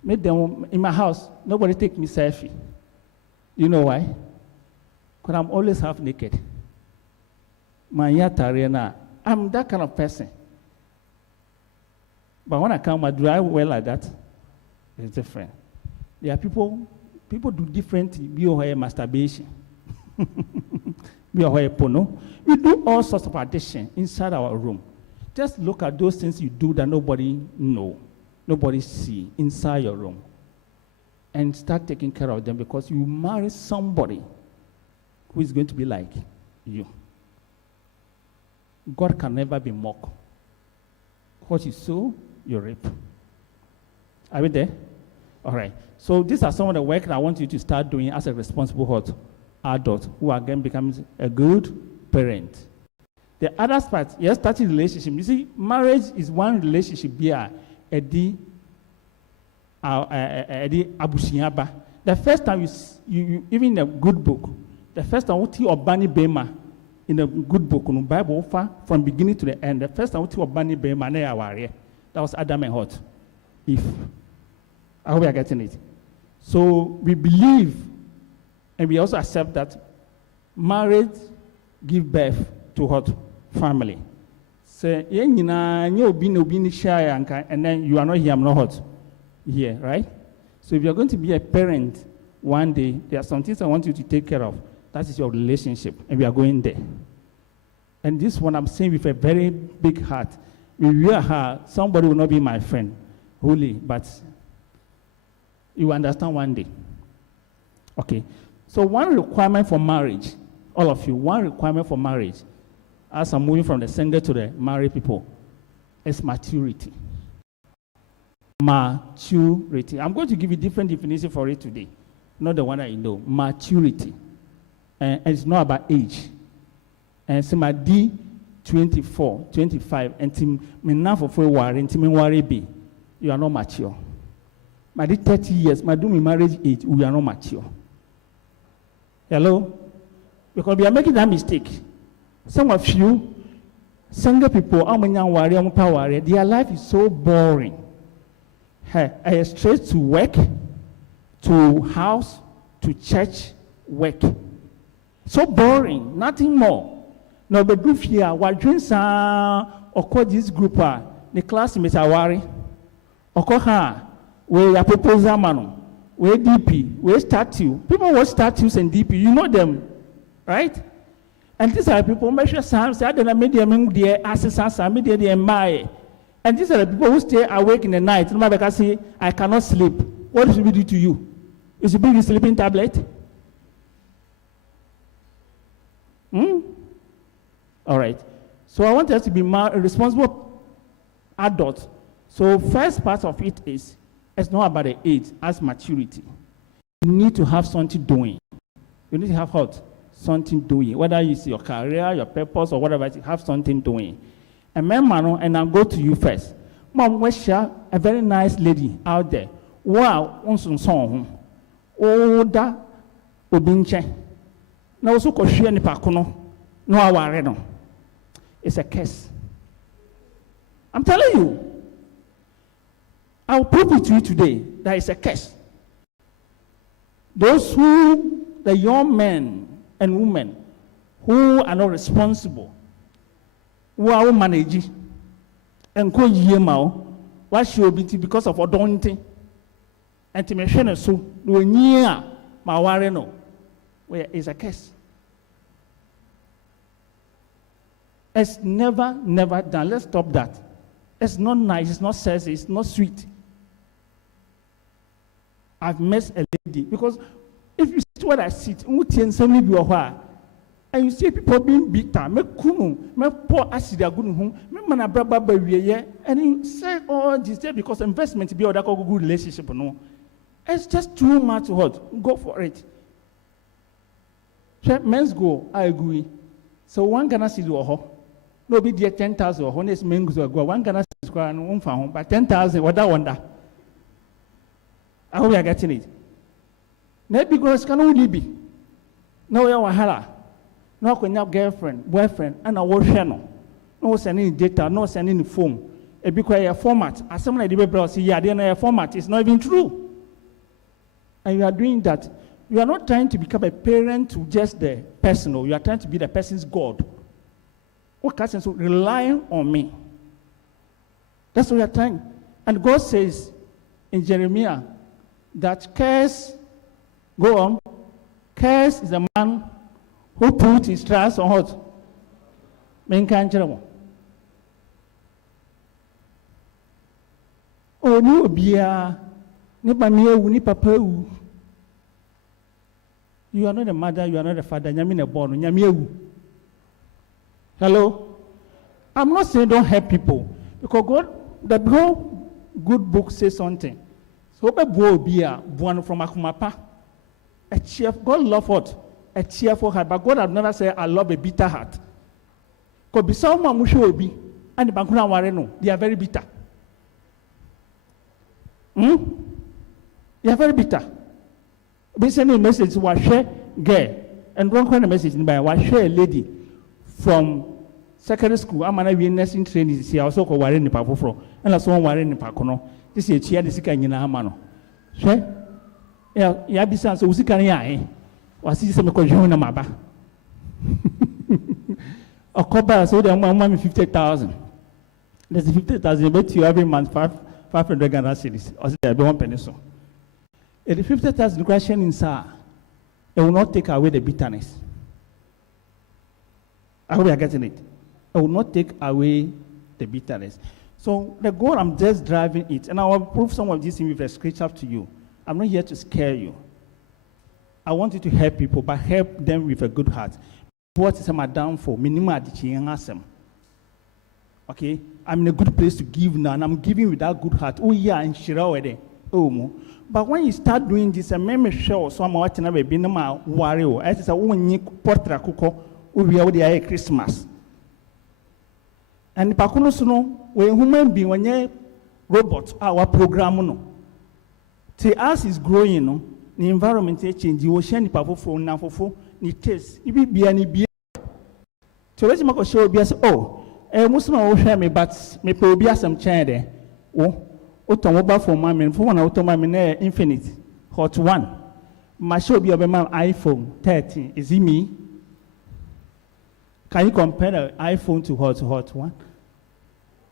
Made them in my house, nobody take me selfie. You know why? Because I'm always half naked. I'm that kind of person. But when I come, do I wear like that? It's different. There are people do different bio masturbation. Bio porno. We do all sorts of addiction inside our room. Just look at those things you do that nobody know, nobody see inside your room. And start taking care of them because you marry somebody who is going to be like you. God can never be mocked. What you sow, you reap. Are we there? All right. So these are some of the work that I want you to start doing as a responsible adult who again becomes a good parent. The other part, yes, starting relationship. You see, marriage is one relationship here. The first time you even in a good book, the first time what you Obani Bema in a good book, in the Bible, from beginning to the end, the first time what you Obani Bema, that was Adam and Hot. If I hope you are getting it. So we believe, and we also accept that marriage give birth to what family. Say, and then you are not here, I'm not hot here, right? So if you're going to be a parent one day, there are some things I want you to take care of That is your relationship, and we are going there. And this one I'm saying with a very big heart. If you are her, somebody will not be my friend, wholly, but you understand one day. Okay. So one requirement for marriage, all of you, one requirement for marriage, as I'm moving from the single to the married people, is maturity. Maturity. I'm going to give you different definition for it today, not the one that you know. Maturity. And it's not about age. And so my D 24, 25, and me now for worry, and me worry be, you are not mature. My D 30 years, my do me marriage age, we are not mature. Hello? Because we are making that mistake. Some of you, single people, their life is so boring. Hey, straight to work, to house, to church, work. So boring, nothing more. No, but do fear, what dreams are, or this group, the classmates are worried. Or we are proposal man, we DP, we statue. People watch statues and DP, you know them, right? And these are people, measure Psalms, I don't know, their assistants, I media their my. And these are the people who stay awake in the night. No matter say, I cannot sleep. What should we do to you? Is it bring a sleeping tablet? All right. So I want us to be responsible adults. So first part of it is, it's not about the age, as maturity. You need to have something doing. You need to have what? Something doing. Whether it's your career, your purpose, or whatever, you have something doing. And Mano, and I'll go to you first. Mom, we share a very nice lady out there. Wow, on song. Oh, that Obinche. No, so could share any pacuno. No, I no. It's a curse. I'm telling you. I'll prove it to you today that it's a curse. Those who, the young men and women who are not responsible, who are managing, and go yemao, what should be because of Odonte, and to mention so, no near Mawareno, where is a curse. It's never done. Let's stop that. It's not nice, it's not sexy, it's not sweet. I've met a lady, because if you see what I see, and you see people being bitter, me kunu, me pour acid a good home, me mana braba baby, and you say all this there because investment be other good relationship, no. It's just too much hot. Go for it. Men's go, I agree. So one gonna see you no be there 10,000 or honest men go one gonna see square and one found, but 10,000, what I wonder. I hope you are getting it. Maybe because can only be. No, you are no, can have girlfriend, boyfriend, and a war channel. No sending data, no sending phone. A because format. As someone like the browser, yeah, then a format is not even true. And you are doing that. You are not trying to become a parent to just the personal. You are trying to be the person's God. What can so relying on me? That's what you are trying. And God says in Jeremiah that curse, go on, curse is a man who put his trust on what? Menkanjero. Oh, no, Bia, Nipamia, Nipapa. You are not a mother, you are not a father, Yamina born, Yamiu. Hello? I'm not saying don't help people, because God, the whole good book says something. So, Bia, born from Akumapa, a cheerful, God love what? A cheerful heart, but God has never said, I love a bitter heart. Because be someone who should be, and the Bankuna Wareno, they are very bitter. They are very bitter. Be sending a message to a share girl, and one kind of message by a share lady from secondary school. I'm going to be nursing training. See, I also call Warren the Pafro, and I saw Warren the Pacono. This is a chair, the sick in Amano. Share? Yeah, besides, so Usikania, was this a conjoined maba? A copper, so they want 50,000. There's 50,000, but you every month 500 Ghana cedis, or there be 1 penny so. If the 50,000 question in Sa, it will not take away the bitterness. I hope you are getting it. I will not take away the bitterness. So the goal, I'm just driving it. And I will prove some of these things with a scripture to you. I'm not here to scare you. I want you to help people, but help them with a good heart. What is my downfall? Okay? I'm in a good place to give now, and I'm giving with that good heart. Oh, yeah, and share already. Oh, but when you start doing this, I remember show some watching a baby, no matter worry. As a woman, portrait cook, we are the Christmas. And Pakuno Suno, when human being, when you robot, our program, no. Till as is growing, no, the environment is changing. You will share the powerful phone now for the taste. It will be any beer. To let you show be as oh, Muslim will share me, but me be some chair there. Oh, automobile for my man, for one automobile infinite hot one. My show be about my iPhone 13. Is it me? Can you compare the iPhone to hot one?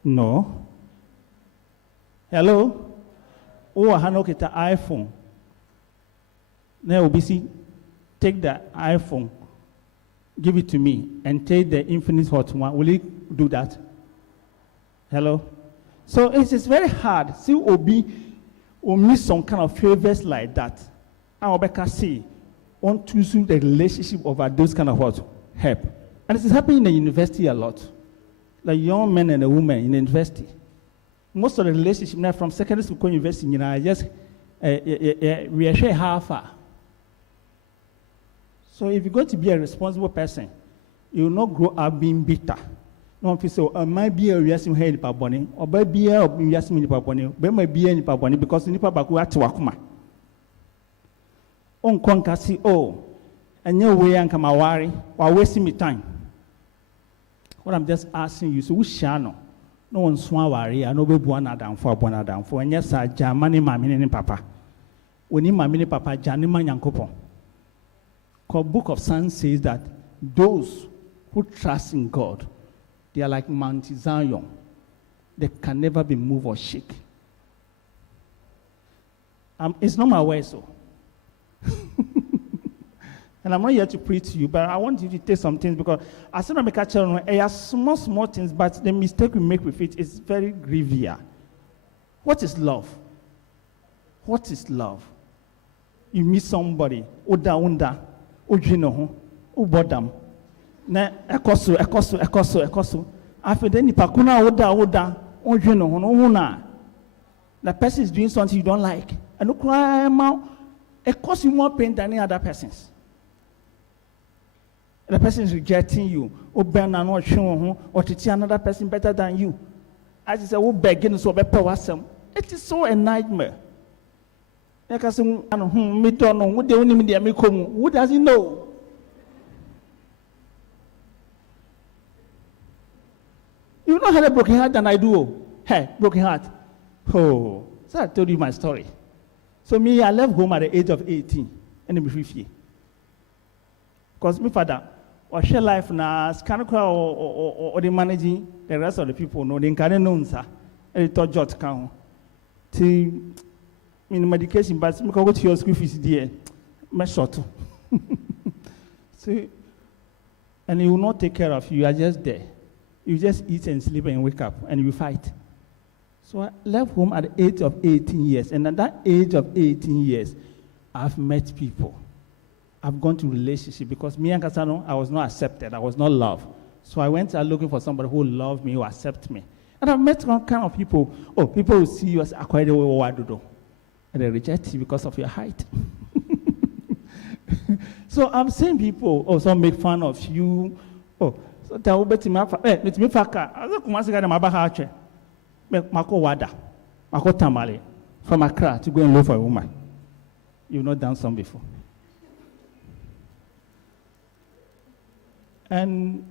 No. Hello? Oh, I have the iPhone. Now, BC, take the iPhone, give it to me, and take the infinite hot one. Will you do that? Hello? So it is very hard. See, Obi will miss some kind of favors like that. I'll be see on to the relationship over those kind of what help. And this is happening in the university a lot. Like young men and a woman in the university. Most of the relationship now from secondary school to university, you know, just we are sharing how far. So if you're going to be a responsible person, you will not grow up being bitter. No one feels so. Might be a reason here in Paboni, or be a reason in Paboni, but might be in Paboni because in Pabaku at Wakuma. On Konkasi, oh, and your way and come worry while wasting me time. What I'm just asking you, so who shall know? No one swan worry, I know we one down for, and yes, I Germany, my mini papa. When in my mini papa, Janima Yankopo. The book of Psalms says that those who trust in God, they are like Mount Zion. They can never be moved or shaken. It's not my way, so. And I'm not here to preach to you, but I want you to take some things because as soon as I catch on, I have small things, but the mistake we make with it is very grievous. What is love? What is love? You meet somebody, Oda, Ujino, Ubodam, na ekoso. After then, Pakuna Oda, Ujino, Una. The person is doing something you don't like, and look, it costs you more pain than any other person's. The person is rejecting you, or to see another person better than you. As you say, oh, begging so it is so a nightmare. Who does he know? You know how a broken heart than I do. Hey, broken heart. Oh, so I told you my story. So me, I left home at the age of 18, and I'm 50. Because my father, or share life now, or the managing the rest of the people, no, they can't know, sir. And it jot count. To in medication, but I go to your school fees, dear. My short. See, and he will not take care of you. You are just there. You just eat and sleep and wake up, and you fight. So I left home at the age of 18 years, and at that age of 18 years, I've met people. I've gone to relationship because me and Kasano, I was not accepted. I was not loved. So I went out looking for somebody who loved me, who accept me. And I've met all kind of people. Oh, people will see you as acquired and they reject you because of your height. So I'm seeing people also make fun of you. Oh, so tell me faka. I don't come to my bahache. Mako wada, Mako tamale, from Accra to go and look for a woman. You've not done some before. And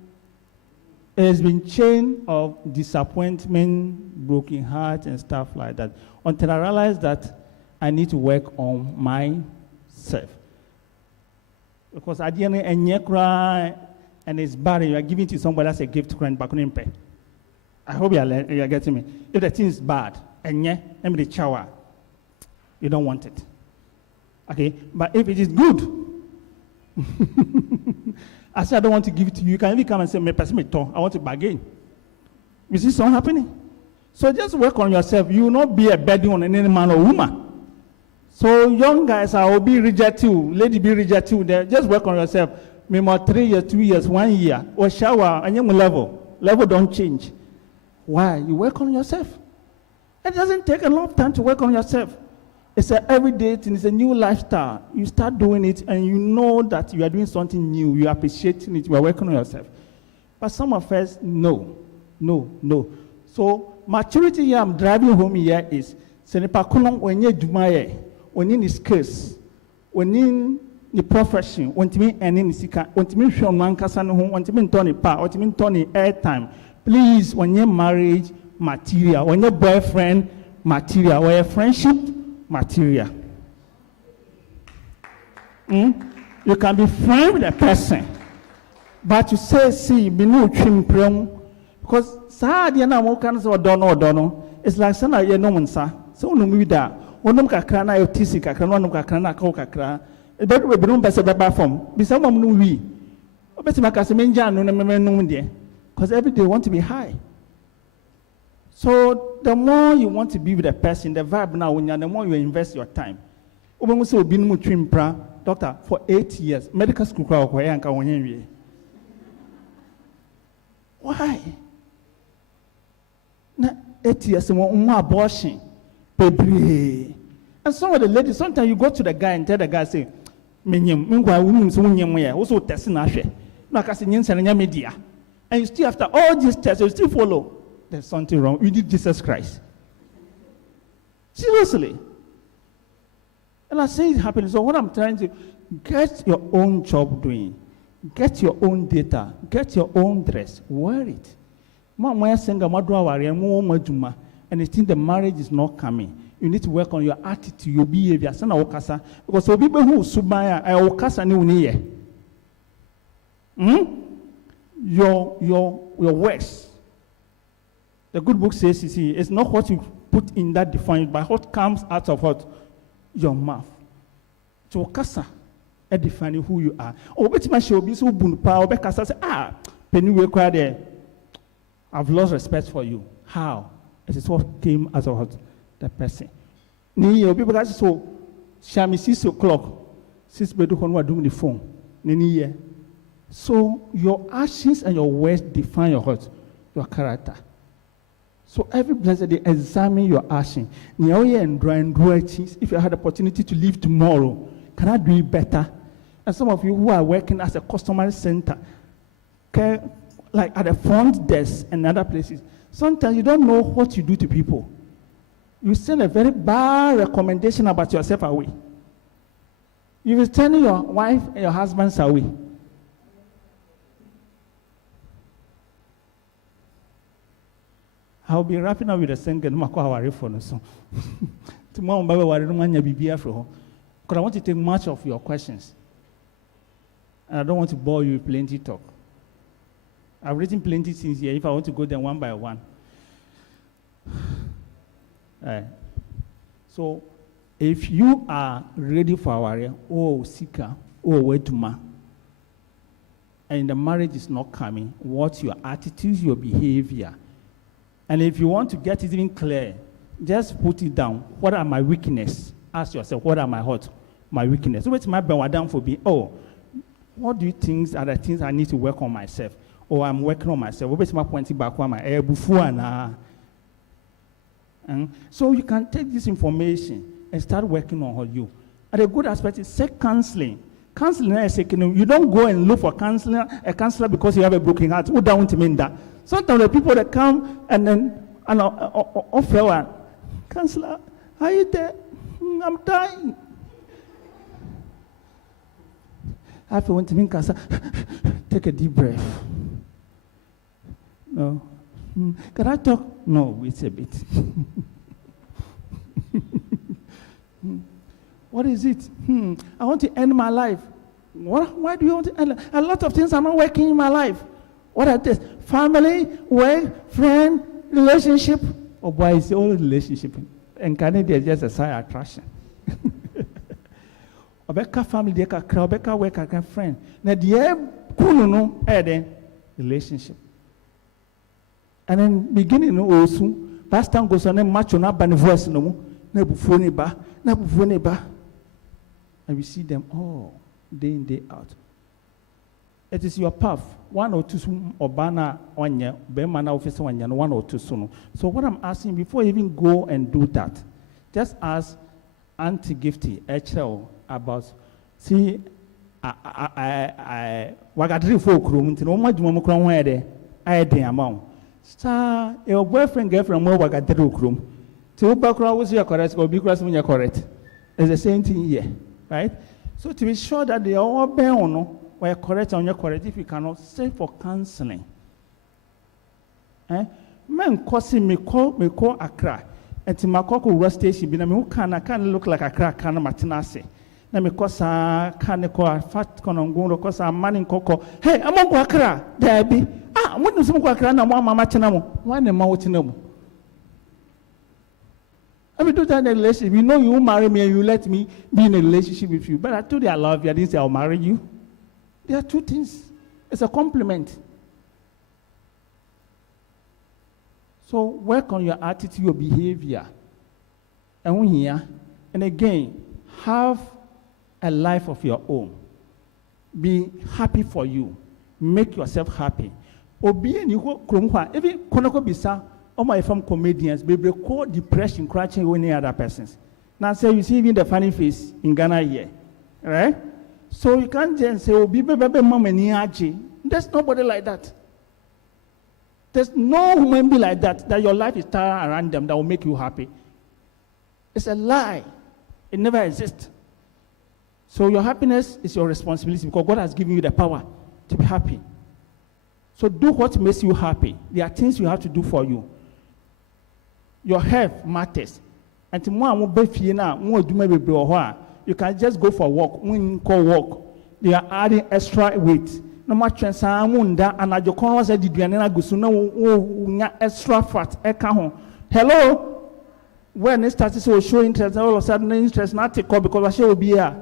there's been chain of disappointment, broken heart, and stuff like that. Until I realized that I need to work on myself. Because at the end, and it's bad, you are giving to somebody as a gift to back on pay. I hope you are getting me. If the thing is bad, and the shower, you don't want it. Okay? But if it is good, I say I don't want to give it to you. You can even come and say, me pass me talk. I want to bargain. You see something happening? So just work on yourself. You will not be a burden on any man or woman. So young guys, I will be reject you. Lady be reject you. There, just work on yourself. Maybe 3 years, 2 years, 1 year, or shower, and young level. Level don't change. Why? You work on yourself. It doesn't take a lot of time to work on yourself. It's an everyday thing. It's a new lifestyle. You start doing it, and you know that you are doing something new. You are appreciating it. You are working on yourself. But some of us, no. So maturity here I'm driving home here is, when you do when you skills, when you the profession, when you mean any sika, when you mean show man kasano home, when you mean Tony pa, when you mean Tony airtime. Please, when you marriage material, when your boyfriend material, or your friendship material. You can be friends with a person, but you say, see, be no trim prom, because Sadia na mo can say dono. It's like sana ye no mansa. So no me da. Onum kakra na yo tisi kakra no onum kakra na ka kakra. E be we no pese beba form. Be some no wi. Obeti makase menja no na me no de. Because every day you want to be high. So the more you want to be with a person, the vibe now, the more you invest your time. Oben say obi no twin pra, doctor, for 8 years, medical school kwa kwa yanka wonye. Why? Na 8 years more abortion. Baby. And some of the ladies, sometimes you go to the guy and tell the guy, say, Menyem, Mingwa, Wim, so Nyem, also testing Ashe. No, I can say, media. And you still, after all these tests, you still follow. There's something wrong. You need Jesus Christ. Seriously. And I say it happening. So what I'm trying to get your own job doing, get your own data, get your own dress, wear it. And you think the marriage is not coming. You need to work on your attitude, your behavior. Because some people who subaya your works. The good book says, you see, it's not what you put in that defined, but what comes out of what? Your mouth. So kasa, it define who you are. Oh, but my show be so bunpa, or kasa say, penny we there. I've lost respect for you. How? It is what came out of the person. People guys so shami 6 o'clock, 6 bedroom doing the phone. So your actions and your words define your heart, your character. So every blessed day, examine your action. If you had the opportunity to leave tomorrow, can I do it better? And some of you who are working as a customer center, like at the front desk and other places, sometimes you don't know what you do to people. You send a very bad recommendation about yourself away. You will send your wife and your husbands away. I'll be wrapping up with a single phone. Tomorrow, because I want to take much of your questions. And I don't want to bore you with plenty talk. I've written plenty things here if I want to go there one by one. So, if you are ready for our seeker, wetuma, and the marriage is not coming, what's your attitude, your behavior? And if you want to get it even clear, just put it down. What are my weaknesses? Ask yourself, what are my weaknesses? So what's my down for being? What do you think are the things I need to work on myself? Or I'm working on myself. What's my pointing back on my so you can take this information and start working on you. And a good aspect is seek counseling. Counseling is you don't go and look for a counselor because you have a broken heart. Who don't mean that? Sometimes the people that come and then offer one, counselor, are you there? I'm dying. After one to mean counselor, take a deep breath. No. Can I talk? No, wait a bit. What is it? I want to end my life. Why do you want to end? A lot of things are not working in my life. What are these? Family, work, friend, relationship. Oh boy, it's all relationship. And Canada is just a side attraction. Obeka family, deka crowd, obeka work, aka friend. Now the Kunu no relationship. And then beginning no also, last time goes on a match on up and voice no ba. And we see them all day in, day out. It is your path. 1 or 2 or banner on your Bemana officer on your 1 or 2 soon. So what I'm asking before you even go and do that, just ask Auntie Gifty HL about see I wagadri folk room to no much more crown where there I had the amount. Star your boyfriend girlfriend more wagadri room. To background was your correct or because when you're correct. It's the same thing here, right? So to be sure that they are all bound or you're correct on your correct if you cannot stay for counseling. Men causing me call Accra. And to my cocoa rest station, be no can look like a crack can matinasi. Na me kosa can call fat conongo, cause I'm manning cocoa. Hey, I'm on Accra, there be. Ah, what does Accra and one machinamo? One a mountain. I will do that in a relationship. You know you marry me and you let me be in a relationship with you. But I told you I love you. I didn't say I'll marry you. There are two things. It's a compliment. So work on your attitude, your behavior. And again, have a life of your own. Be happy for you. Make yourself happy. Even konoko bisa, all my from comedians, baby call depression, crouching with any other persons. Now say you see even the funny face in Ghana here. Right? So you can't just say, oh, baby, mama, there's nobody like that. There's no human being like that your life is tired around them that will make you happy. It's a lie. It never exists. So your happiness is your responsibility because God has given you the power to be happy. So do what makes you happy. There are things you have to do for you. Your health matters. And tomorrow you can just go for a walk. When you call walk, they are adding extra weight. No matter and I just can't say the extra fat. Hello, when it starts to show interest, all of a sudden interest not take up because I show be here.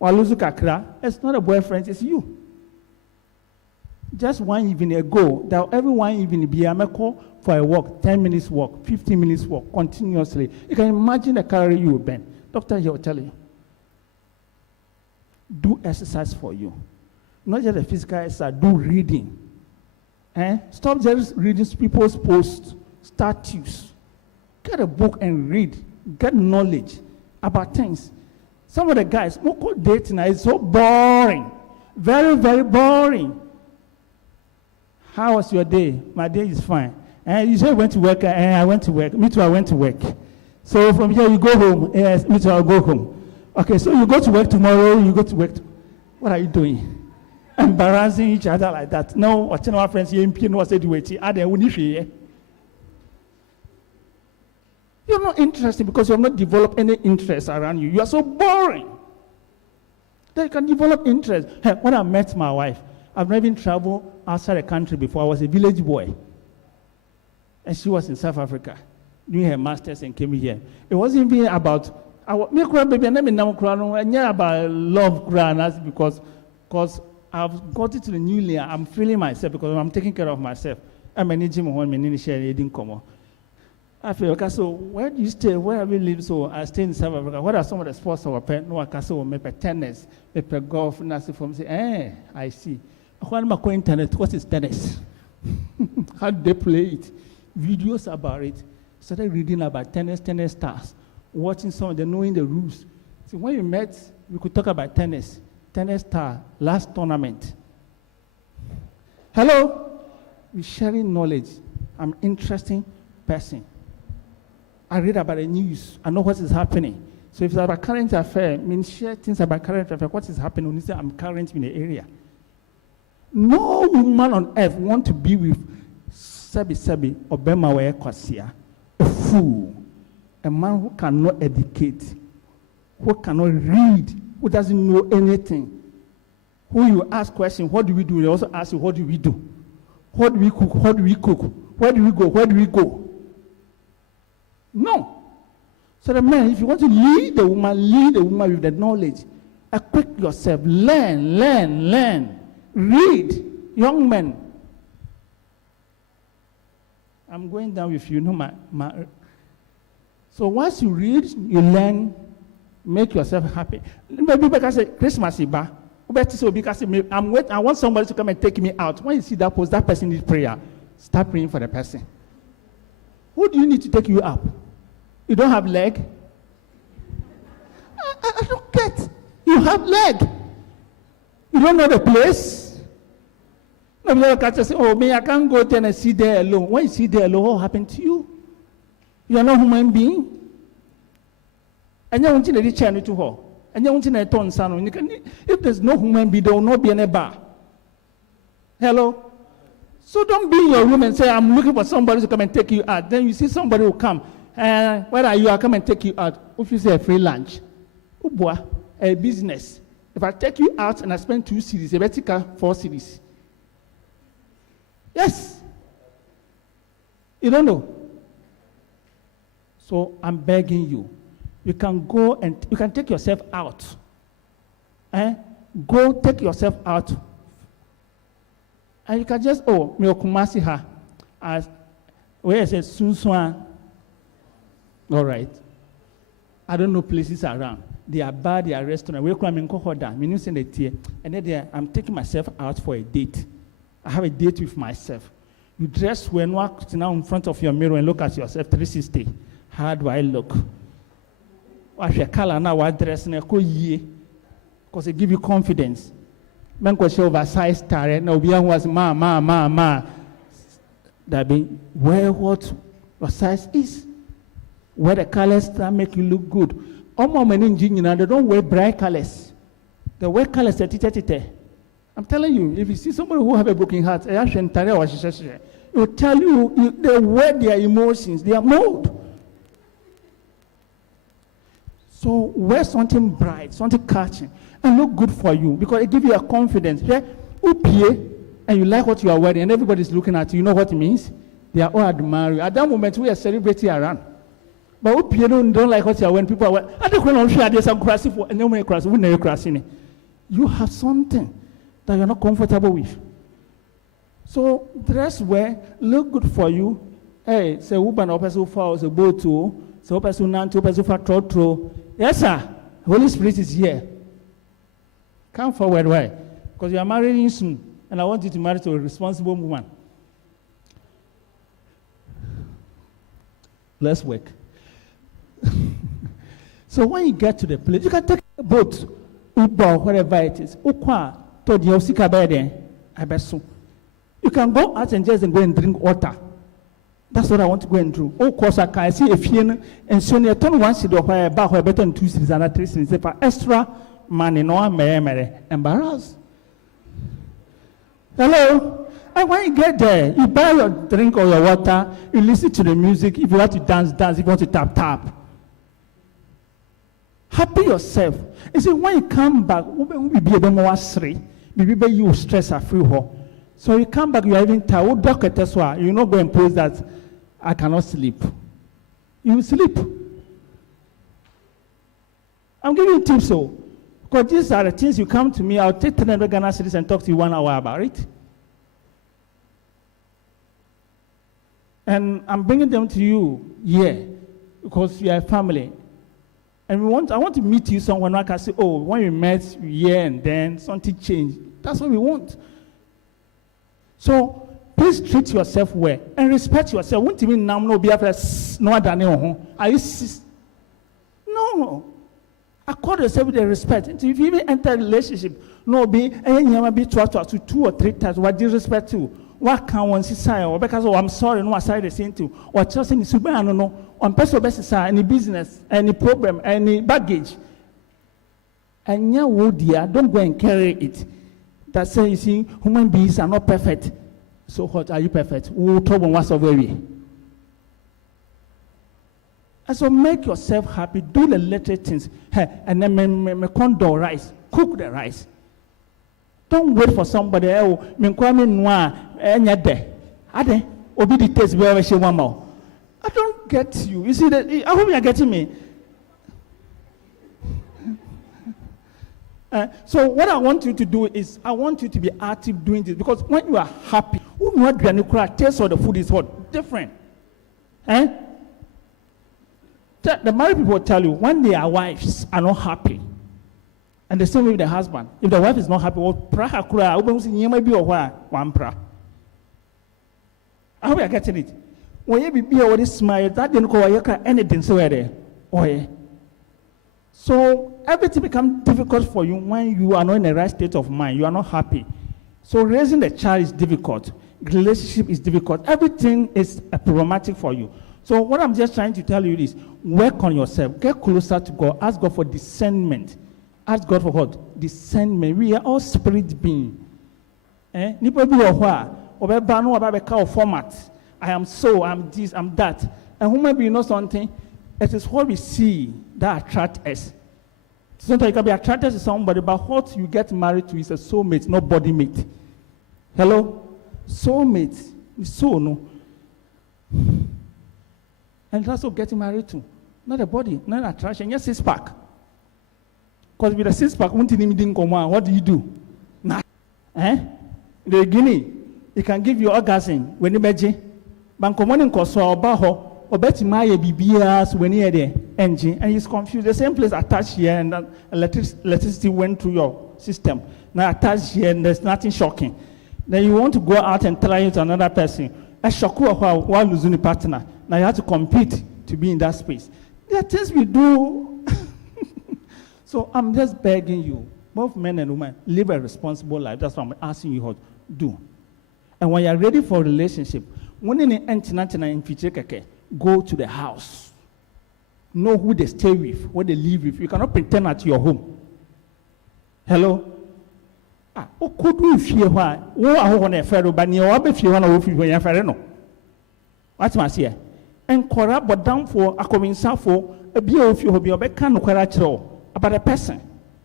It's not a boyfriend, it's you. Just one evening ago, that everyone evening be a call for a walk, 10 minutes walk, 15 minutes walk, continuously. You can imagine the career you will bend. Doctor, he will tell you. Do exercise for you. Not just a physical exercise, do reading. Stop just reading people's posts, statues. Get a book and read. Get knowledge about things. Some of the guys, dating is so boring. Very, very boring. How was your day? My day is fine. You say you went to work, I went to work. Me too, I went to work. So from here you go home. Yes, me too, I'll go home. Okay, so you go to work tomorrow, you go to work. What are you doing? Embarrassing each other like that. No, watching our friends here in Pino said you wait. You're not interested because you have not developed any interest around you. You are so boring. They can develop interest. Hey, when I met my wife, I've never even traveled outside the country before. I was a village boy. And she was in South Africa doing her master's and came here. It wasn't even about about love because I've got it to the new layer. I'm feeling myself because I'm taking care of myself. I'm managing my own share. I feel okay, so where do you stay? Where have you lived? So I stay in South Africa. What are some of the sports of our parents? No, I can say, maybe tennis, maybe golf, and I say, I see. Internet, what is tennis? How do they play it? Videos about it. Started reading about tennis stars, watching some of them, knowing the rules. So when we met, we could talk about tennis star, last tournament. Hello? We're sharing knowledge. I'm an interesting person. I read about the news. I know what is happening. So if it's about current affair, I mean share things about current affair. What is happening? When you say I'm current in the area. No woman on earth want to be with Sebi Obama Weye Kwasia, a fool, a man who cannot educate, who cannot read, who doesn't know anything. Who you ask questions, what do we do? They also ask you, what do we do? What do we cook? What do we cook? Where do we go? Where do we go? No. So the man, if you want to lead the woman with the knowledge. Equip yourself. Learn. Read, young men. I'm going down with you. So once you read, you learn, make yourself happy. Maybe because Christmas is back. I want somebody to come and take me out. When you see that post, that person needs prayer. Start praying for the person. Who do you need to take you up? You don't have leg? I don't get. You have leg. You don't know the place? Nobody can say, oh, me, I can't go there and sit there alone. When you sit there alone, what happened to you? You are not a human being. And you want to reach out to her. And you want to turn sound. If there's no human being, there will not be any bar. Hello? So don't be in your room and say, I'm looking for somebody to come and take you out. Then you see somebody will come. Where are you? I'll come and take you out. If you say a free lunch, a business. If I take you out and I spend 2 cities, I better 4 cities. Yes. You don't know. So I'm begging you. You can go and you can take yourself out. Go take yourself out. And you can just, me okumasi ha. As where is it? Sunsuan. All right. I don't know places around. They are bar, they are restaurant. Where come in Kohoda? And then I'm taking myself out for a date. I have a date with myself. You dress when walk now in front of your mirror and look at yourself 360. How do I look? What's your color now? What dress? Because it gives you confidence. Man go show oversized tare. No, be was ma. That be where what your size is. Where the colors that make you look good. All men in Junior, they don't wear bright colors. They wear colors that I'm telling you, if you see somebody who have a broken heart, it will tell you they wear their emotions, their mood. So wear something bright, something catching, and look good for you because it gives you a confidence. Yeah? And you like what you are wearing, and everybody's looking at you. You know what it means? They are all admire you. At that moment, we are celebrating around. But don't like what you are wearing. People are wearing. I don't know if there's some crassy for and no more crassy. We never crassy. You have something that you're not comfortable with. So dress well, look good for you. Hey, say woman or person for a boat too. So person nanto person for trotro. Yes, sir. Holy Spirit is here. Come forward, why? Because you are marrying soon, and I want you to marry to a responsible woman. Let's work. So when you get to the place, you can take a boat, Uber, whatever it is. You can go out and just go and drink water. That's what I want to go and do. Of course, I can see if you and so you turn 1 city or back or better than 2 cities and 3 cities for extra money, no embarrassed. Hello? And when you get there, you buy your drink or your water, you listen to the music. If you want to dance, if you want to tap. Happy yourself. You see, when you come back, you stress a few. So you come back, you are even tired. You not go and post that I cannot sleep. You will sleep. I'm giving you tips, because these are the things you come to me. I'll take 300 Ghana cedis and talk to you 1 hour about it. And I'm bringing them to you because you are a family. And I want to meet you somewhere where I can say, when we met and then something changed. That's what we want. So please treat yourself well and respect yourself. Won't you mean now no be after no other? Are you no? Accord yourself with the respect. If you even enter a relationship, no be be 2 or 3 times. What disrespect to? What can one say? Or because I'm sorry, no, I say the same to. Or just in the I don't know. On personal basis, any business, any problem, any baggage. And now, dear, don't go and carry it. That say, you see, human beings are not perfect. So what are you perfect? We'll talk on what's over here. And so make yourself happy. Do the little things. And then make condor rice. Cook the rice. Don't wait for somebody else. I don't get you. You see that? I hope you are getting me. So what I want you to do is, I want you to be active doing this, because when you are happy, taste of the food is what? Different. The married people tell you when their wives are not happy, and the same with the husband. If the wife is not happy, I hope you are getting it. When you be already smile, that didn't call anything so there. Oh yeah. So everything becomes difficult for you when you are not in the right state of mind. You are not happy. So raising the child is difficult. Relationship is difficult. Everything is problematic for you. So what I'm just trying to tell you is, work on yourself. Get closer to God. Ask God for discernment. Ask God for what? Discernment. We are all spirit beings. Format. I am so, I'm this, I'm that. And who maybe you know something? It is what we see that attracts us. Sometimes you can be attracted to somebody, but what you get married to is a soulmate, not body mate. Hello? Soulmate. So no. And that's what getting married to. Not a body, not an attraction, just six pack. Because with a six pack, what do you do? Nah. The beginning, it can give you orgasm when you imagine. Bankomoni koso obaho. Obeti maye BBS when he had the engine, and he's confused. The same place attached here, and electricity went through your system. Now attached here, and there's nothing shocking. Then you want to go out and try it to another person. A shock while losing a partner. Now you have to compete to be in that space. There are things we do. So I'm just begging you, both men and women, live a responsible life. That's what I'm asking you how to do. And when you're ready for a relationship, when in the go to the house. Know who they stay with, what they live with. You cannot pretend at your home. Hello? Could we fear why? What must here? And corrupt but down for a coming for a beer of your back can about a person.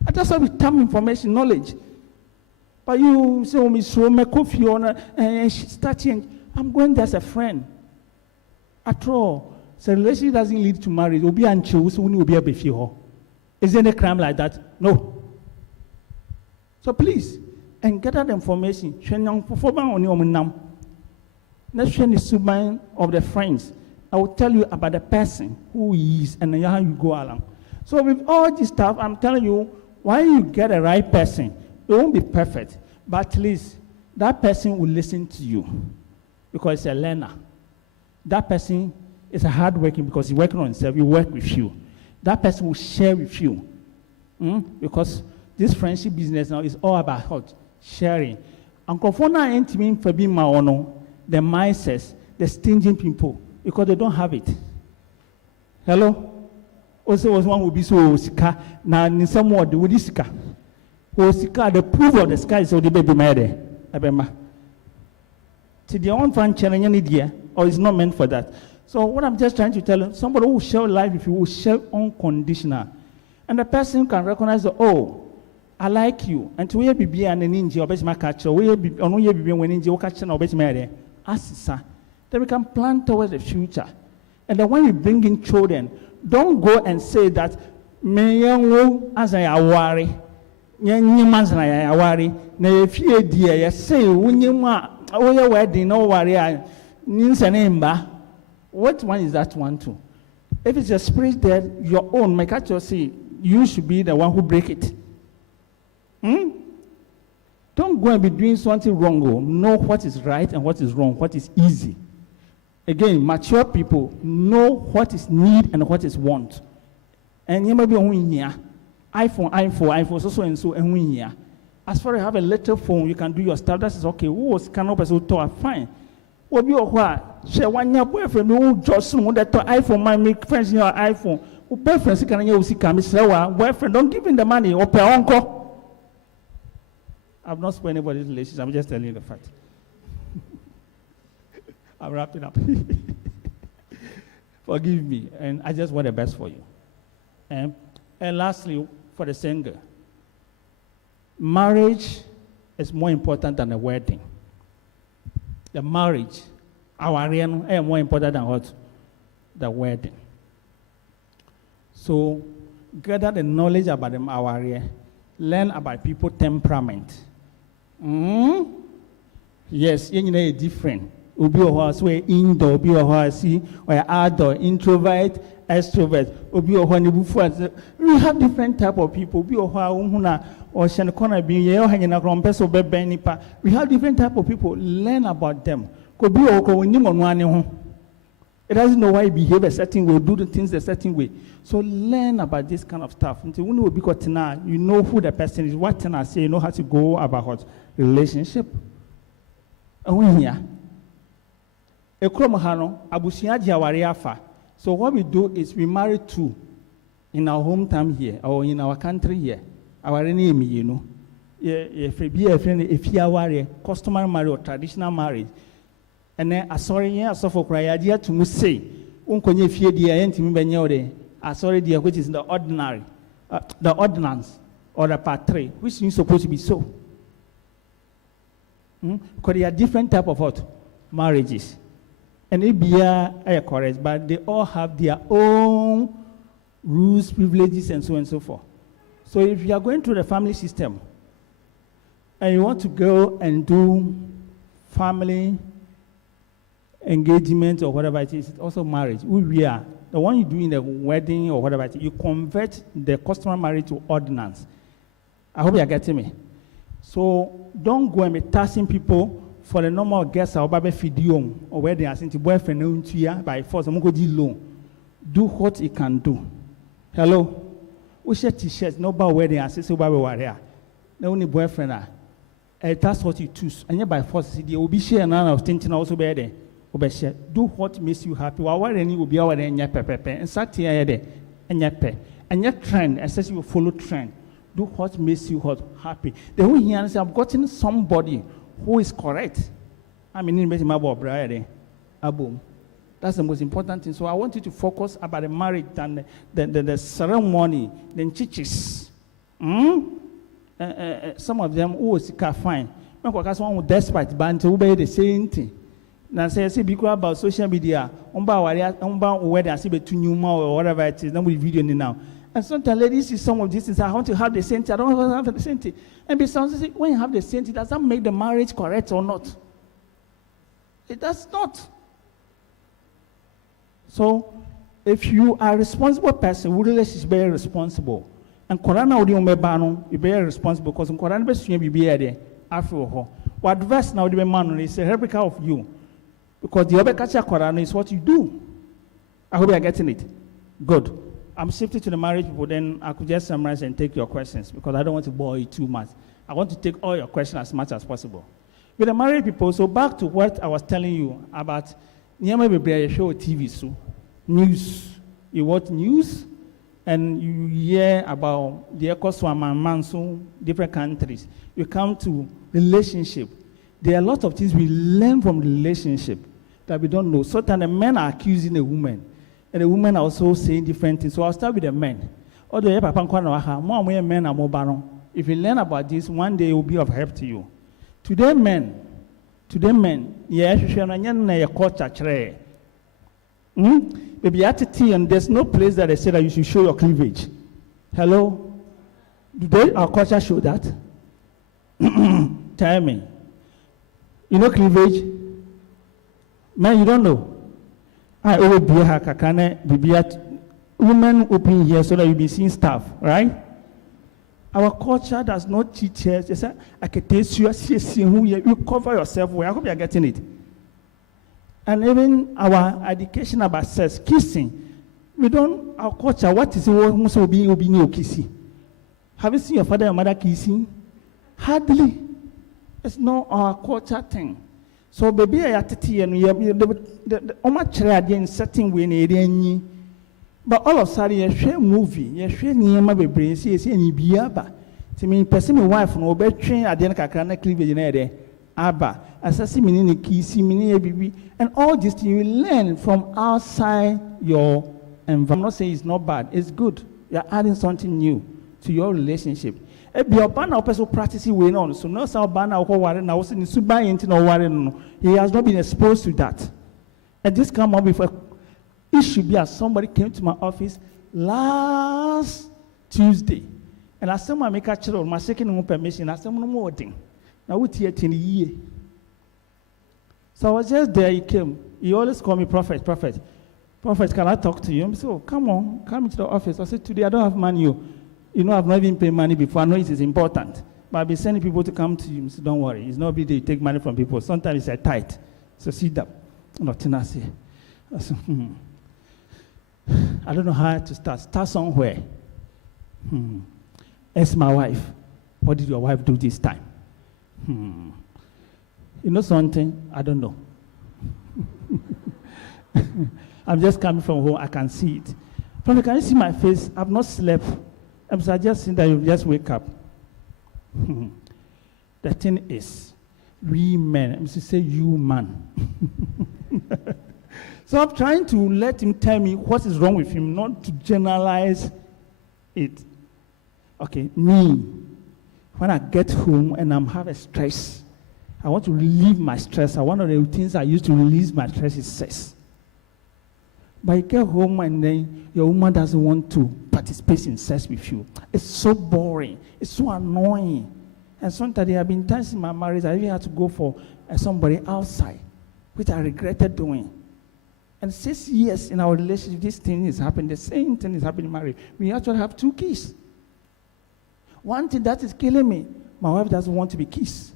And that's why we term information knowledge. But you say, me so my coffee on and starting. I'm going there as a friend. At all, so relationship doesn't lead to marriage. Will be unchoose, will be a before. Is there any crime like that? No. So please, and get that information. Let's share the subline of the friends. I will tell you about the person who he is and how you go along. So with all this stuff, I'm telling you, when you get the right person, it won't be perfect, but at least that person will listen to you because it's a learner. That person is a hardworking because he's working on himself. He work with you. That person will share with you. Because this friendship business now is all about what? Sharing. And Kofona ain't mean for being the misers, the stingy people, because they don't have it. Hello? Also, was one will be so sika. Now, in some word, the woody sika. The proof of the sky is so the baby made. To the own fan challenge any idea. Or it's not meant for that. So what I'm just trying to tell you, somebody who will share life with you will share unconditional. And the person can recognize that, oh, I like you. And to where be and an ninja or best my catcher, where be on where be when ninja or catcher or best marry. Then we can plan towards the future. And then when you bring in children, don't go and say that me as I worry. Man's I worry. Na if you dear, say when you wedding, no worry. What one is that one too? If it's a spirit there, your own, my catcher say, you should be the one who break it. Don't go and be doing something wrong. Know what is right and what is wrong, what is easy. Again, mature people know what is need and what is want. And you might be on here. iPhone, so and so, and win here. As far as you have a little phone, you can do your stuff. That is okay. Who was cannot person talk fine. What be what? Share one your boyfriend who just someone that iPhone might make friends in your iPhone. Who boyfriend can you see come boyfriend don't give him the money or pay uncle. I've not spoiled anybody's relationship. I'm just telling you the fact. I'm wrapping up. Forgive me, and I just want the best for you. And lastly, for the singer, marriage is more important than a wedding. The marriage, our reign, is more important than what? The wedding. So, gather the knowledge about our reign Learn about people's temperament. Yes, you know, different. Obi or so indoor, obi or see, or outdoor, introvert, extrovert. Obi or we have different type of people. Obi or shan corner being hanging around peso benipa. We have different type of people. Learn about them. Could be or it doesn't know why he behave a certain way, do the things a certain way. So learn about this kind of stuff. Until when you be got now, you know who the person is, what can I say, you know how to go about relationship. So what we do is we marry two in our hometown here or in our country here. Our name, you know. If you customary marriage or traditional marriage. And then I sorry, yeah, so for cry idea to say, unkonye fear the anti sorry, dear, which is the ordinary, the ordinance or the part 3, which is supposed to be so. Because there are different type of what? Marriages. And it be correct, but they all have their own rules, privileges, and so on and so forth. So if you are going through the family system and you want to go and do family engagement or whatever it is, it's also marriage. We are the one you do in the wedding or whatever it is, you convert the customary marriage to ordinance. I hope you are getting me. So don't go and be taxing people for the normal guests or baby video or where they are saying to boyfriend by force. I'm going to loan. Do what you can do. Hello, we share t-shirts. Nobody wedding and say so baby warrior. The only boyfriend that's what you choose. And you by force they will be sharing none of thinking also be there. Do what makes you happy. While any will be our and sat here and your trend, especially you follow trend. Do what makes you happy. The way he answers, I've gotten somebody who is correct. I mean, that's the most important thing. So I want you to focus about the marriage and the ceremony, the churches. Some of them who is fine. Because one who despite but until obey the same thing. Now say because about social media, where I see between you or whatever it is, then we video now. And sometimes ladies see some of these things. I want to have the same thing. I don't want to have the same thing. And besides, when you have the same thing, does that make the marriage correct or not? It does not. So, if you are a responsible person, who relationship is very responsible. And Corona audio mebano, you be responsible because in Corona best you be there after all. What advice now the man is a replica of you. Because the other culture Corona is what you do. I hope you are getting it. Good. I'm shifting to the marriage people, then I could just summarize and take your questions because I don't want to bore you too much. I want to take all your questions as much as possible. With the married people, so back to what I was telling you about show TV, so news. You watch news and you hear about the Ekoswama, different countries. You come to relationship. There are a lot of things we learn from relationship that we don't know. Sometimes the men are accusing the woman. And the women are also saying different things. So I'll start with the men. Although more men are more barren. If you learn about this, one day it will be of help to you. Today, men, yes, you culture. Baby, and there's no place that they say that you should show your cleavage. Hello? Do our culture show that? Tell me. You know cleavage? Man, you don't know. I always be a kakane, women open here so that you be seeing stuff, right? Our culture does not teach us. They say, I can taste you, you cover yourself well. I hope you are getting it. And even our education about sex, kissing, we don't, our culture, what is it? Most will be kissing. Have you seen your father and mother kissing? Hardly. It's not our culture thing. So baby, I had to tell you, the in certain way, but all of a sudden, you share movie, you share near brain, see, any biaba. To me, person, my wife, no better train at the end of the cleavage in there. Abba, assassin, meaning kissing, meaning baby, and all this you learn from outside your environment. I'm not saying it's not bad, it's good. You're adding something new to your relationship. He has not been exposed to that. And this come up with an issue as somebody came to my office last Tuesday And as someone make a child, my second permission, as someone more thing. Now, what year in a year? So I was just there, he came. He always called me prophet, prophet. Prophet, can I talk to you? I said, oh, come on, come into the office. I said, today I don't have money. You know, I've not even paid money before. I know it is important. But I've been sending people to come to you. I said, don't worry. It's not every day you take money from people. Sometimes it's a tithe. So sit up. Nothing I say. I said, I don't know how to start. Start somewhere. Ask my wife, what did your wife do this time? You know something? I don't know. I'm just coming from home. I can see it. Probably, can you see my face? I've not slept. I'm suggesting that you just wake up. The thing is, we men, I'm say you man. So I'm trying to let him tell me what is wrong with him, not to generalize it. Okay, me, when I get home and I'm having stress, I want to relieve my stress. One of the things I use to release my stress is sex. But you get home and then your woman doesn't want to participate in sex with you. It's so boring. It's so annoying. And sometimes there have been times in my marriage I even had to go for somebody outside, which I regretted doing. And 6 years in our relationship, this thing is happening. The same thing is happening in marriage. We actually have 2 kids. One thing that is killing me, my wife doesn't want to be kissed.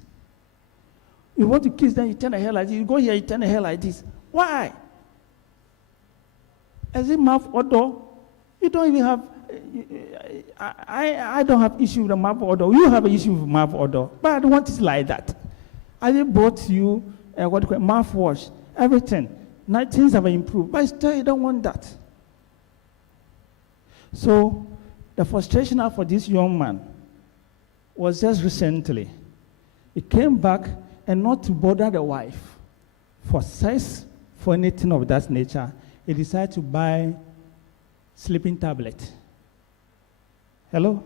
You want to kiss, then you turn the hair like this. You go here, you turn the hair like this. Why? As it mouth odor, you don't even have. I don't have issue with the mouth odor. You have an issue with mouth odor, but I don't want it like that. I just bought you mouthwash, everything. Now things have improved, but still you don't want that. So the frustration for this young man was just recently. He came back and not to bother the wife for sex, for anything of that nature. He decided to buy sleeping tablet. Hello?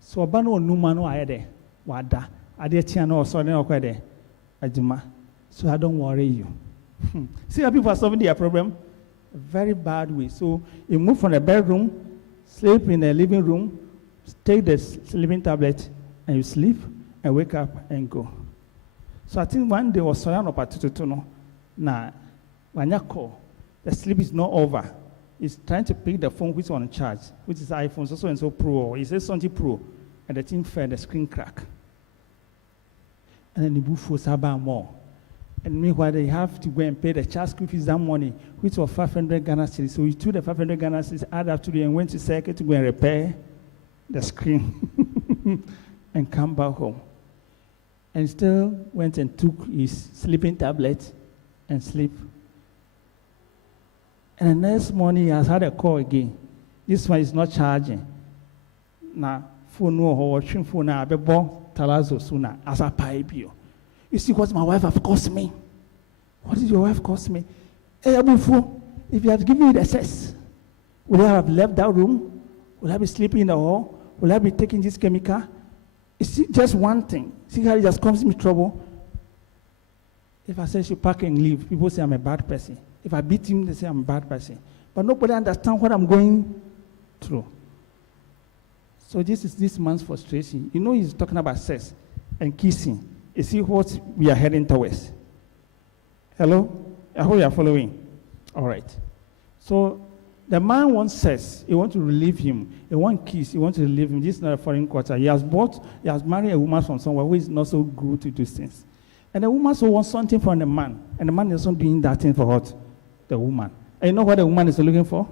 So abano numano ayede wada ade tiano so ne okwede ajuma. So I don't worry you. See how people are solving their problem a very bad way. So you move from the bedroom, sleep in the living room, take the sleeping tablet, and you sleep and wake up and go. So I think one day was Soyano Patutuno. Now, when you call, the sleep is not over. He's trying to pick the phone which is on charge, which is iPhone, so and so Pro. He says something Pro, and the thing fell, the screen crack. And then the book for Saba more. And meanwhile, they have to go and pay the child school fees that money, which was 500 Ghana cedis. So he took the 500 Ghana cedis, added up to the and went to circuit to go and repair the screen and come back home. And still went and took his sleeping tablet and sleep. And the next morning, he has had a call again. This one is not charging. Now, phone no or phone na bebo talazo sooner as a pipe you. You see what my wife have cost me? What did your wife cost me? Hey, Abufu, if you had given me the access, would I have left that room? Would I be sleeping in the hall? Would I be taking this chemical? You see, just one thing. See how it just comes me trouble? If I say she pack and leave, people say I'm a bad person. If I beat him, they say I'm a bad person. But nobody understands what I'm going through. So this is this man's frustration. You know he's talking about sex and kissing. You see what we are heading towards. Hello? I hope you are following. All right. So the man wants sex. He wants to relieve him. He wants kiss. He wants to relieve him. This is not a foreign quarter. He has married a woman from somewhere who is not so good to do things. And the woman also wants something from the man. And the man is not doing that thing for what? The woman. And you know what the woman is looking for?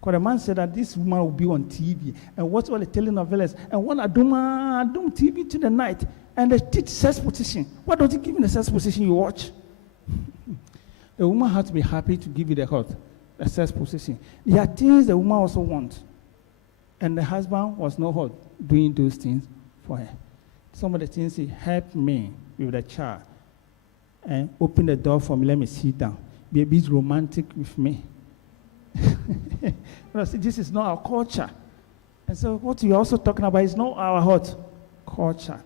Because the man said that this woman will be on TV and watch all the telenovelas and want to do TV to the night and they teach sex position. Why don't you give me the sex position you watch? The woman has to be happy to give you the sex position. There are things the woman also wants. And the husband was not doing those things for her. Some of the things he helped me with the child and open the door for me, let me sit down. Be a bit romantic with me. See, this is not our culture. And so what you're also talking about is not our culture.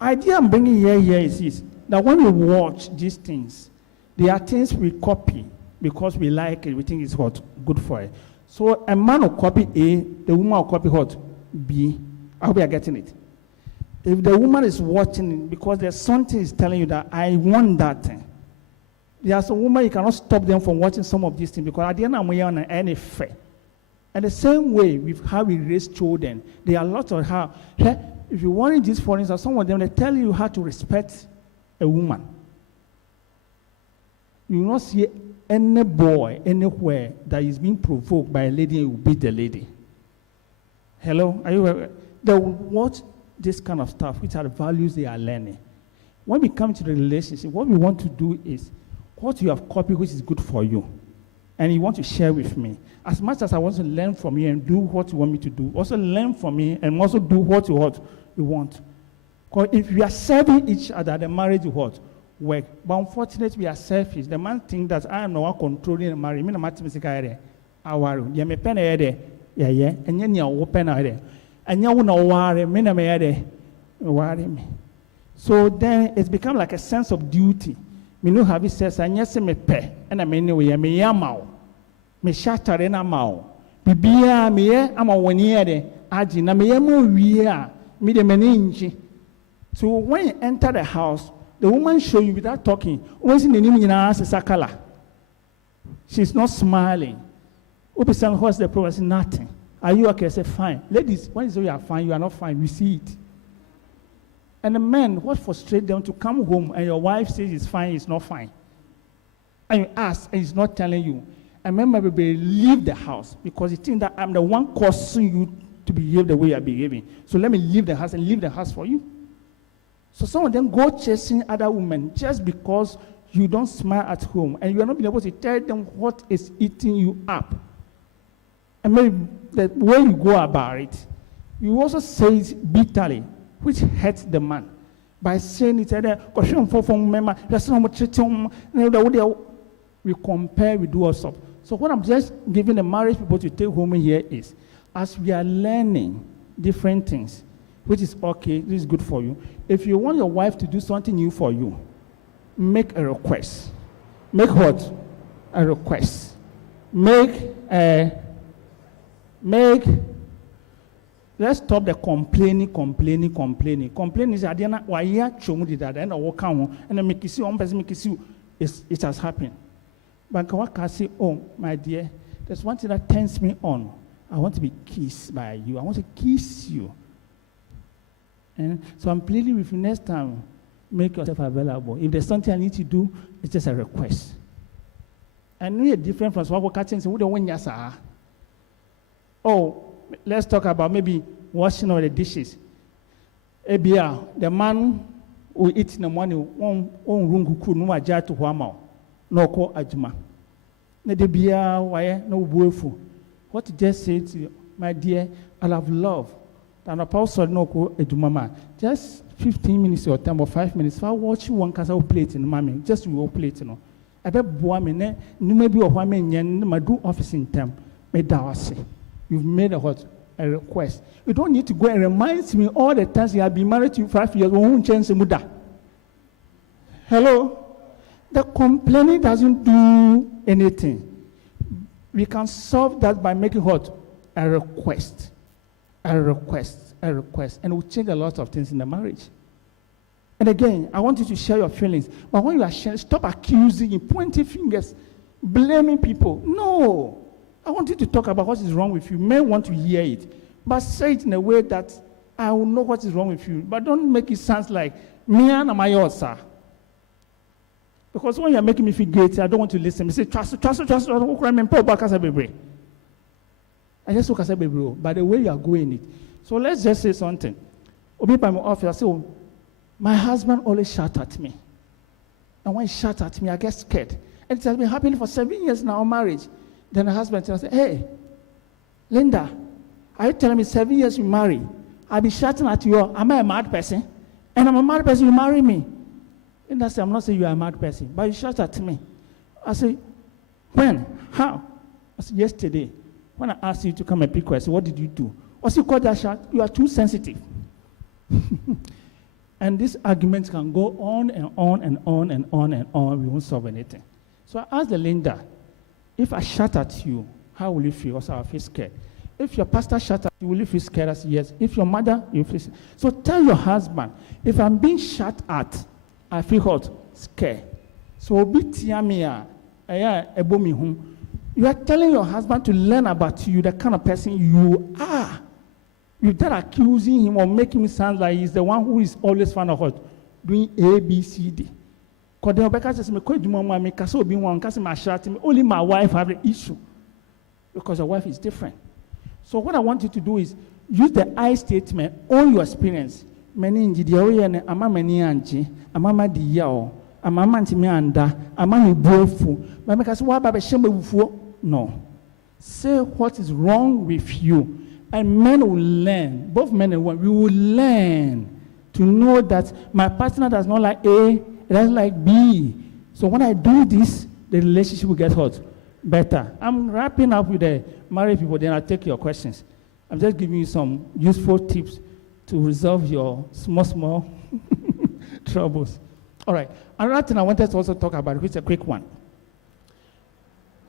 Idea I'm bringing here is this, that when we watch these things, there are things we copy because we like it, we think it's good for it. So a man will copy A, the woman will copy B. I hope you are getting it. If the woman is watching, because there's something is telling you that I want that thing. There's a woman, you cannot stop them from watching some of these things because at the end of the day, any fair. And the same way with how we raise children, there are lots of how, if you want this, for instance, some of them, they tell you how to respect a woman. You will not see any boy anywhere that is being provoked by a lady and will beat the lady. Hello? Are you aware? They will watch this kind of stuff, which are the values they are learning. When we come to the relationship, what we want to do is what you have copied, which is good for you, and you want to share with me. As much as I want to learn from you and do what you want me to do, also learn from me and also do what you want. Because if we are serving each other, the marriage will work. But unfortunately, we are selfish. The man thinks that I am the one controlling the marriage. Me na mathematics area. Awaru. Ya me pen area. Yeah. Enya ni awo pen area. Enya una ware. Me na me area. Ware me. So then it's become like a sense of duty. Me no have it says anya se me pe. Ena me ni we me yamao. Me shatare na mao. Bibia me ye ama woni ere. Aji na me yamo wiya. Me de meninji. So when you enter the house, the woman show you without talking. She's not smiling. What's the problem? I say, nothing. Are you okay? I say, fine. Ladies, when you say you are fine, you are not fine. We see it. And the men, what frustrates them to come home and your wife says it's fine, it's not fine. And you ask, and it's not telling you. And remember, baby, leave the house because you think that I'm the one causing you to behave the way you are behaving. So let me leave the house and leave the house for you. So some of them go chasing other women just because you don't smile at home and you are not being able to tell them what is eating you up. And maybe the way you go about it, you also say it bitterly, which hurts the man. By saying it, we compare, we do also. So what I'm just giving the marriage people to take home here is, as we are learning different things, which is okay, this is good for you. If you want your wife to do something new for you, make a request. Make what? A request. Let's stop the complaining. Complaining is Adiana, why ya chomu that and walk out and then make you one person make you it has happened. But what can I say, oh my dear, there's one thing that turns me on. I want to be kissed by you. I want to kiss you. And so I'm pleading with you next time, make yourself available. If there's something I need to do, it's just a request. And we are different from what we're catching, so we don't want yasa. Oh, let's talk about maybe washing all the dishes. Ebia, the man who eats in the morning, one room who no ajar to Wamao, no call Ajma. Nedebia, why no woeful. What you just said to you, my dear, I love love. And apostle no go edumama. Just 15 minutes or 10 or 5 minutes. If I watch one casa plate in mommy, just we will plate, you know. I bet boamene, no maybe or one man, my do office in time. May say you've made a request. You don't need to go and remind me all the times you have been married to 5 years, won't change the muda. Hello? The complaining doesn't do anything. We can solve that by making what? A request. A request, and it will change a lot of things in the marriage. And again, I want you to share your feelings. But when you are sharing, stop accusing, pointing fingers, blaming people. No. I want you to talk about what is wrong with you. Men want to hear it. But say it in a way that I will know what is wrong with you. But don't make it sound like, me and my sir. Because when you're making me feel guilty, I don't want to listen. You say, trust. I just look at baby, by the way you are going it. So let's just say something. Obi by my office, I say, oh, my husband always shout at me. And when he shouts at me, I get scared. And it has been happening for 7 years now, marriage. Then the husband tells me, hey, Linda, are you telling me 7 years you marry? I'll be shouting at you, am I a mad person? And I'm a mad person, you marry me. Linda said, I'm not saying you are a mad person, but you shout at me. I say, when? How? I said, yesterday. When I asked you to come and pick her, I said, what did you do? What's you call that shot? You are too sensitive. And this argument can go on and on and on and on and on. We won't solve anything. So I asked the Linda, if I shout at you, how will you feel? Also, I feel scared. If your pastor shut up, will you feel scared? I say, yes. If your mother, you feel scared. So tell your husband, if I'm being shut at, I feel hot, scared. So you are telling your husband to learn about you, the kind of person you are. You start accusing him or making him sound like he's the one who is always fond of what? Doing A, B, C, D. Only my wife have the issue. Because your wife is different. So what I want you to do is use the I statement on your experience. Many engineers, ama many anji, ama di yao, ama mantimi anda, ama mi bofu. But because what about shembe? No. Say what is wrong with you, and men will learn. Both men and women, we will learn to know that my partner does not like A, it doesn't like B. So when I do this, the relationship will get hot. Better. I'm wrapping up with the married people, then I'll take your questions. I'm just giving you some useful tips to resolve your small troubles. All right. Another thing I wanted to also talk about, which is a quick one.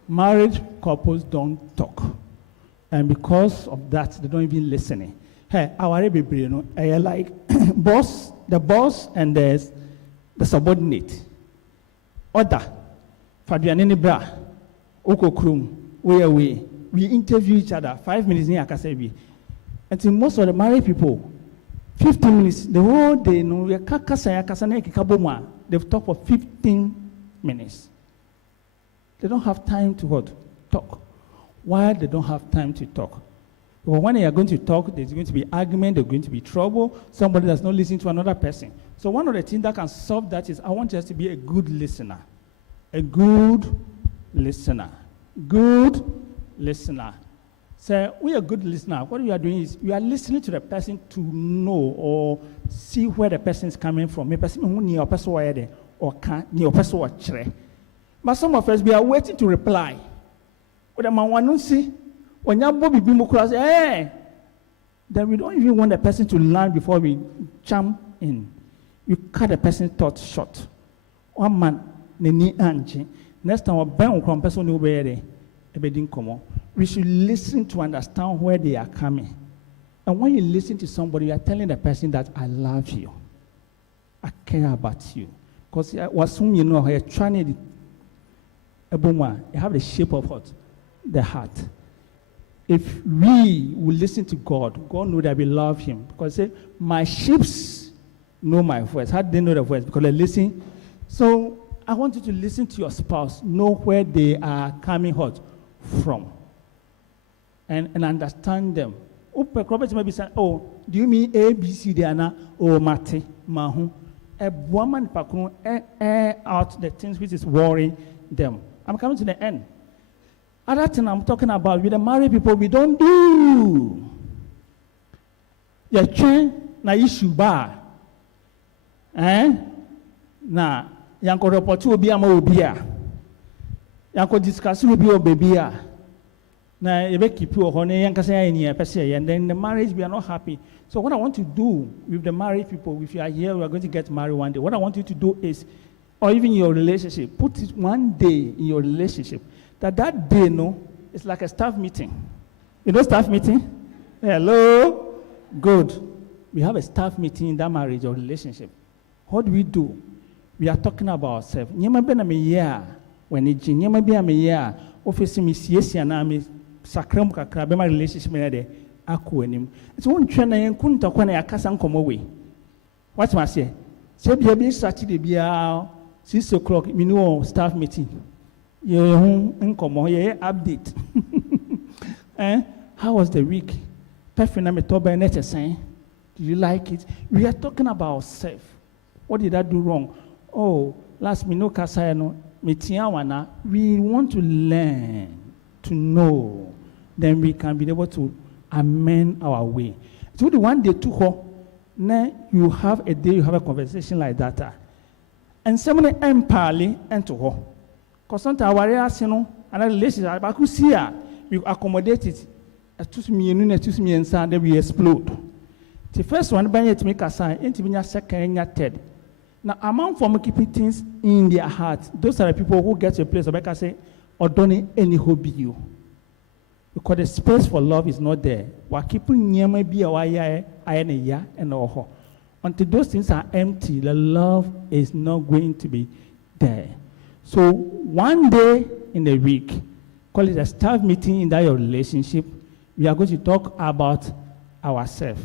Married couples don't talk. And because of that, they don't even listen. Hey, our baby, you know, like the boss and the subordinate. Order. Fabianini bra. We interview each other 5 minutes in Akasebi. Until most of the married people, 15 minutes, the whole day, they've talked for 15 minutes. They don't have time to what? Talk. Why they don't have time to talk? Well, when they are going to talk, there's going to be argument, there's going to be trouble, somebody that's not listening to another person. So one of the things that can solve that is I want us to be a good listener. A good listener. Good listener. So we are good listener. What we are doing is we are listening to the person to know or see where the person is coming from. But some of us, we are waiting to reply. Then we don't even want the person to learn before we jump in. You cut the person's thoughts short. One man, next time, we should listen to understand where they are coming. And when you listen to somebody, you are telling the person that I love you. I care about you. Because you know, you're trying to you have the shape of what? The heart. If we will listen to God, God knows that we love him. Because say, my sheep know my voice. How do they know the voice? Because they listen. So I want you to listen to your spouse, know where they are coming from, and understand them. Maybe say, oh, do you mean A, B, C, D, Anna, or Mate, Mahu? A woman air out the things which is worrying them. I'm coming to the end. Other thing I'm talking about with the married people, we don't do. You train na issue bar. Na yanko report obi ama obi a. Yanko discuss obi o baby a. Na ebe keep you ho na yanka say any person and then the marriage we are not happy. So what I want to do with the married people, if you are here, we are going to get married one day. What I want you to do is, or even your relationship, put it one day in your relationship. That day, no, it's like a staff meeting. You know staff meeting? Hello? Good. We have a staff meeting in that marriage or relationship. What do? We are talking about ourselves. Nyema bena me ya when it nyema bena me ya office mi siesi na me sakram kakra be my relationship me there akọ anim. It's one twa na yen kunta kwa na yakasa nkomo we. What must say? Say be Saturday bia 6 o'clock me no staff meeting. Update. How was the week? Did you like it? We are talking about ourselves. What did I do wrong? Oh, last minute, we want to learn, to know. Then we can be able to amend our way. So the one day to you have a day, you have a conversation like that. And somebody empally and to her. Because sometimes our relationship and relationship, I could see we accommodate it. Then we explode. The first one, by it make a sign, into second, third. Now, among from keeping things in their heart, those are the people who get to a place of, like I say, or don't any hobby you. Because the space for love is not there. We're keeping nyama bi awaya ayane and oho. Until those things are empty, the love is not going to be there. So one day in a week, call it a staff meeting in that your relationship, we are going to talk about ourselves.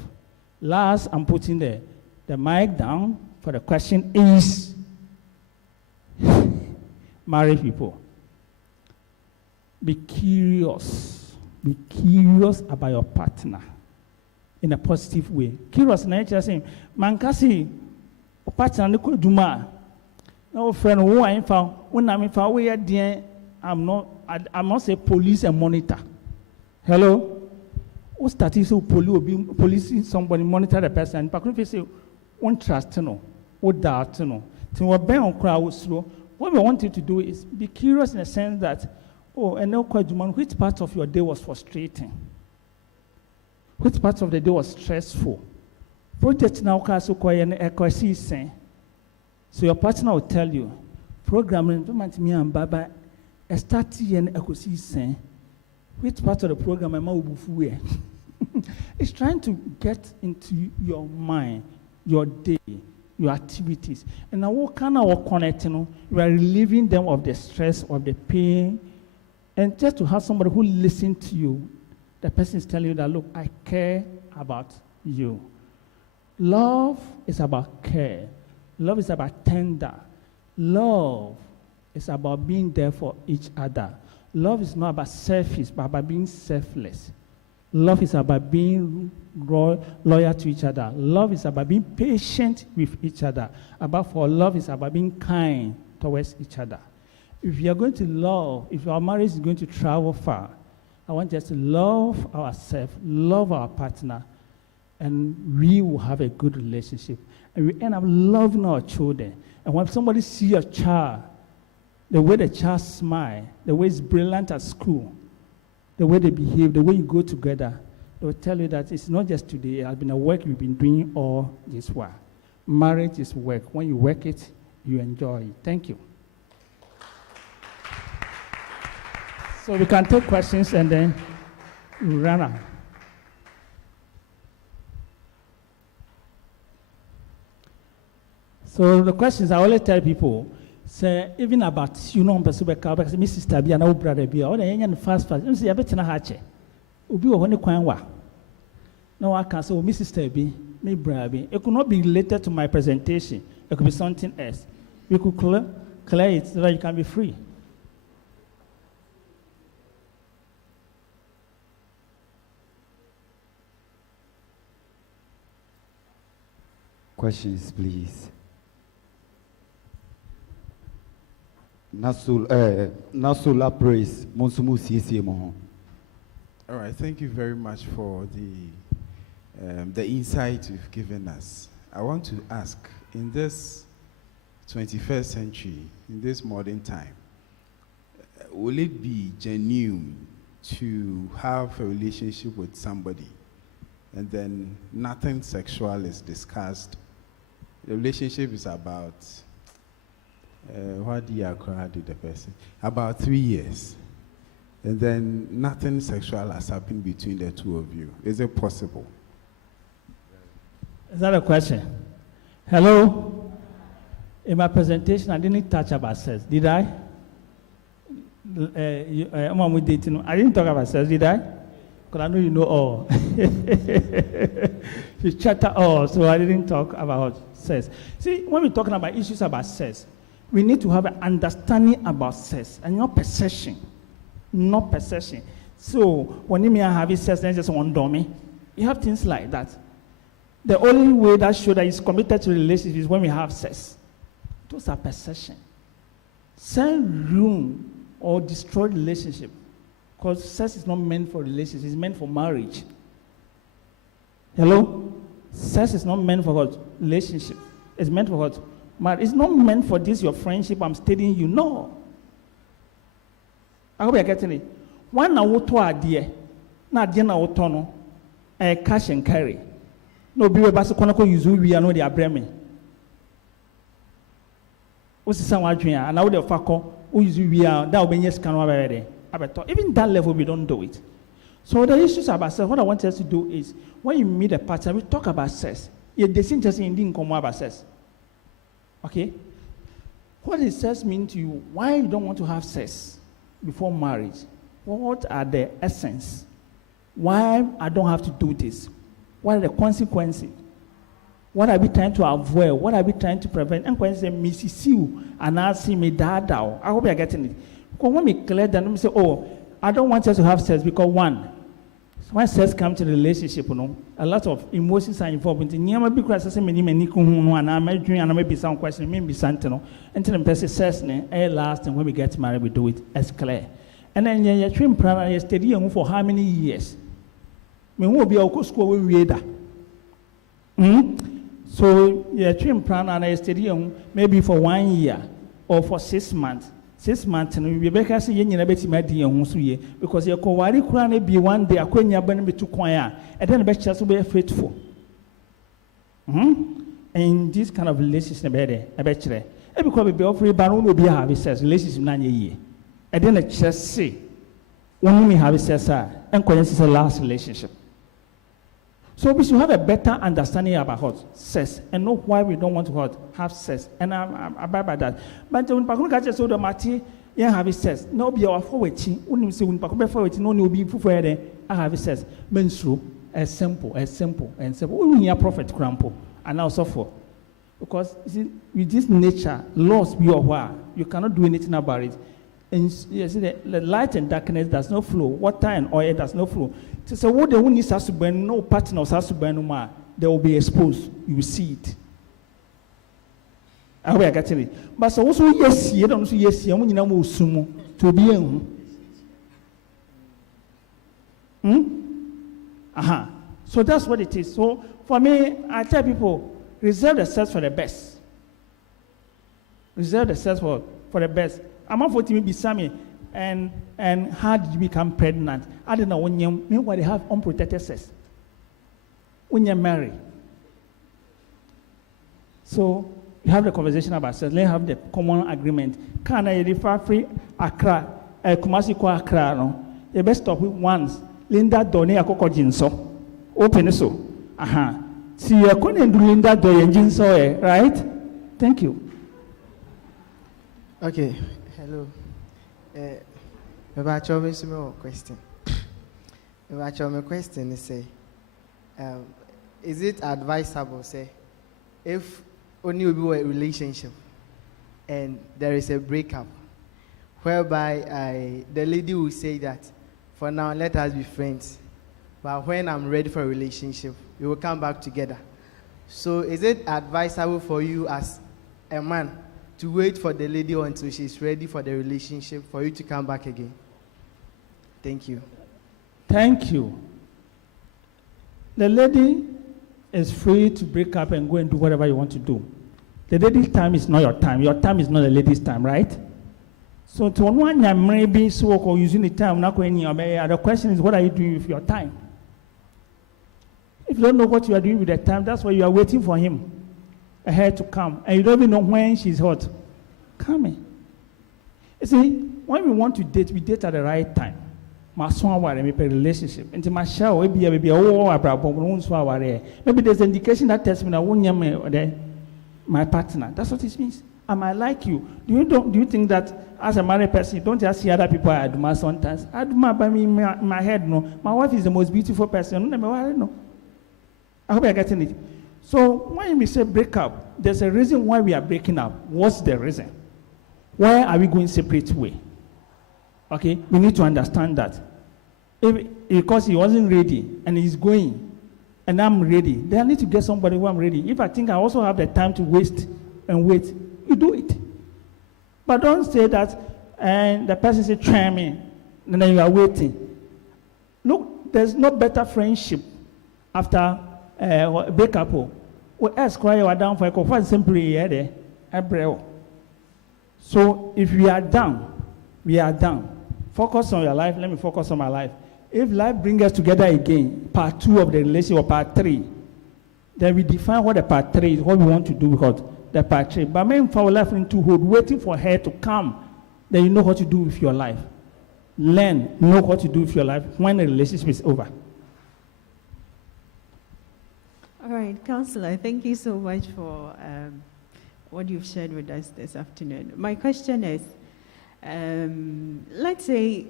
Last, I'm putting the mic down for the question is, married people, be curious. Be curious about your partner in a positive way. Curious nature saying, Mankasi, a partner, no friend, who I found, when I'm in we are dear, I'm not say police and monitor. Hello? Who started so police somebody monitor the person? But if say, won't trust no, what doubt no. To what on crowd slow. What we want you to do is be curious in the sense that, oh, and now which part of your day was frustrating? Which part of the day was stressful? Project now so your partner will tell you, programming me and Baba starting and ecosystem. Which part of the program am I? It's trying to get into your mind, your day, your activities. And now what kind of connecting? You are relieving them of the stress, of the pain. And just to have somebody who listens to you, the person is telling you that, look, I care about you. Love is about care. Love is about tender. Love is about being there for each other. Love is not about selfish, but about being selfless. Love is about being loyal to each other. Love is about being patient with each other. Love is about being kind towards each other. If you are going to love, if our marriage is going to travel far, I want us to love ourselves, love our partner, and we will have a good relationship. And we end up loving our children. And when somebody sees your child, the way the child smiles, the way it's brilliant at school, the way they behave, the way you go together, they will tell you that it's not just today, it has been a work we've been doing all this while. Marriage is work. When you work it, you enjoy it. Thank you. So we can take questions and then run out. So the questions I always tell people, say even about because my sister be and our brother be, or the fast. You see, I bet na hache. Ubi wa honi kwanwa. No, I can say, my sister be, my brother be. It could not be related to my presentation. It could be something else. We could clear it so that you can be free. Questions, please. Nasula praise. Monsumu CC Moho. All right, thank you very much for the insight you've given us. I want to ask, in this 21st century, in this modern time, will it be genuine to have a relationship with somebody and then nothing sexual is discussed? The relationship is about, what do you acquire the person? About 3 years. And then nothing sexual has happened between the two of you. Is it possible? Is that a question? Hello? In my presentation, I didn't touch about sex, did I? I didn't talk about sex, did I? Because I know you know all. You chatter all, so I didn't talk about sex. See, when we're talking about issues about sex, we need to have an understanding about sex and not perception. Not perception. So, when you are having sex, then just one dummy. You have things like that. The only way that shows that it's committed to relationship is when we have sex. Those are perception. Send room or destroy relationship. Because sex is not meant for relationship, it's meant for marriage. Hello? Sex is not meant for what? Relationship. It's meant for what? Marriage. It's not meant for this, your friendship, I'm stating you. No. I hope you're getting it. One na woto adie, na adie na woto no, cash and carry. No be we baso kono ko use we no dey abreme. O si san wadwen a na wo dey fa ko, o use we a da obenya sika no abere de. Abeto. Even that level we don't do it. So the issues about sex, what I want us to do is, when you meet a partner, we talk about sex. You're disinterested in about sex. Okay? What does sex mean to you? Why you don't want to have sex before marriage? What are the essence? Why I don't have to do this? What are the consequences? What are we trying to avoid? What are we trying to prevent? And when I say Mrs. You and I see me dad, I hope you're getting it. Because when we clear that, we say, oh, I don't want us to have sex because one, when sex comes to the relationship, a lot of emotions are involved. In the near because I say many and I'm doing and maybe some question, maybe something. Until the person says, last and when we get married, we do it as clear. And then you're trying to study for how many years? We won't be a school when we that. So you're trying to study maybe for 1 year or for 6 months. 6 months, and we make us say, because your Kowari Kurane be one day, a queen be to choir, and then the best chance will be faithful. And this kind of relationship, a bachelor, every copy be offering Baron will be a harvest says, relationship 9 years. And then a chest say, when we have a says, and coincidence is the last relationship. So we should have a better understanding about sex and know why we don't want to have sex. And I'm abide by that. But when Pakun catches so the Mati, you have sex. No be our forward. When you say when Pakun forward, no will be for I have sex. Menstru, as simple. We need a prophet crampo and also for. Because with this nature, laws be your war. You cannot do anything about it. And you see the light and darkness does not flow. Water and oil does not flow. So what the one needs has to burn, no partner has to burn no more. They will be exposed. You will see it. I will get it. But so also yes, you don't see yes, you want to sumo to be So that's what it is. So for me, I tell people, reserve the sex for the best. Reserve the sex for the best. I'm not for to be Sammy. And how did you become pregnant? I don't know when you meanwhile they have unprotected sex. When you're married. So you have the conversation about sex. Let's have the common agreement. Can I refer free Accra, Kumasi Kwa Accra? No, you best stop it once. Linda Donny Akoko Jinso. Open so. See you're going to do Linda Donny Jinso, right? Thank you. Okay. Hello. About your question. About your question is it advisable, say, if only will be a relationship and there is a breakup, whereby the lady will say that, for now, let us be friends, but when I'm ready for a relationship, we will come back together. So is it advisable for you as a man to wait for the lady until she's ready for the relationship for you to come back again? Thank you. Thank you. The lady is free to break up and go and do whatever you want to do. The lady's time is not your time. Your time is not the lady's time, right? So to one maybe so or using the time, not going anywhere. The question is, what are you doing with your time? If you don't know what you are doing with the time, that's why you are waiting for him ahead to come, and you don't even know when she's hot coming. You see, when we want to date, we date at the right time. My son was a relationship. And my show, maybe there's an indication that tells me that my partner. That's what it means. I might like you. Do you think that as a married person, you don't just see other people I admire sometimes? I admire by me in my head. No, my wife is the most beautiful person. No, I hope you're getting it. So when we say break up, there's a reason why we are breaking up. What's the reason? Why are we going separate way? Okay, we need to understand that. Because he wasn't ready and he's going, and I'm ready, then I need to get somebody who I'm ready. If I think I also have the time to waste and wait, you do it. But don't say that and the person says, try me, and then you are waiting. Look, there's no better friendship after breakup. We ask why you are down for a coffee simply there. So if we are down, we are down. Focus on your life. Let me focus on my life. If life brings us together again, part 2 of the relationship or part 3, then we define what the part 3 is, what we want to do with the part 3. But maybe for our life into hold, waiting for her to come, then you know what to do with your life. learn, know what to do with your life when the relationship is over. All right, Counselor, thank you so much for what you've shared with us this afternoon. My question is, let's say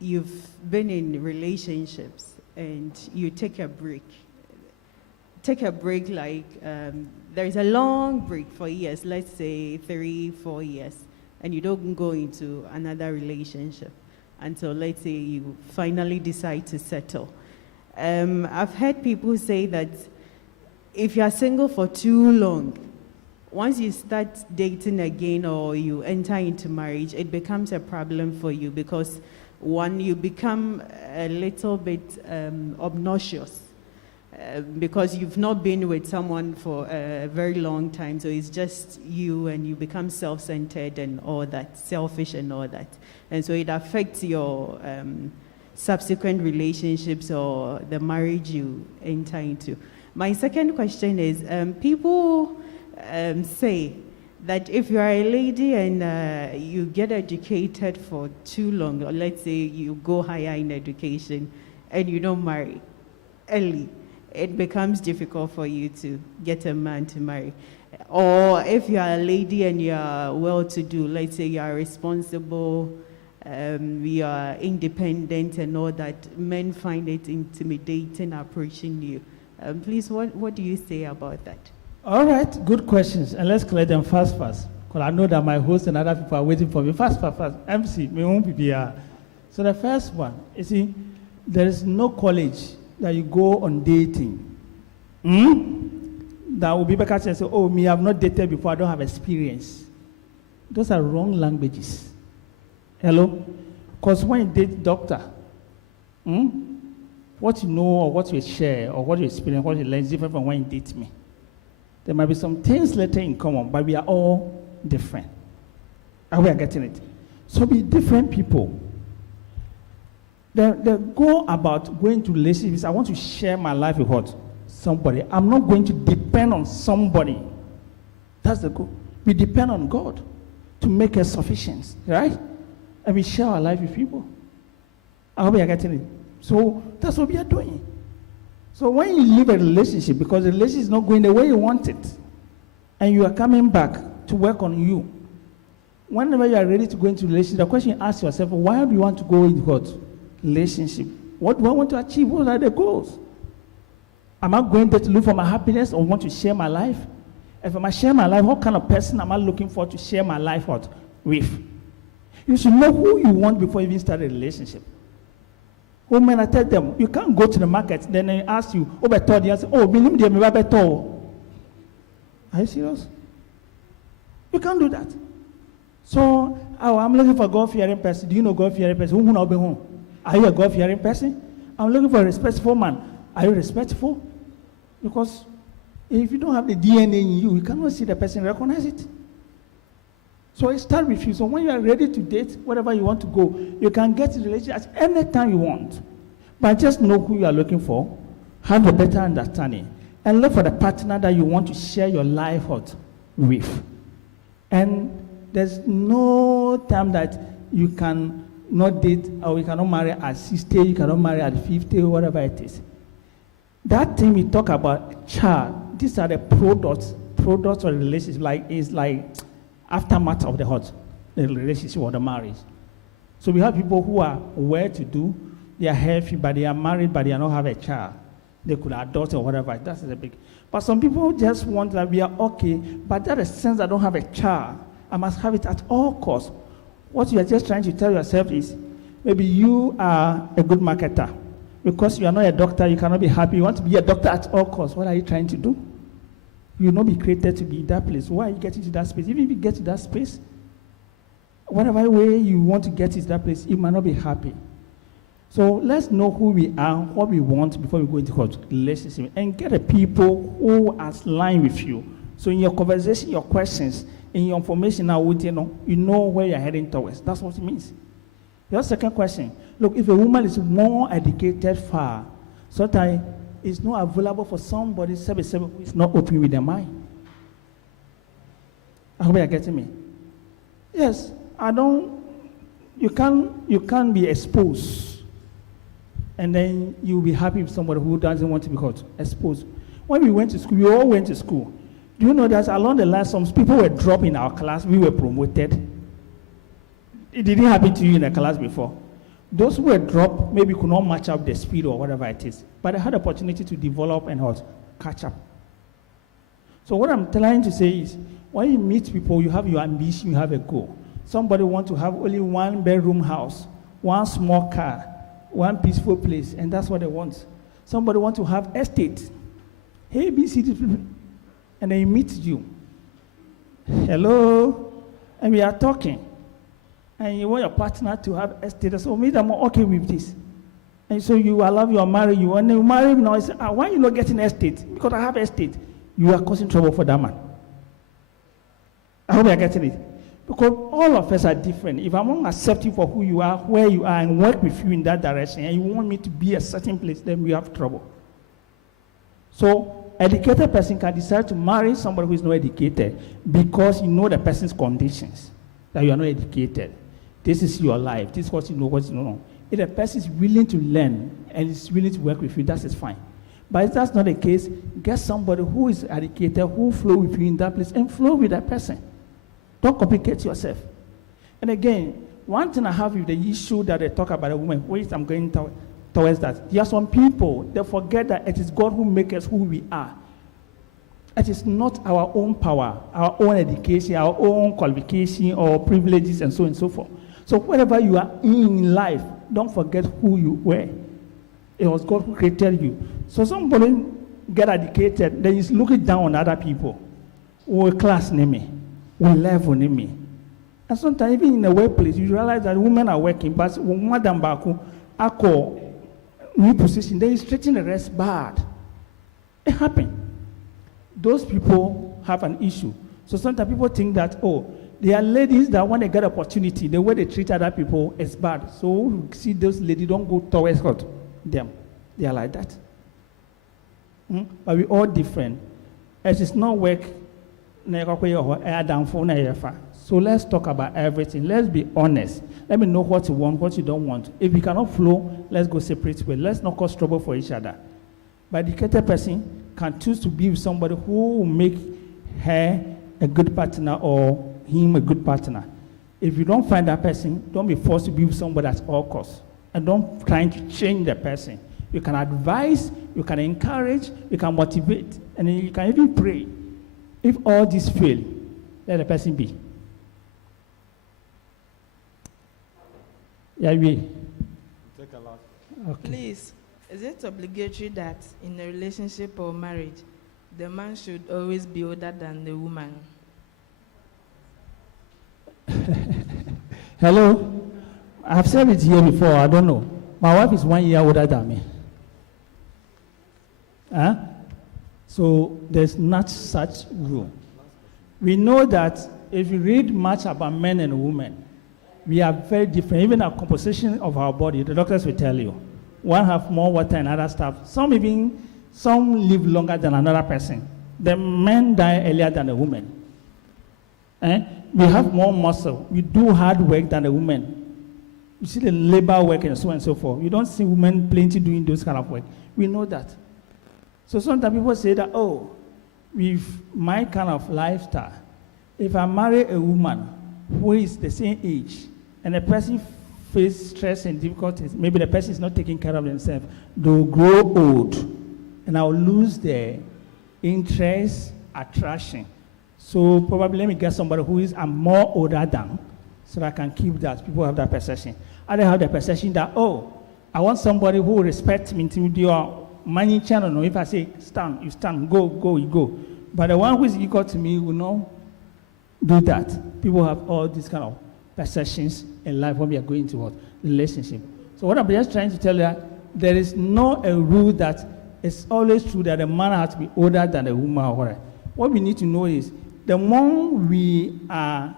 you've been in relationships and you take a break. Take a break like there's a long break for years, let's say 3-4 years, and you don't go into another relationship until, let's say, you finally decide to settle. I've heard people say that if you are single for too long, once you start dating again or you enter into marriage, it becomes a problem for you because, one, you become a little bit obnoxious because you've not been with someone for a very long time, so it's just you and you become self-centered and all that, selfish and all that. And so it affects your subsequent relationships or the marriage you enter into. My second question is, people say that if you are a lady and you get educated for too long, or let's say you go higher in education and you don't marry early, it becomes difficult for you to get a man to marry. Or if you are a lady and you are well-to-do, let's say you are responsible, you are independent and all that, men find it intimidating approaching you. Please, what do you say about that? All right, good questions. And let's clear them fast. Because I know that my host and other people are waiting for me. Fast. MC, me won't be here. So the first one, you see, there is no college that you go on dating. That will be because and say, oh, me, I've not dated before, I don't have experience. Those are wrong languages. Hello? Because when you date doctor, what you know or what you share or what you experience, what you learn is different from when you date me. There might be some things later in common, but we are all different. And we are getting it. So be different people. The goal about going to relationships, I want to share my life with what? Somebody. I'm not going to depend on somebody. That's the goal. We depend on God to make us sufficient, right? And we share our life with people. I hope you are getting it. So that's what we are doing. So when you leave a relationship, because the relationship is not going the way you want it, and you are coming back to work on you, whenever you are ready to go into a relationship, the question you ask yourself, why do you want to go into what? Relationship. What do I want to achieve? What are the goals? Am I going there to look for my happiness or want to share my life? If I'm share my life, what kind of person am I looking for to share my life with? You should know who you want before you even start a relationship. Women, I tell them, you can't go to the market, then they ask you, oh, but told you, I say, oh, are you serious? You can't do that. So, I'm looking for a God-fearing person. Do you know God-fearing person? Who will not be home? Are you a God-fearing person? I'm looking for a respectful man. Are you respectful? Because if you don't have the DNA in you, you cannot see the person recognize it. So it starts with you. So when you are ready to date, wherever you want to go, you can get in a relationship at any time you want. But just know who you are looking for, have a better understanding, and look for the partner that you want to share your life with. And there's no time that you can not date or you cannot marry at 60, you cannot marry at 50, whatever it is. That thing we talk about, child, these are the products of the relationship, it's like aftermath of the relationship or the marriage. So we have people who are well-to-do, they are healthy, but they are married, but they are not have a child. They could adopt or whatever. That's the big. But some people just want that we are okay, but that is sense I don't have a child. I must have it at all costs. What you are just trying to tell yourself is, maybe you are a good marketer. Because you are not a doctor, you cannot be happy. You want to be a doctor at all costs. What are you trying to do? You will not be created to be in that place. Why are you getting to that space? Even if you get to that space, whatever way you want to get to that place, you might not be happy. So let's know who we are, what we want before we go into a relationship, and get a people who are aligned with you. So in your conversation, your questions, in your information now, you know where you're heading towards. That's what it means. Your second question, look, if a woman is more educated far, sometimes it's not available for somebody who is not open with their mind. I hope you're getting me. Yes, I don't you can't be exposed, and then you'll be happy with somebody who doesn't want to be exposed. When we went to school, we all went to school. Do you know that along the line, some people were dropped in our class, we were promoted? It didn't happen to you in the class before. Those who were dropped maybe could not match up the speed or whatever it is, but they had the opportunity to develop and catch up. So what I'm trying to say is, when you meet people, you have your ambition, you have a goal. Somebody wants to have only 1-bedroom house, 1 small car, 1 peaceful place, and that's what they want. Somebody wants to have estate. Hey, BC, and they meet you. Hello, and we are talking. And you want your partner to have estate. So maybe I'm okay with this. And so you allow your marriage, you want to marry now. You say, why are you not getting estate? Because I have estate. You are causing trouble for that man. I hope you are getting it. Because all of us are different. If I'm not accepting for who you are, where you are, and work with you in that direction, and you want me to be a certain place, then we have trouble. So, educated person can decide to marry somebody who is not educated because you know the person's conditions, that you are not educated. This is your life. This is what you know, what you don't know. If the person is willing to learn and is willing to work with you, that is fine. But if that's not the case, get somebody who is educated, who flow with you in that place, and flow with that person. Don't complicate yourself. And again, one thing I have with the issue that they talk about a woman, which I'm going towards that. There are some people, they forget that it is God who makes us who we are. It is not our own power, our own education, our own qualification or privileges and so on and so forth. So whatever you are in life, don't forget who you were. It was God who created you. So somebody get educated, then he's looking down on other people. Or class name me, or level name me. And sometimes even in the workplace, you realize that women are working, but when Madam Baku, I call new position, they treating the rest bad. It happened. Those people have an issue. So sometimes people think that, oh, there are ladies that when they get opportunity, the way they treat other people is bad. So you see those ladies don't go towards them. They are like that. But we're all different. It is not work. So let's talk about everything. Let's be honest. Let me know what you want, what you don't want. If we cannot flow, let's go separate ways. Let's not cause trouble for each other. But the educated person can choose to be with somebody who will make her a good partner or him a good partner. If you don't find that person, don't be forced to be with somebody at all costs. And don't try to change the person. You can advise, you can encourage, you can motivate, and then you can even pray. If all this fail, let the person be. Yeah, we. Take a lot. Okay. Please, is it obligatory that in a relationship or marriage, the man should always be older than the woman? Hello? I've said it here before, I don't know. My wife is 1 year older than me. So there's not such rule. We know that if you read much about men and women, we are very different. Even our composition of our body, the doctors will tell you. One have more water and other stuff. Some live longer than another person. The men die earlier than the women. We have more muscle. We do hard work than the women. You see the labor work and so on and so forth. You don't see women plenty doing those kind of work. We know that. So sometimes people say that, oh, with my kind of lifestyle, if I marry a woman who is the same age and the person faces stress and difficulties, maybe the person is not taking care of themselves, they'll grow old and I'll lose their interest, attraction. So probably let me get somebody who is more older than, so that I can keep that. People have that perception. I don't have the perception that, oh, I want somebody who respects me to do your money channel. No, if I say stand, you stand, go, you go. But the one who is equal to me will not do that. People have all these kind of perceptions in life when we are going to relationship. So what I'm just trying to tell you, there is no a rule that it's always true that a man has to be older than a woman or whatever. What we need to know is the more we are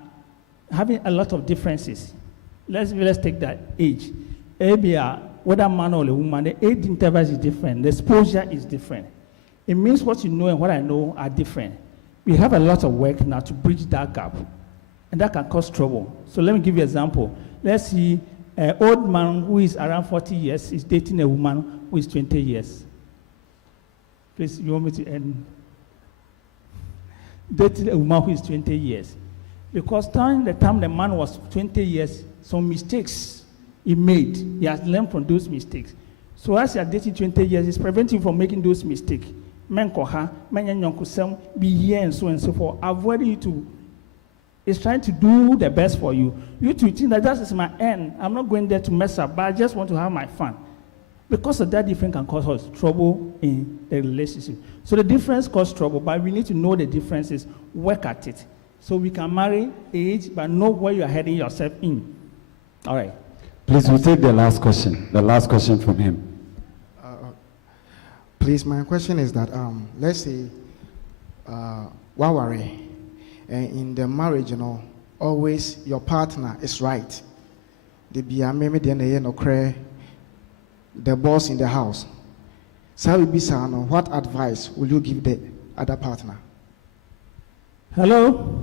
having a lot of differences, let's take that age. Whether a man or a woman, the age interval is different, the exposure is different. It means what you know and what I know are different. We have a lot of work now to bridge that gap, and that can cause trouble. So let me give you an example. Let's see, an old man who is around 40 years is dating a woman who is 20 years. Please, you want me to end? Dating a woman who is 20 years. Because during the time the man was 20 years, some mistakes he made. He has learned from those mistakes. So as you are dating 20 years, it's preventing you from making those mistakes. Men koha, men yankusem, be here and so forth. Avoid you to. It's trying to do the best for you. You to think that is my end. I'm not going there to mess up, but I just want to have my fun. Because of that difference can cause us trouble in the relationship. So the difference causes trouble, but we need to know the differences, work at it. So we can marry, age, but know where you are heading yourself in. All right. Please, we'll take the last question. The last question from him. Please, my question is that, let's say, waware, in the marriage, always your partner is right. The boss in the house. What advice will you give the other partner? Hello?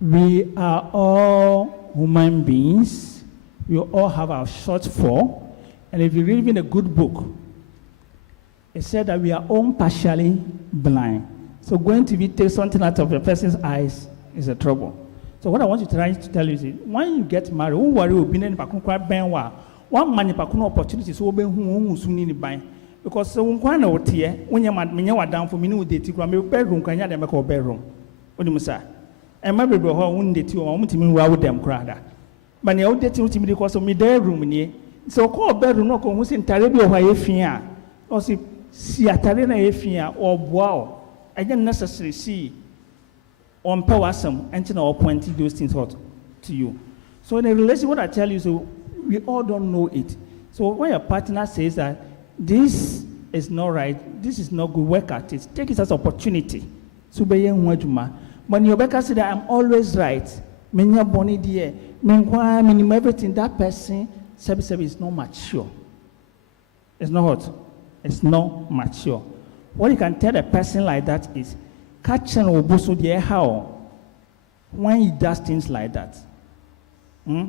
We are all human beings. We all have our shortfall. And if you read in a good book, it said that we are all partially blind. So going to take something out of a person's eyes is a trouble. So what I want to try to tell you is, when you get married, who worry one man opportunity so because so when you're down for me, date bedroom can you make a bedroom? What do you say? And my baby won't date you, I want to mean with them crowd. But you're dating with me because of me their room. So call bedroom, no, who's in Tarabia or Efia, or see a Tarina Efia or wow. I didn't necessarily see on power some and pointing those things out to you. So in a relationship, what I tell you, so we all don't know it. So when your partner says that this is not right, this is not good, work at it, take it as an opportunity. So when your backer said that I'm always right, many bonny dear, minimum everything, that person is not mature. It's not what? It's not mature. What you can tell a person like that is, catch and oboso dear how when he does things like that.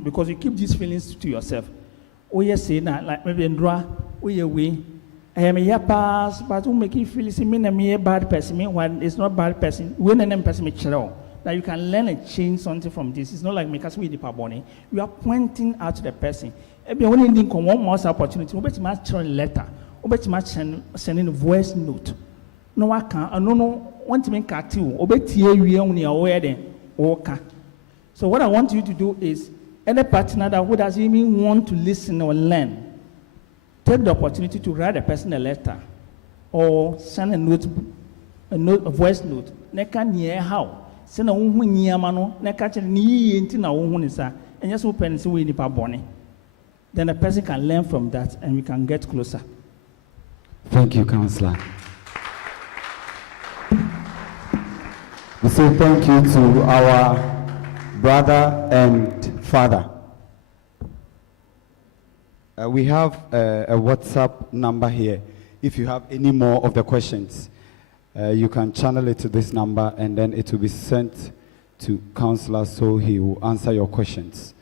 Because you keep these feelings to yourself. Oh, yes, say that, like maybe in draw, oh, yeah, we. I am a pass, but who make you feel it's a bad person, meanwhile, it's not bad person. When a name person makes sure that you can learn and change something from this. It's not like make us with the paboni. You are pointing out to the person. If you only think one more opportunity, we better match a letter, we better match sending a voice note. No, I can't. I don't know. Want to make a two, or better we only aware then, okay. So what I want you to do is, any partner that who doesn't even want to listen or learn, take the opportunity to write a person a letter or send a voice note. Neka near how send a woman near mano, neka ni into na woman is and just open so we nipa bonnie. Then a person can learn from that and we can get closer. Thank you, Counselor. We say thank you to our brother and father. We have a WhatsApp number here. If you have any more of the questions, you can channel it to this number and then it will be sent to Counselor so he will answer your questions.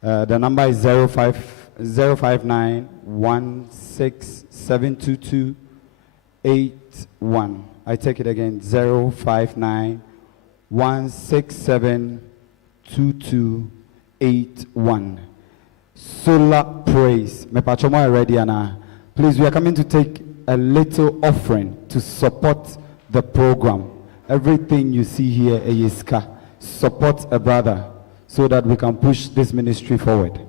The number is 05916722881. I take it again, 05916722881. Solar praise. Mepachomo ready Anna. Please, we are coming to take a little offering to support the program. Everything you see here, Eyiska, support a brother so that we can push this ministry forward.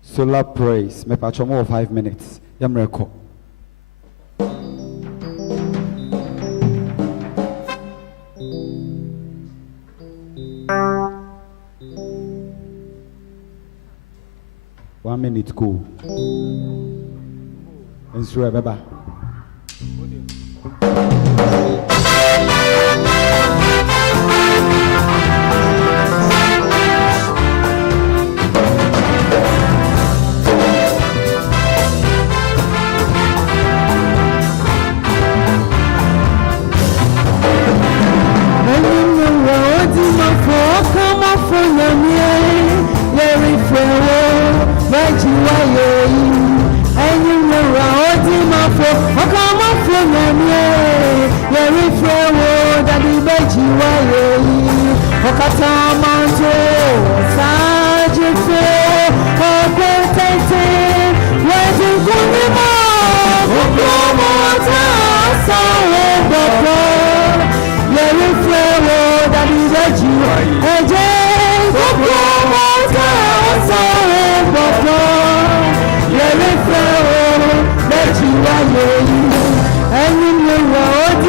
Solar praise. Mepachomo 5 minutes. Yamreko. One minute go. And sure, bye. for, come on from me, very fair word that the Beji way, Okatamanto, Sajito, Okatatin, where you go, Okomota, Sawe, very fair word that the Beji way, Okomota, Sawe, very fair word that you are. And in the world,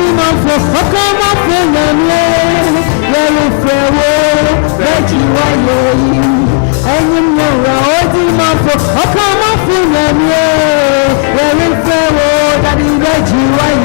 for come up in the name, very fair word that you are. And in the world, for come up in the name, very fair word that you are.